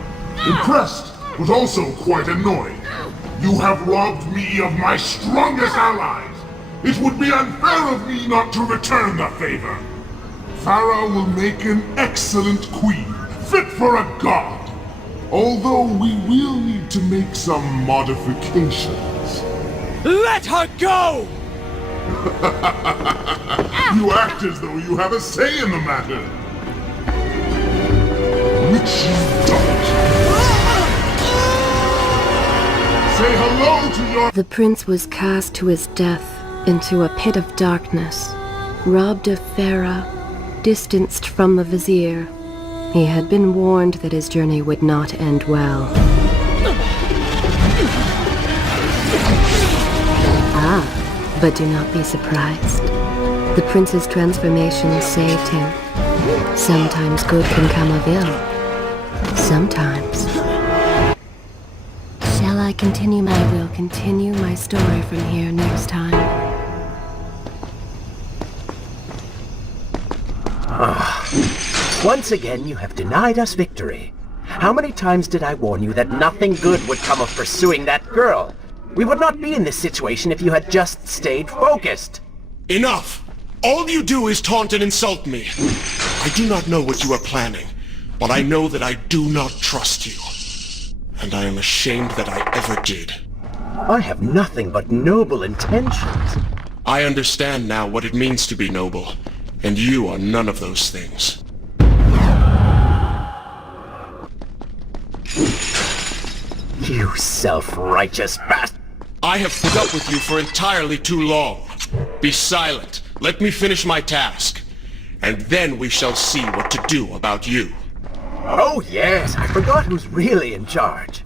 Impressed, but also quite annoyed. You have robbed me of my strongest allies. It would be unfair of me not to return the favor. Farah will make an excellent queen, fit for a god. Although we will need to make some modifications. Let her go! You act as though you have a say in the matter. Which you don't. Say hello to your... The prince was cast to his death into a pit of darkness, robbed of Farah, distanced from the vizier. He had been warned that his journey would not end well. Ah, but do not be surprised. The prince's transformation saved him. Sometimes good can come of ill. Sometimes. Shall I continue? I will continue my story from here next time. Once again, you have denied us victory. How many times did I warn you that nothing good would come of pursuing that girl? We would not be in this situation if you had just stayed focused. Enough! All you do is taunt and insult me. I do not know what you are planning, but I know that I do not trust you. And I am ashamed that I ever did. I have nothing but noble intentions. I understand now what it means to be noble, and you are none of those things. You self-righteous bastard! I have put up with you for entirely too long. Be silent. Let me finish my task. And then we shall see what to do about you. Oh yes, I forgot who's really in charge.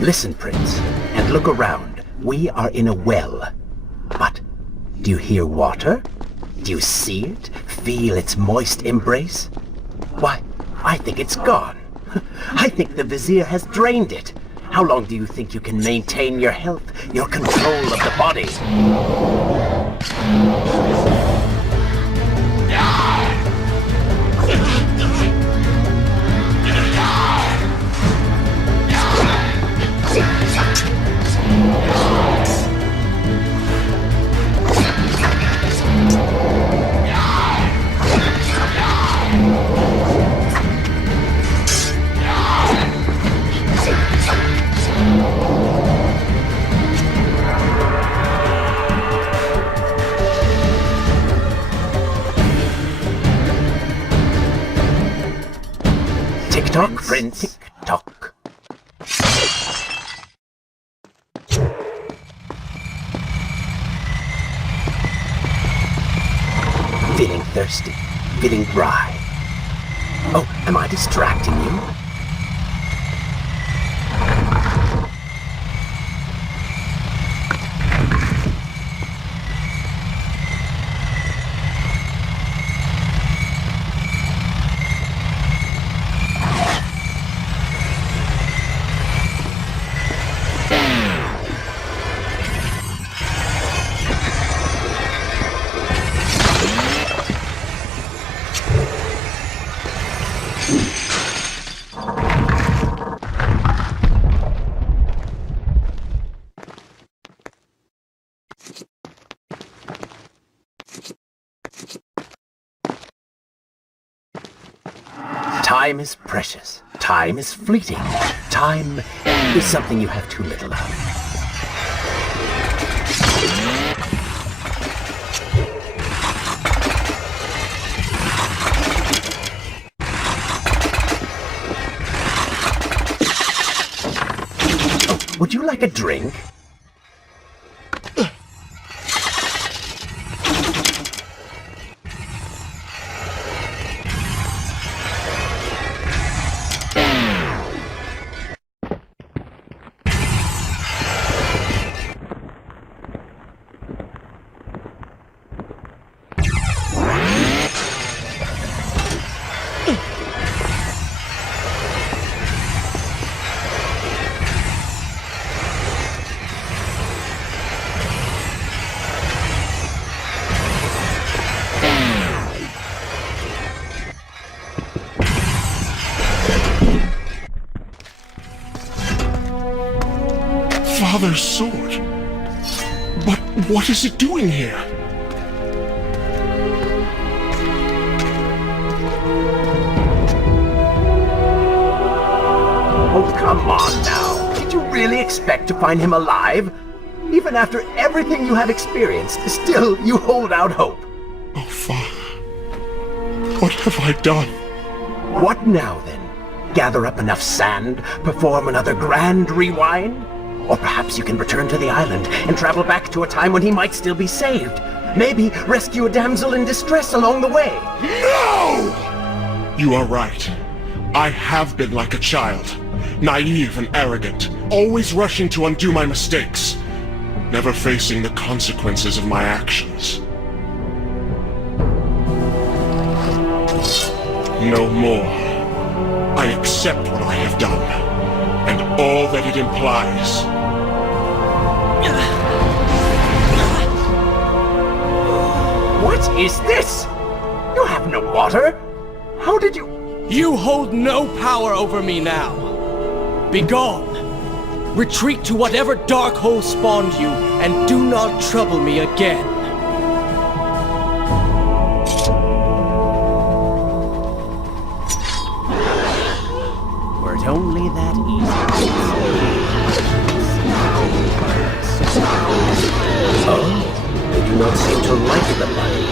Listen, Prince, and look around. We are in a well. But do you hear water? Do you see it? Feel its moist embrace? Why, I think it's gone. I think the Vizier has drained it. How long do you think you can maintain your health, your control of the body? Tick-tock, Prince. Tick-tock. Feeling thirsty, feeling dry. Oh, am I distracting you? Time is precious. Time is fleeting. Time is something you have too little of. Oh, would you like a drink? Father's sword. But what is it doing here? Oh, come on now. Did you really expect to find him alive? Even after everything you have experienced, still you hold out hope. Oh, Father. What have I done? What now, then? Gather up enough sand, perform another grand rewind? Or perhaps you can return to the island and travel back to a time when he might still be saved. Maybe rescue a damsel in distress along the way. No! You are right. I have been like a child. Naive and arrogant, always rushing to undo my mistakes, never facing the consequences of my actions. No more. I accept what I have done, and all that it implies. What is this? You have no water? How did you... You hold no power over me now. Begone. Retreat to whatever dark hole spawned you, and do not trouble me again. Were it only that easy. Oh, they do not seem to like the light.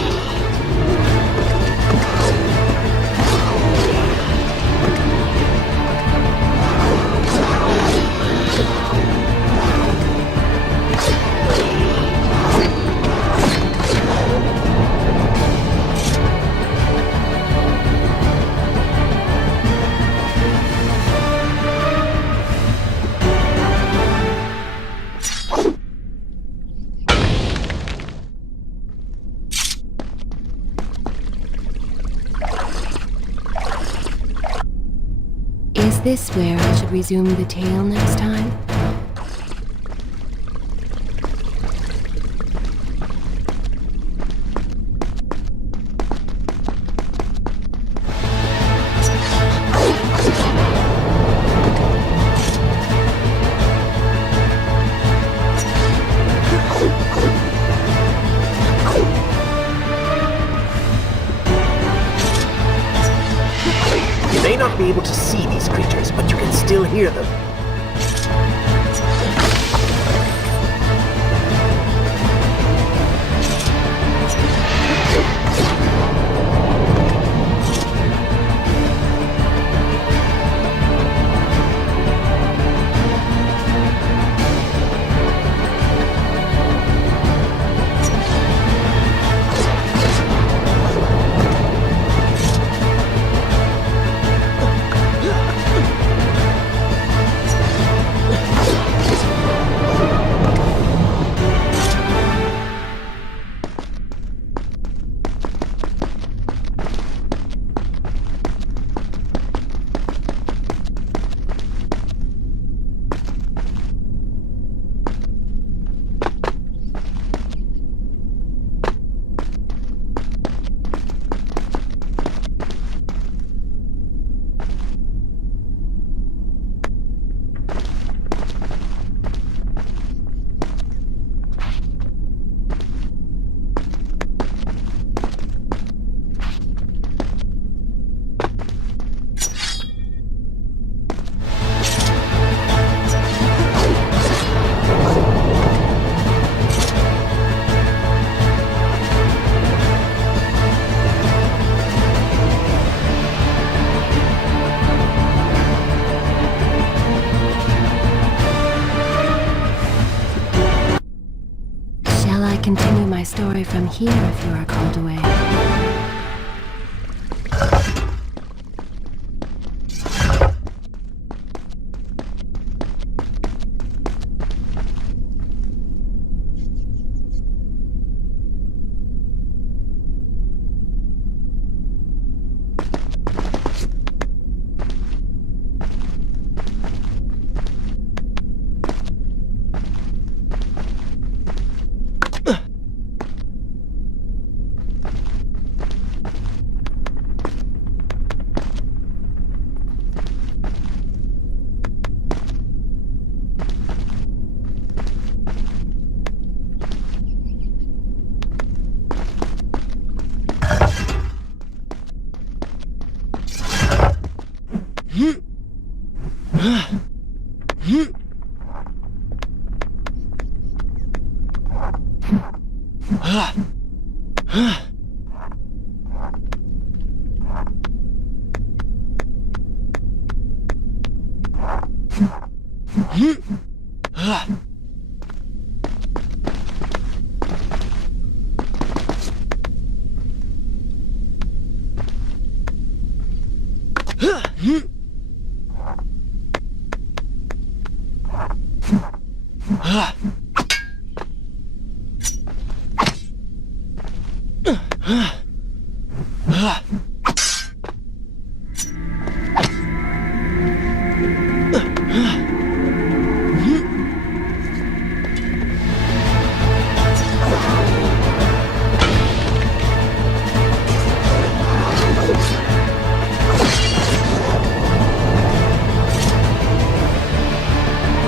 Is this where I should resume the tale next time? You may not be able to see these creatures, but you can still hear them. Continue my story from here if you are called away.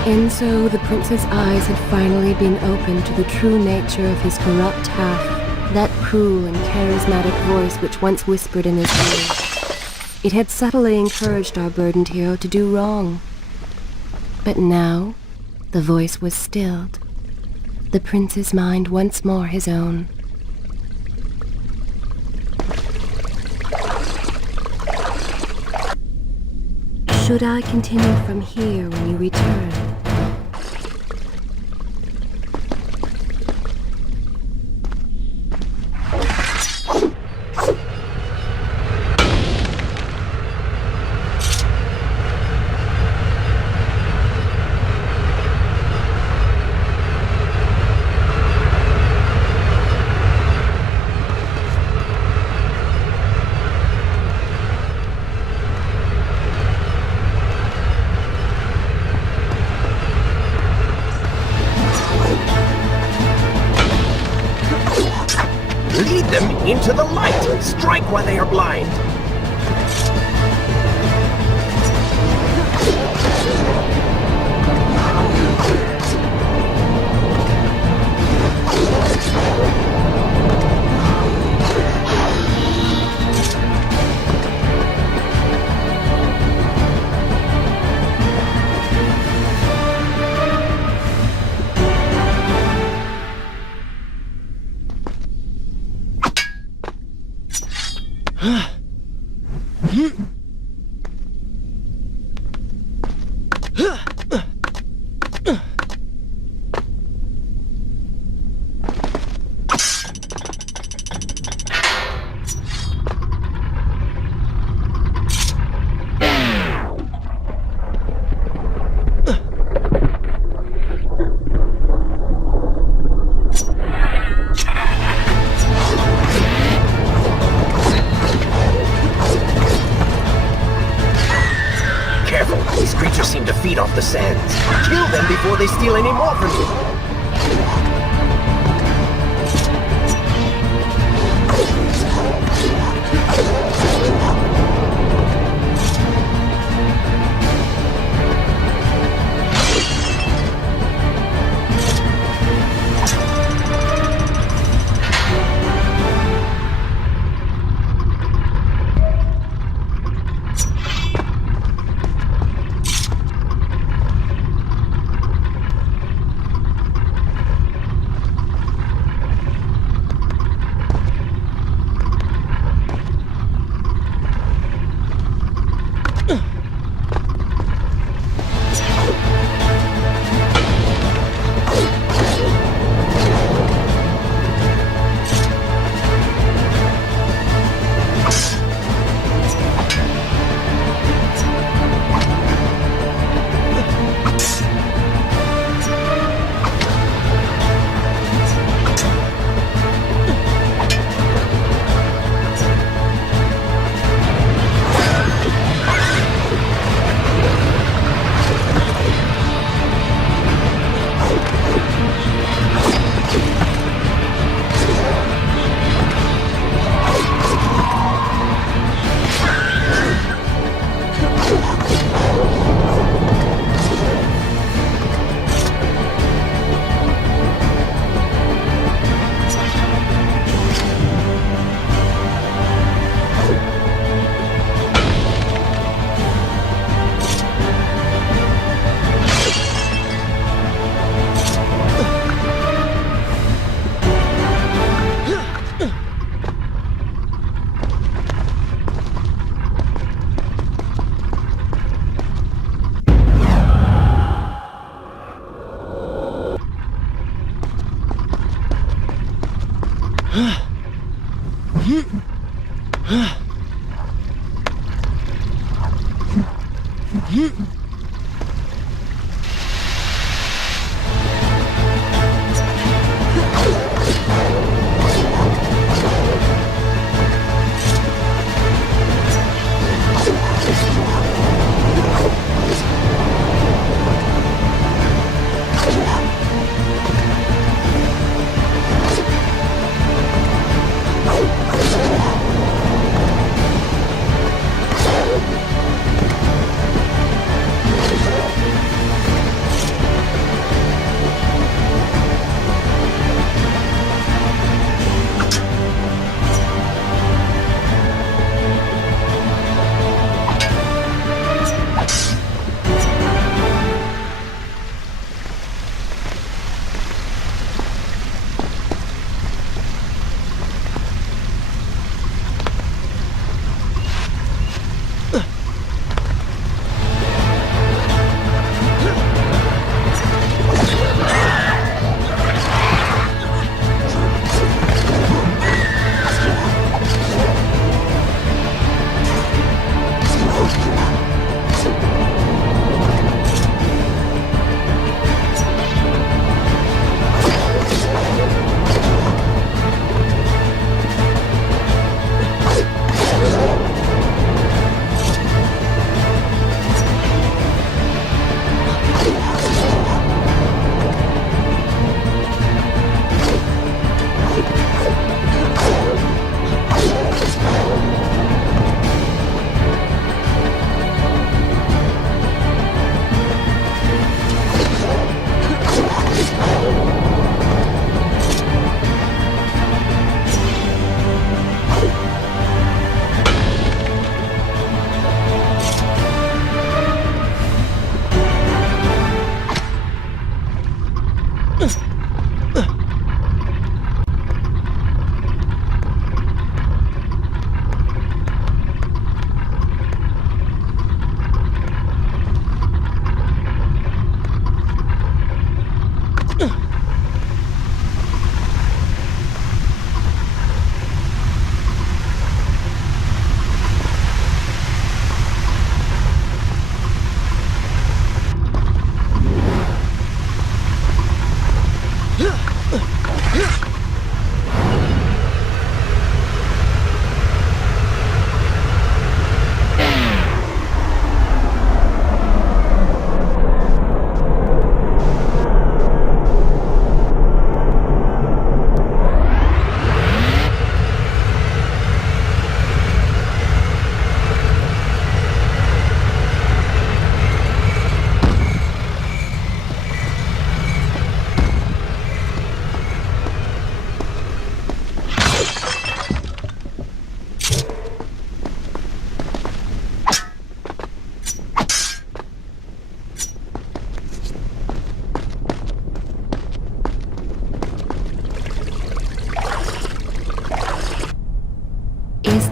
And so the prince's eyes had finally been opened to the true nature of his corrupt half, that cruel and charismatic voice which once whispered in his ear. It had subtly encouraged our burdened hero to do wrong. But now, the voice was stilled, the prince's mind once more his own. Should I continue from here when you return? to the light! Strike while they are blind! These creatures seem to feed off the sands. Kill them before they steal any more from you.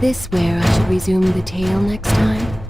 this where I should resume the tale next time?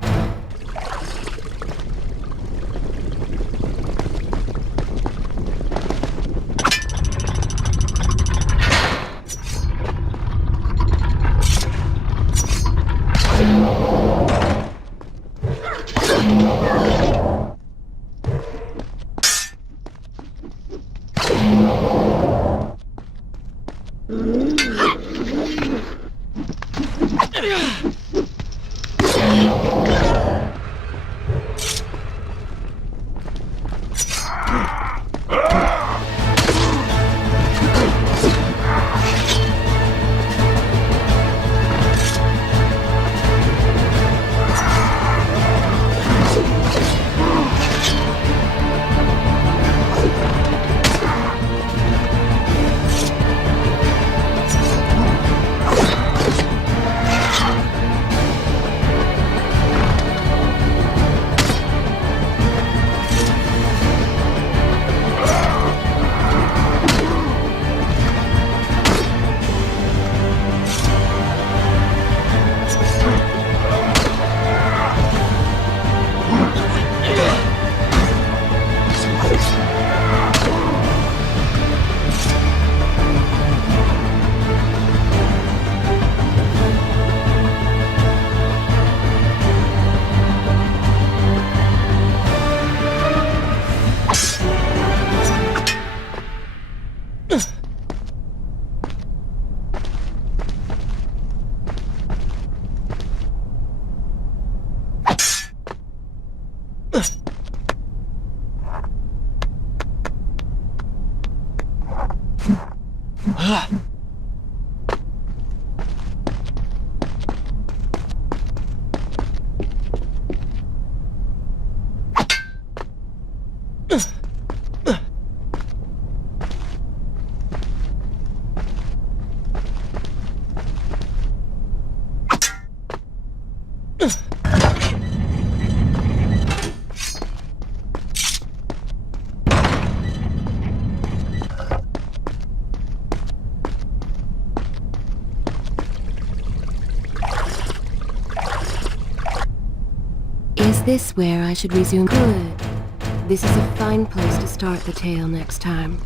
Is this where I should resume? Good. This is a fine place to start the tale next time.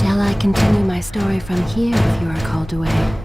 Shall I continue my story from here if you are called away?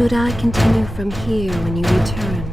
Should I continue from here when you return?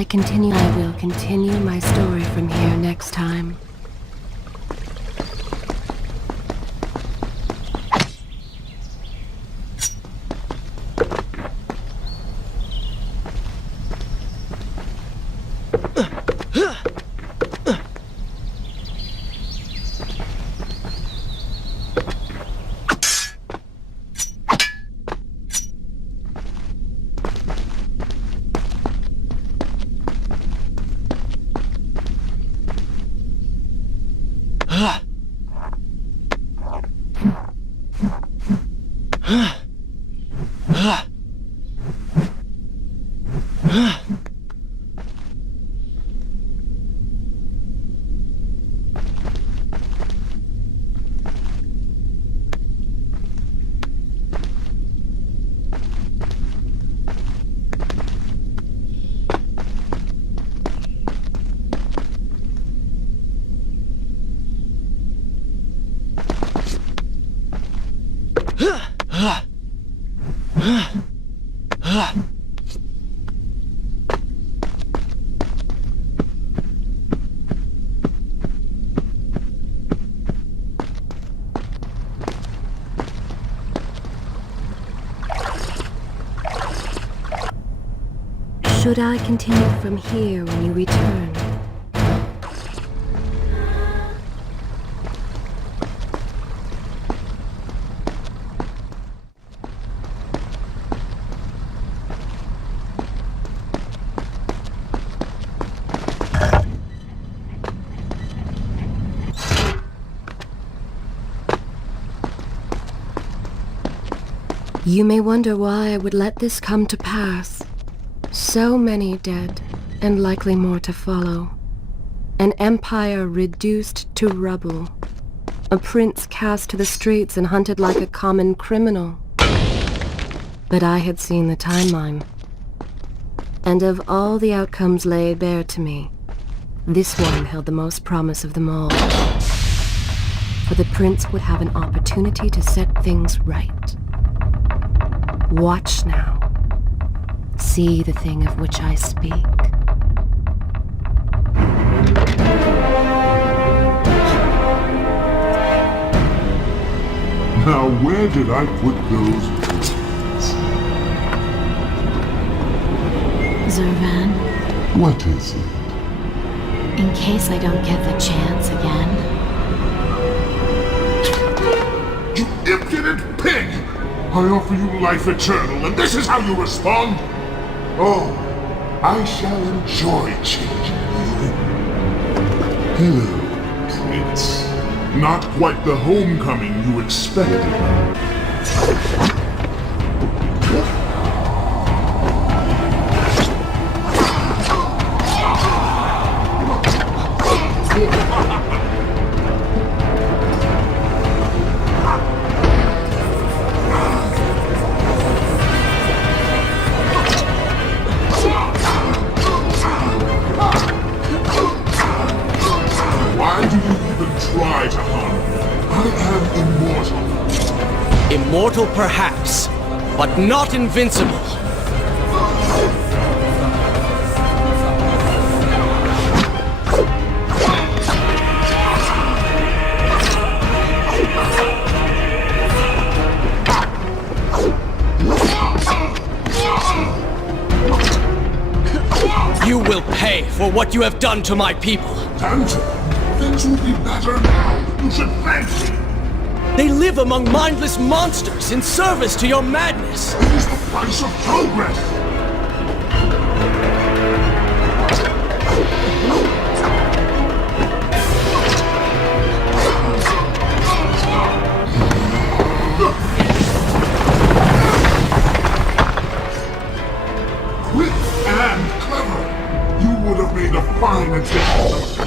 I continue? I will continue my story from here next time. Should I continue from here when you return? You may wonder why I would let this come to pass. So many dead, and likely more to follow. An empire reduced to rubble. A prince cast to the streets and hunted like a common criminal. But I had seen the timeline. And of all the outcomes laid bare to me, this one held the most promise of them all. For the prince would have an opportunity to set things right. Watch now. See the thing of which I speak. Now where did I put those words? Zurvan, What is it? in case I don't get the chance again. You impudent pig! I offer you life eternal, and this is how you respond? Oh, I shall enjoy changing you. Hello, Prince. Not quite the homecoming you expected. Why do you even try to harm me? I am immortal. Immortal perhaps, but not invincible. You will pay for what you have done to my people. Danton, things will be better now. You should thank me. They live among mindless monsters in service to your madness. It is the price of progress. Quick and clever. You would have made a fine addition.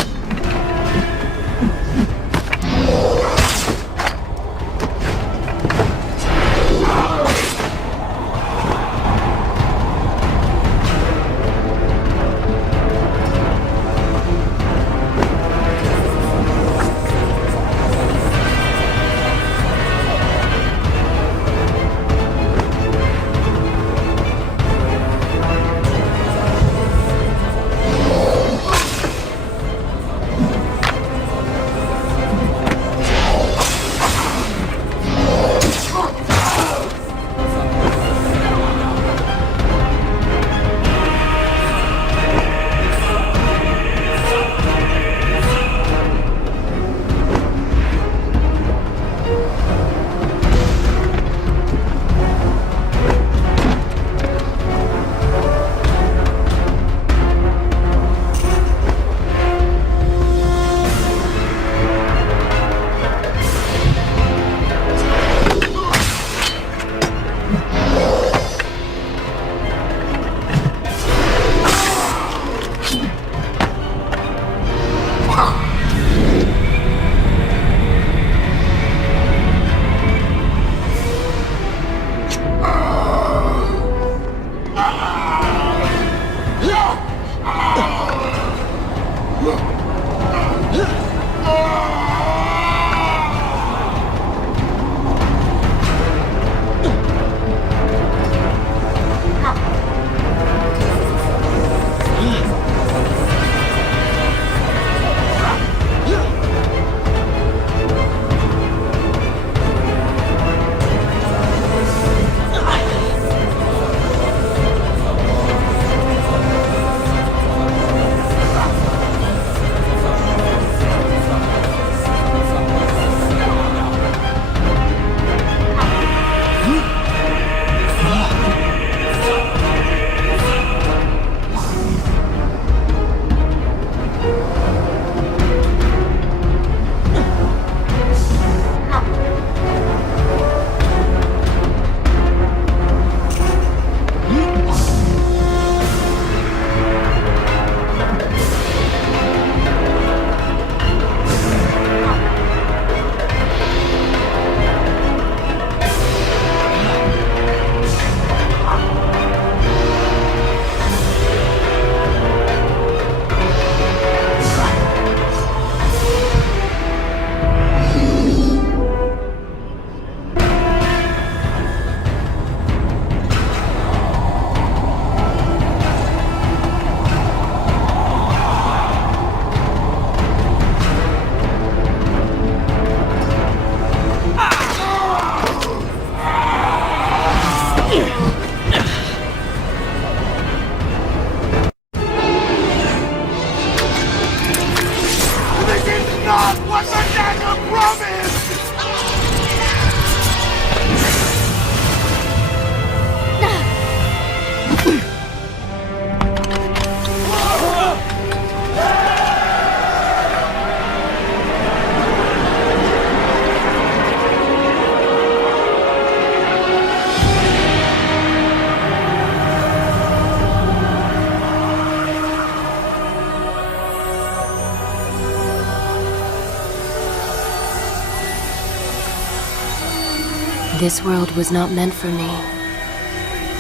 This world was not meant for me,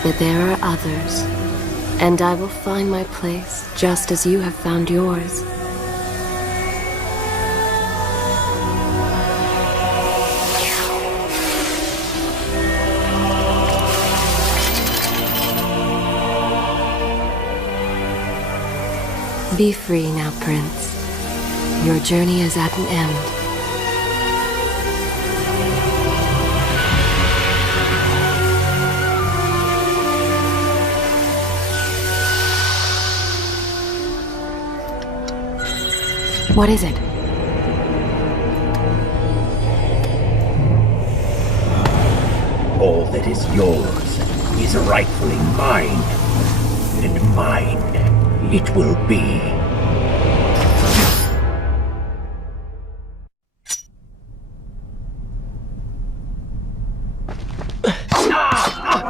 but there are others, and I will find my place just as you have found yours. Be free now, Prince. Your journey is at an end. What is it? All that is yours is rightfully mine, and mine it will be.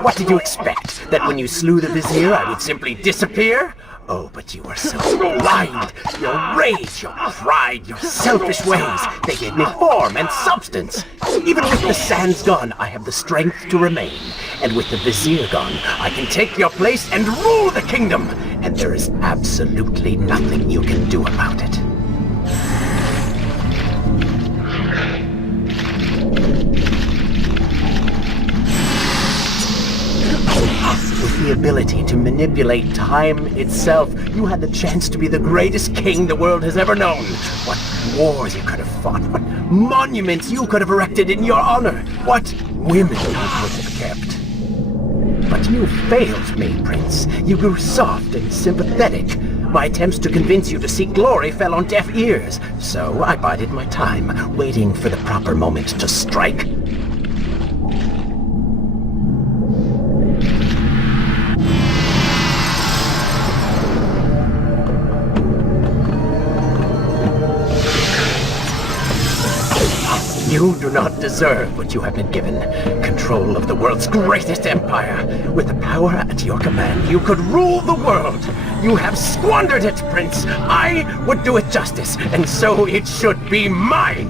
What did you expect? That when you slew the Vizier, I would simply disappear? Oh, but you were so blind! Your rage, your pride, your selfish ways, they gave me form and substance! Even with the sands gone, I have the strength to remain. And with the Vizier gone, I can take your place and rule the kingdom! And there is absolutely nothing you can do about it. With the ability to manipulate time itself, you had the chance to be the greatest king the world has ever known. What wars you could have fought, what monuments you could have erected in your honor, what women you could have kept. But you failed me, Prince. You grew soft and sympathetic. My attempts to convince you to seek glory fell on deaf ears, so I bided my time, waiting for the proper moment to strike. You do not deserve what you have been given. Control of the world's greatest empire. With the power at your command, you could rule the world. You have squandered it, Prince. I would do it justice, and so it should be mine.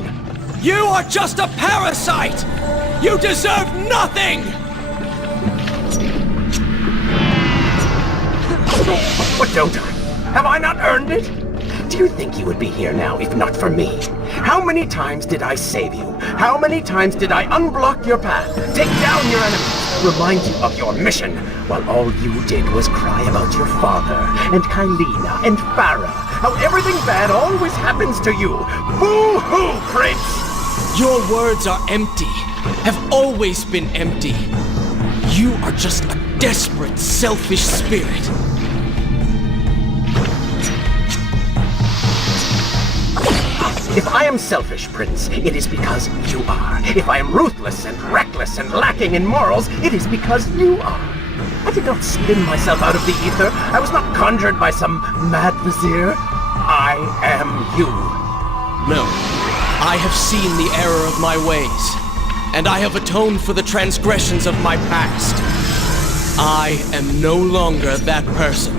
You are just a parasite! You deserve nothing! What don't I? Have I not earned it? Do you think you would be here now if not for me? How many times did I save you? How many times did I unblock your path, take down your enemies, remind you of your mission, while all you did was cry about your father, and Kylina, and Farah, how everything bad always happens to you? Boo-hoo, Prince! Your words are empty, have always been empty. You are just a desperate, selfish spirit. If I am selfish, Prince, it is because you are. If I am ruthless and reckless and lacking in morals, it is because you are. I did not spin myself out of the ether. I was not conjured by some mad vizier. I am you. No, I have seen the error of my ways, and I have atoned for the transgressions of my past. I am no longer that person.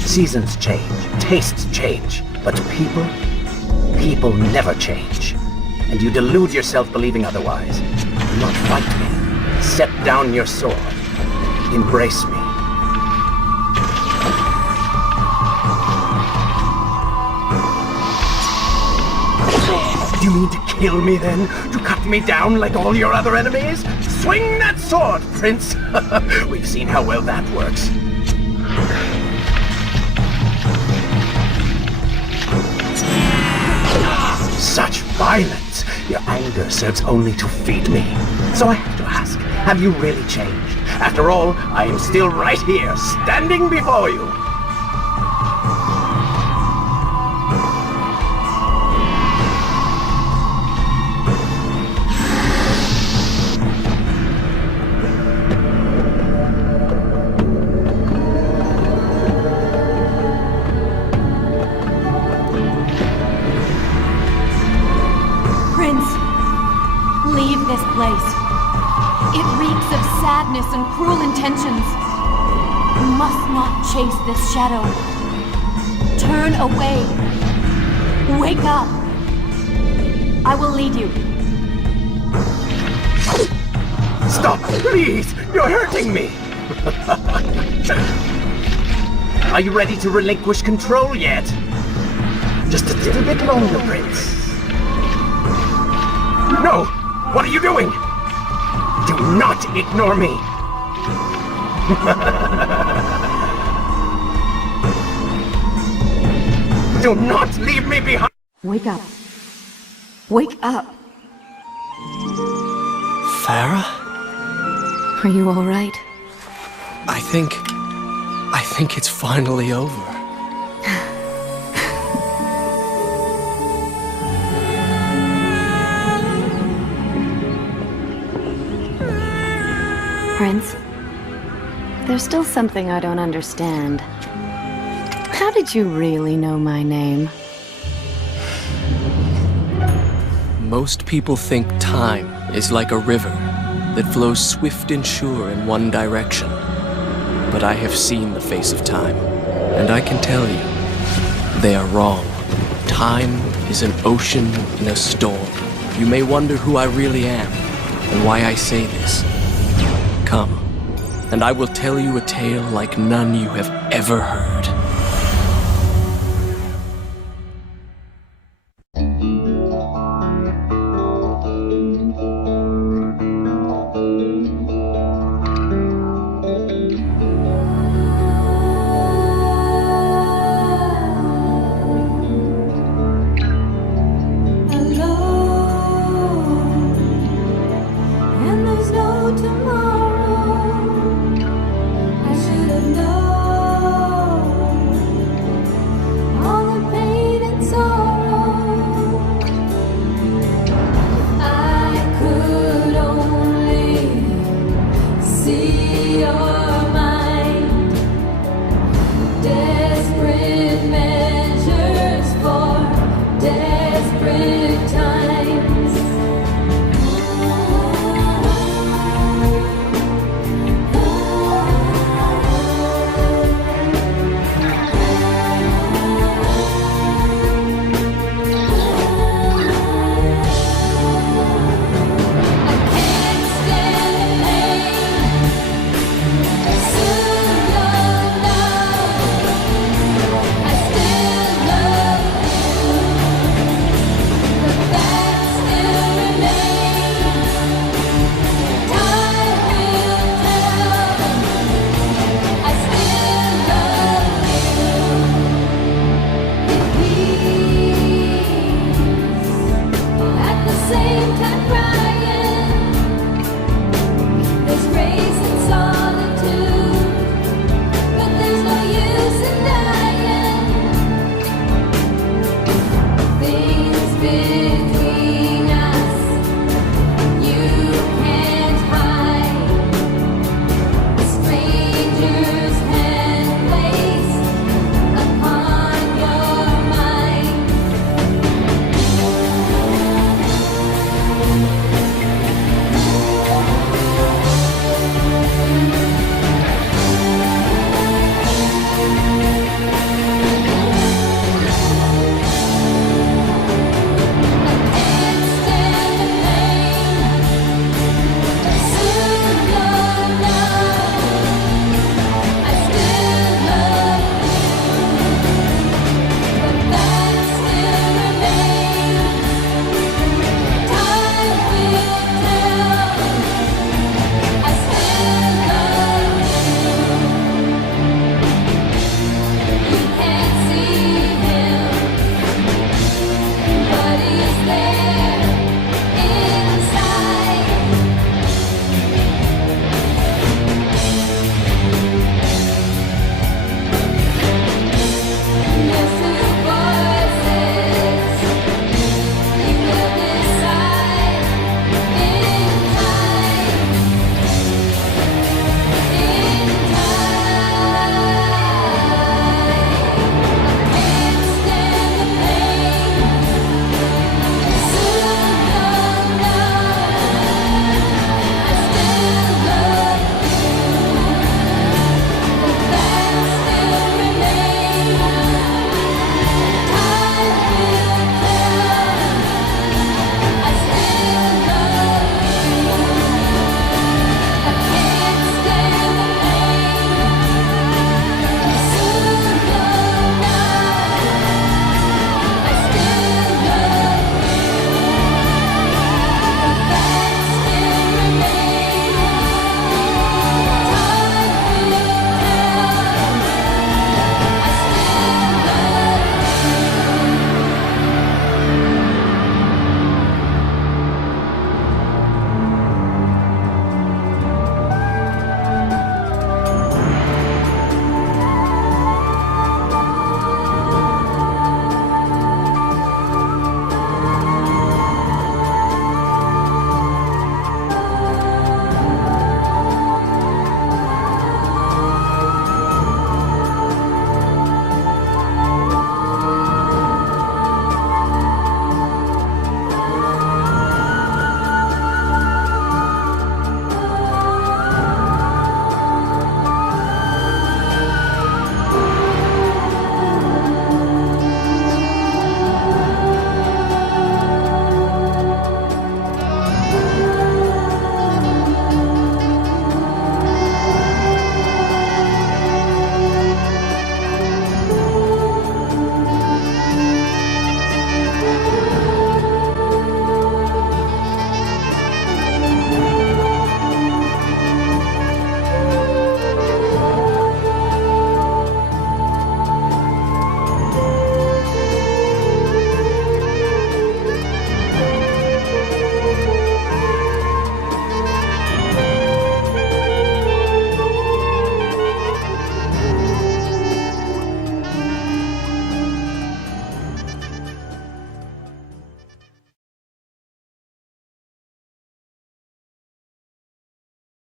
Seasons change, tastes change. But people never change. And you delude yourself believing otherwise. Do not fight me. Set down your sword. Embrace me. Do you mean to kill me then? To cut me down like all your other enemies? Swing that sword, Prince! We've seen how well that works. Such violence! Your anger serves only to feed me. So I have to ask, have you really changed? After all, I am still right here, standing before you. Leave this place. It reeks of sadness and cruel intentions. You must not chase this shadow. Turn away. Wake up. I will lead you. Stop, please! You're hurting me! Are you ready to relinquish control yet? Just a little bit longer, Prince. No! What are you doing? Do not ignore me! Do not leave me behind! Wake up. Wake up. Farah? Are you all right? I think it's finally over. Prince, there's still something I don't understand. How did you really know my name? Most people think time is like a river that flows swift and sure in one direction. But I have seen the face of time, and I can tell you, they are wrong. Time is an ocean in a storm. You may wonder who I really am, and why I say this. Come, and I will tell you a tale like none you have ever heard.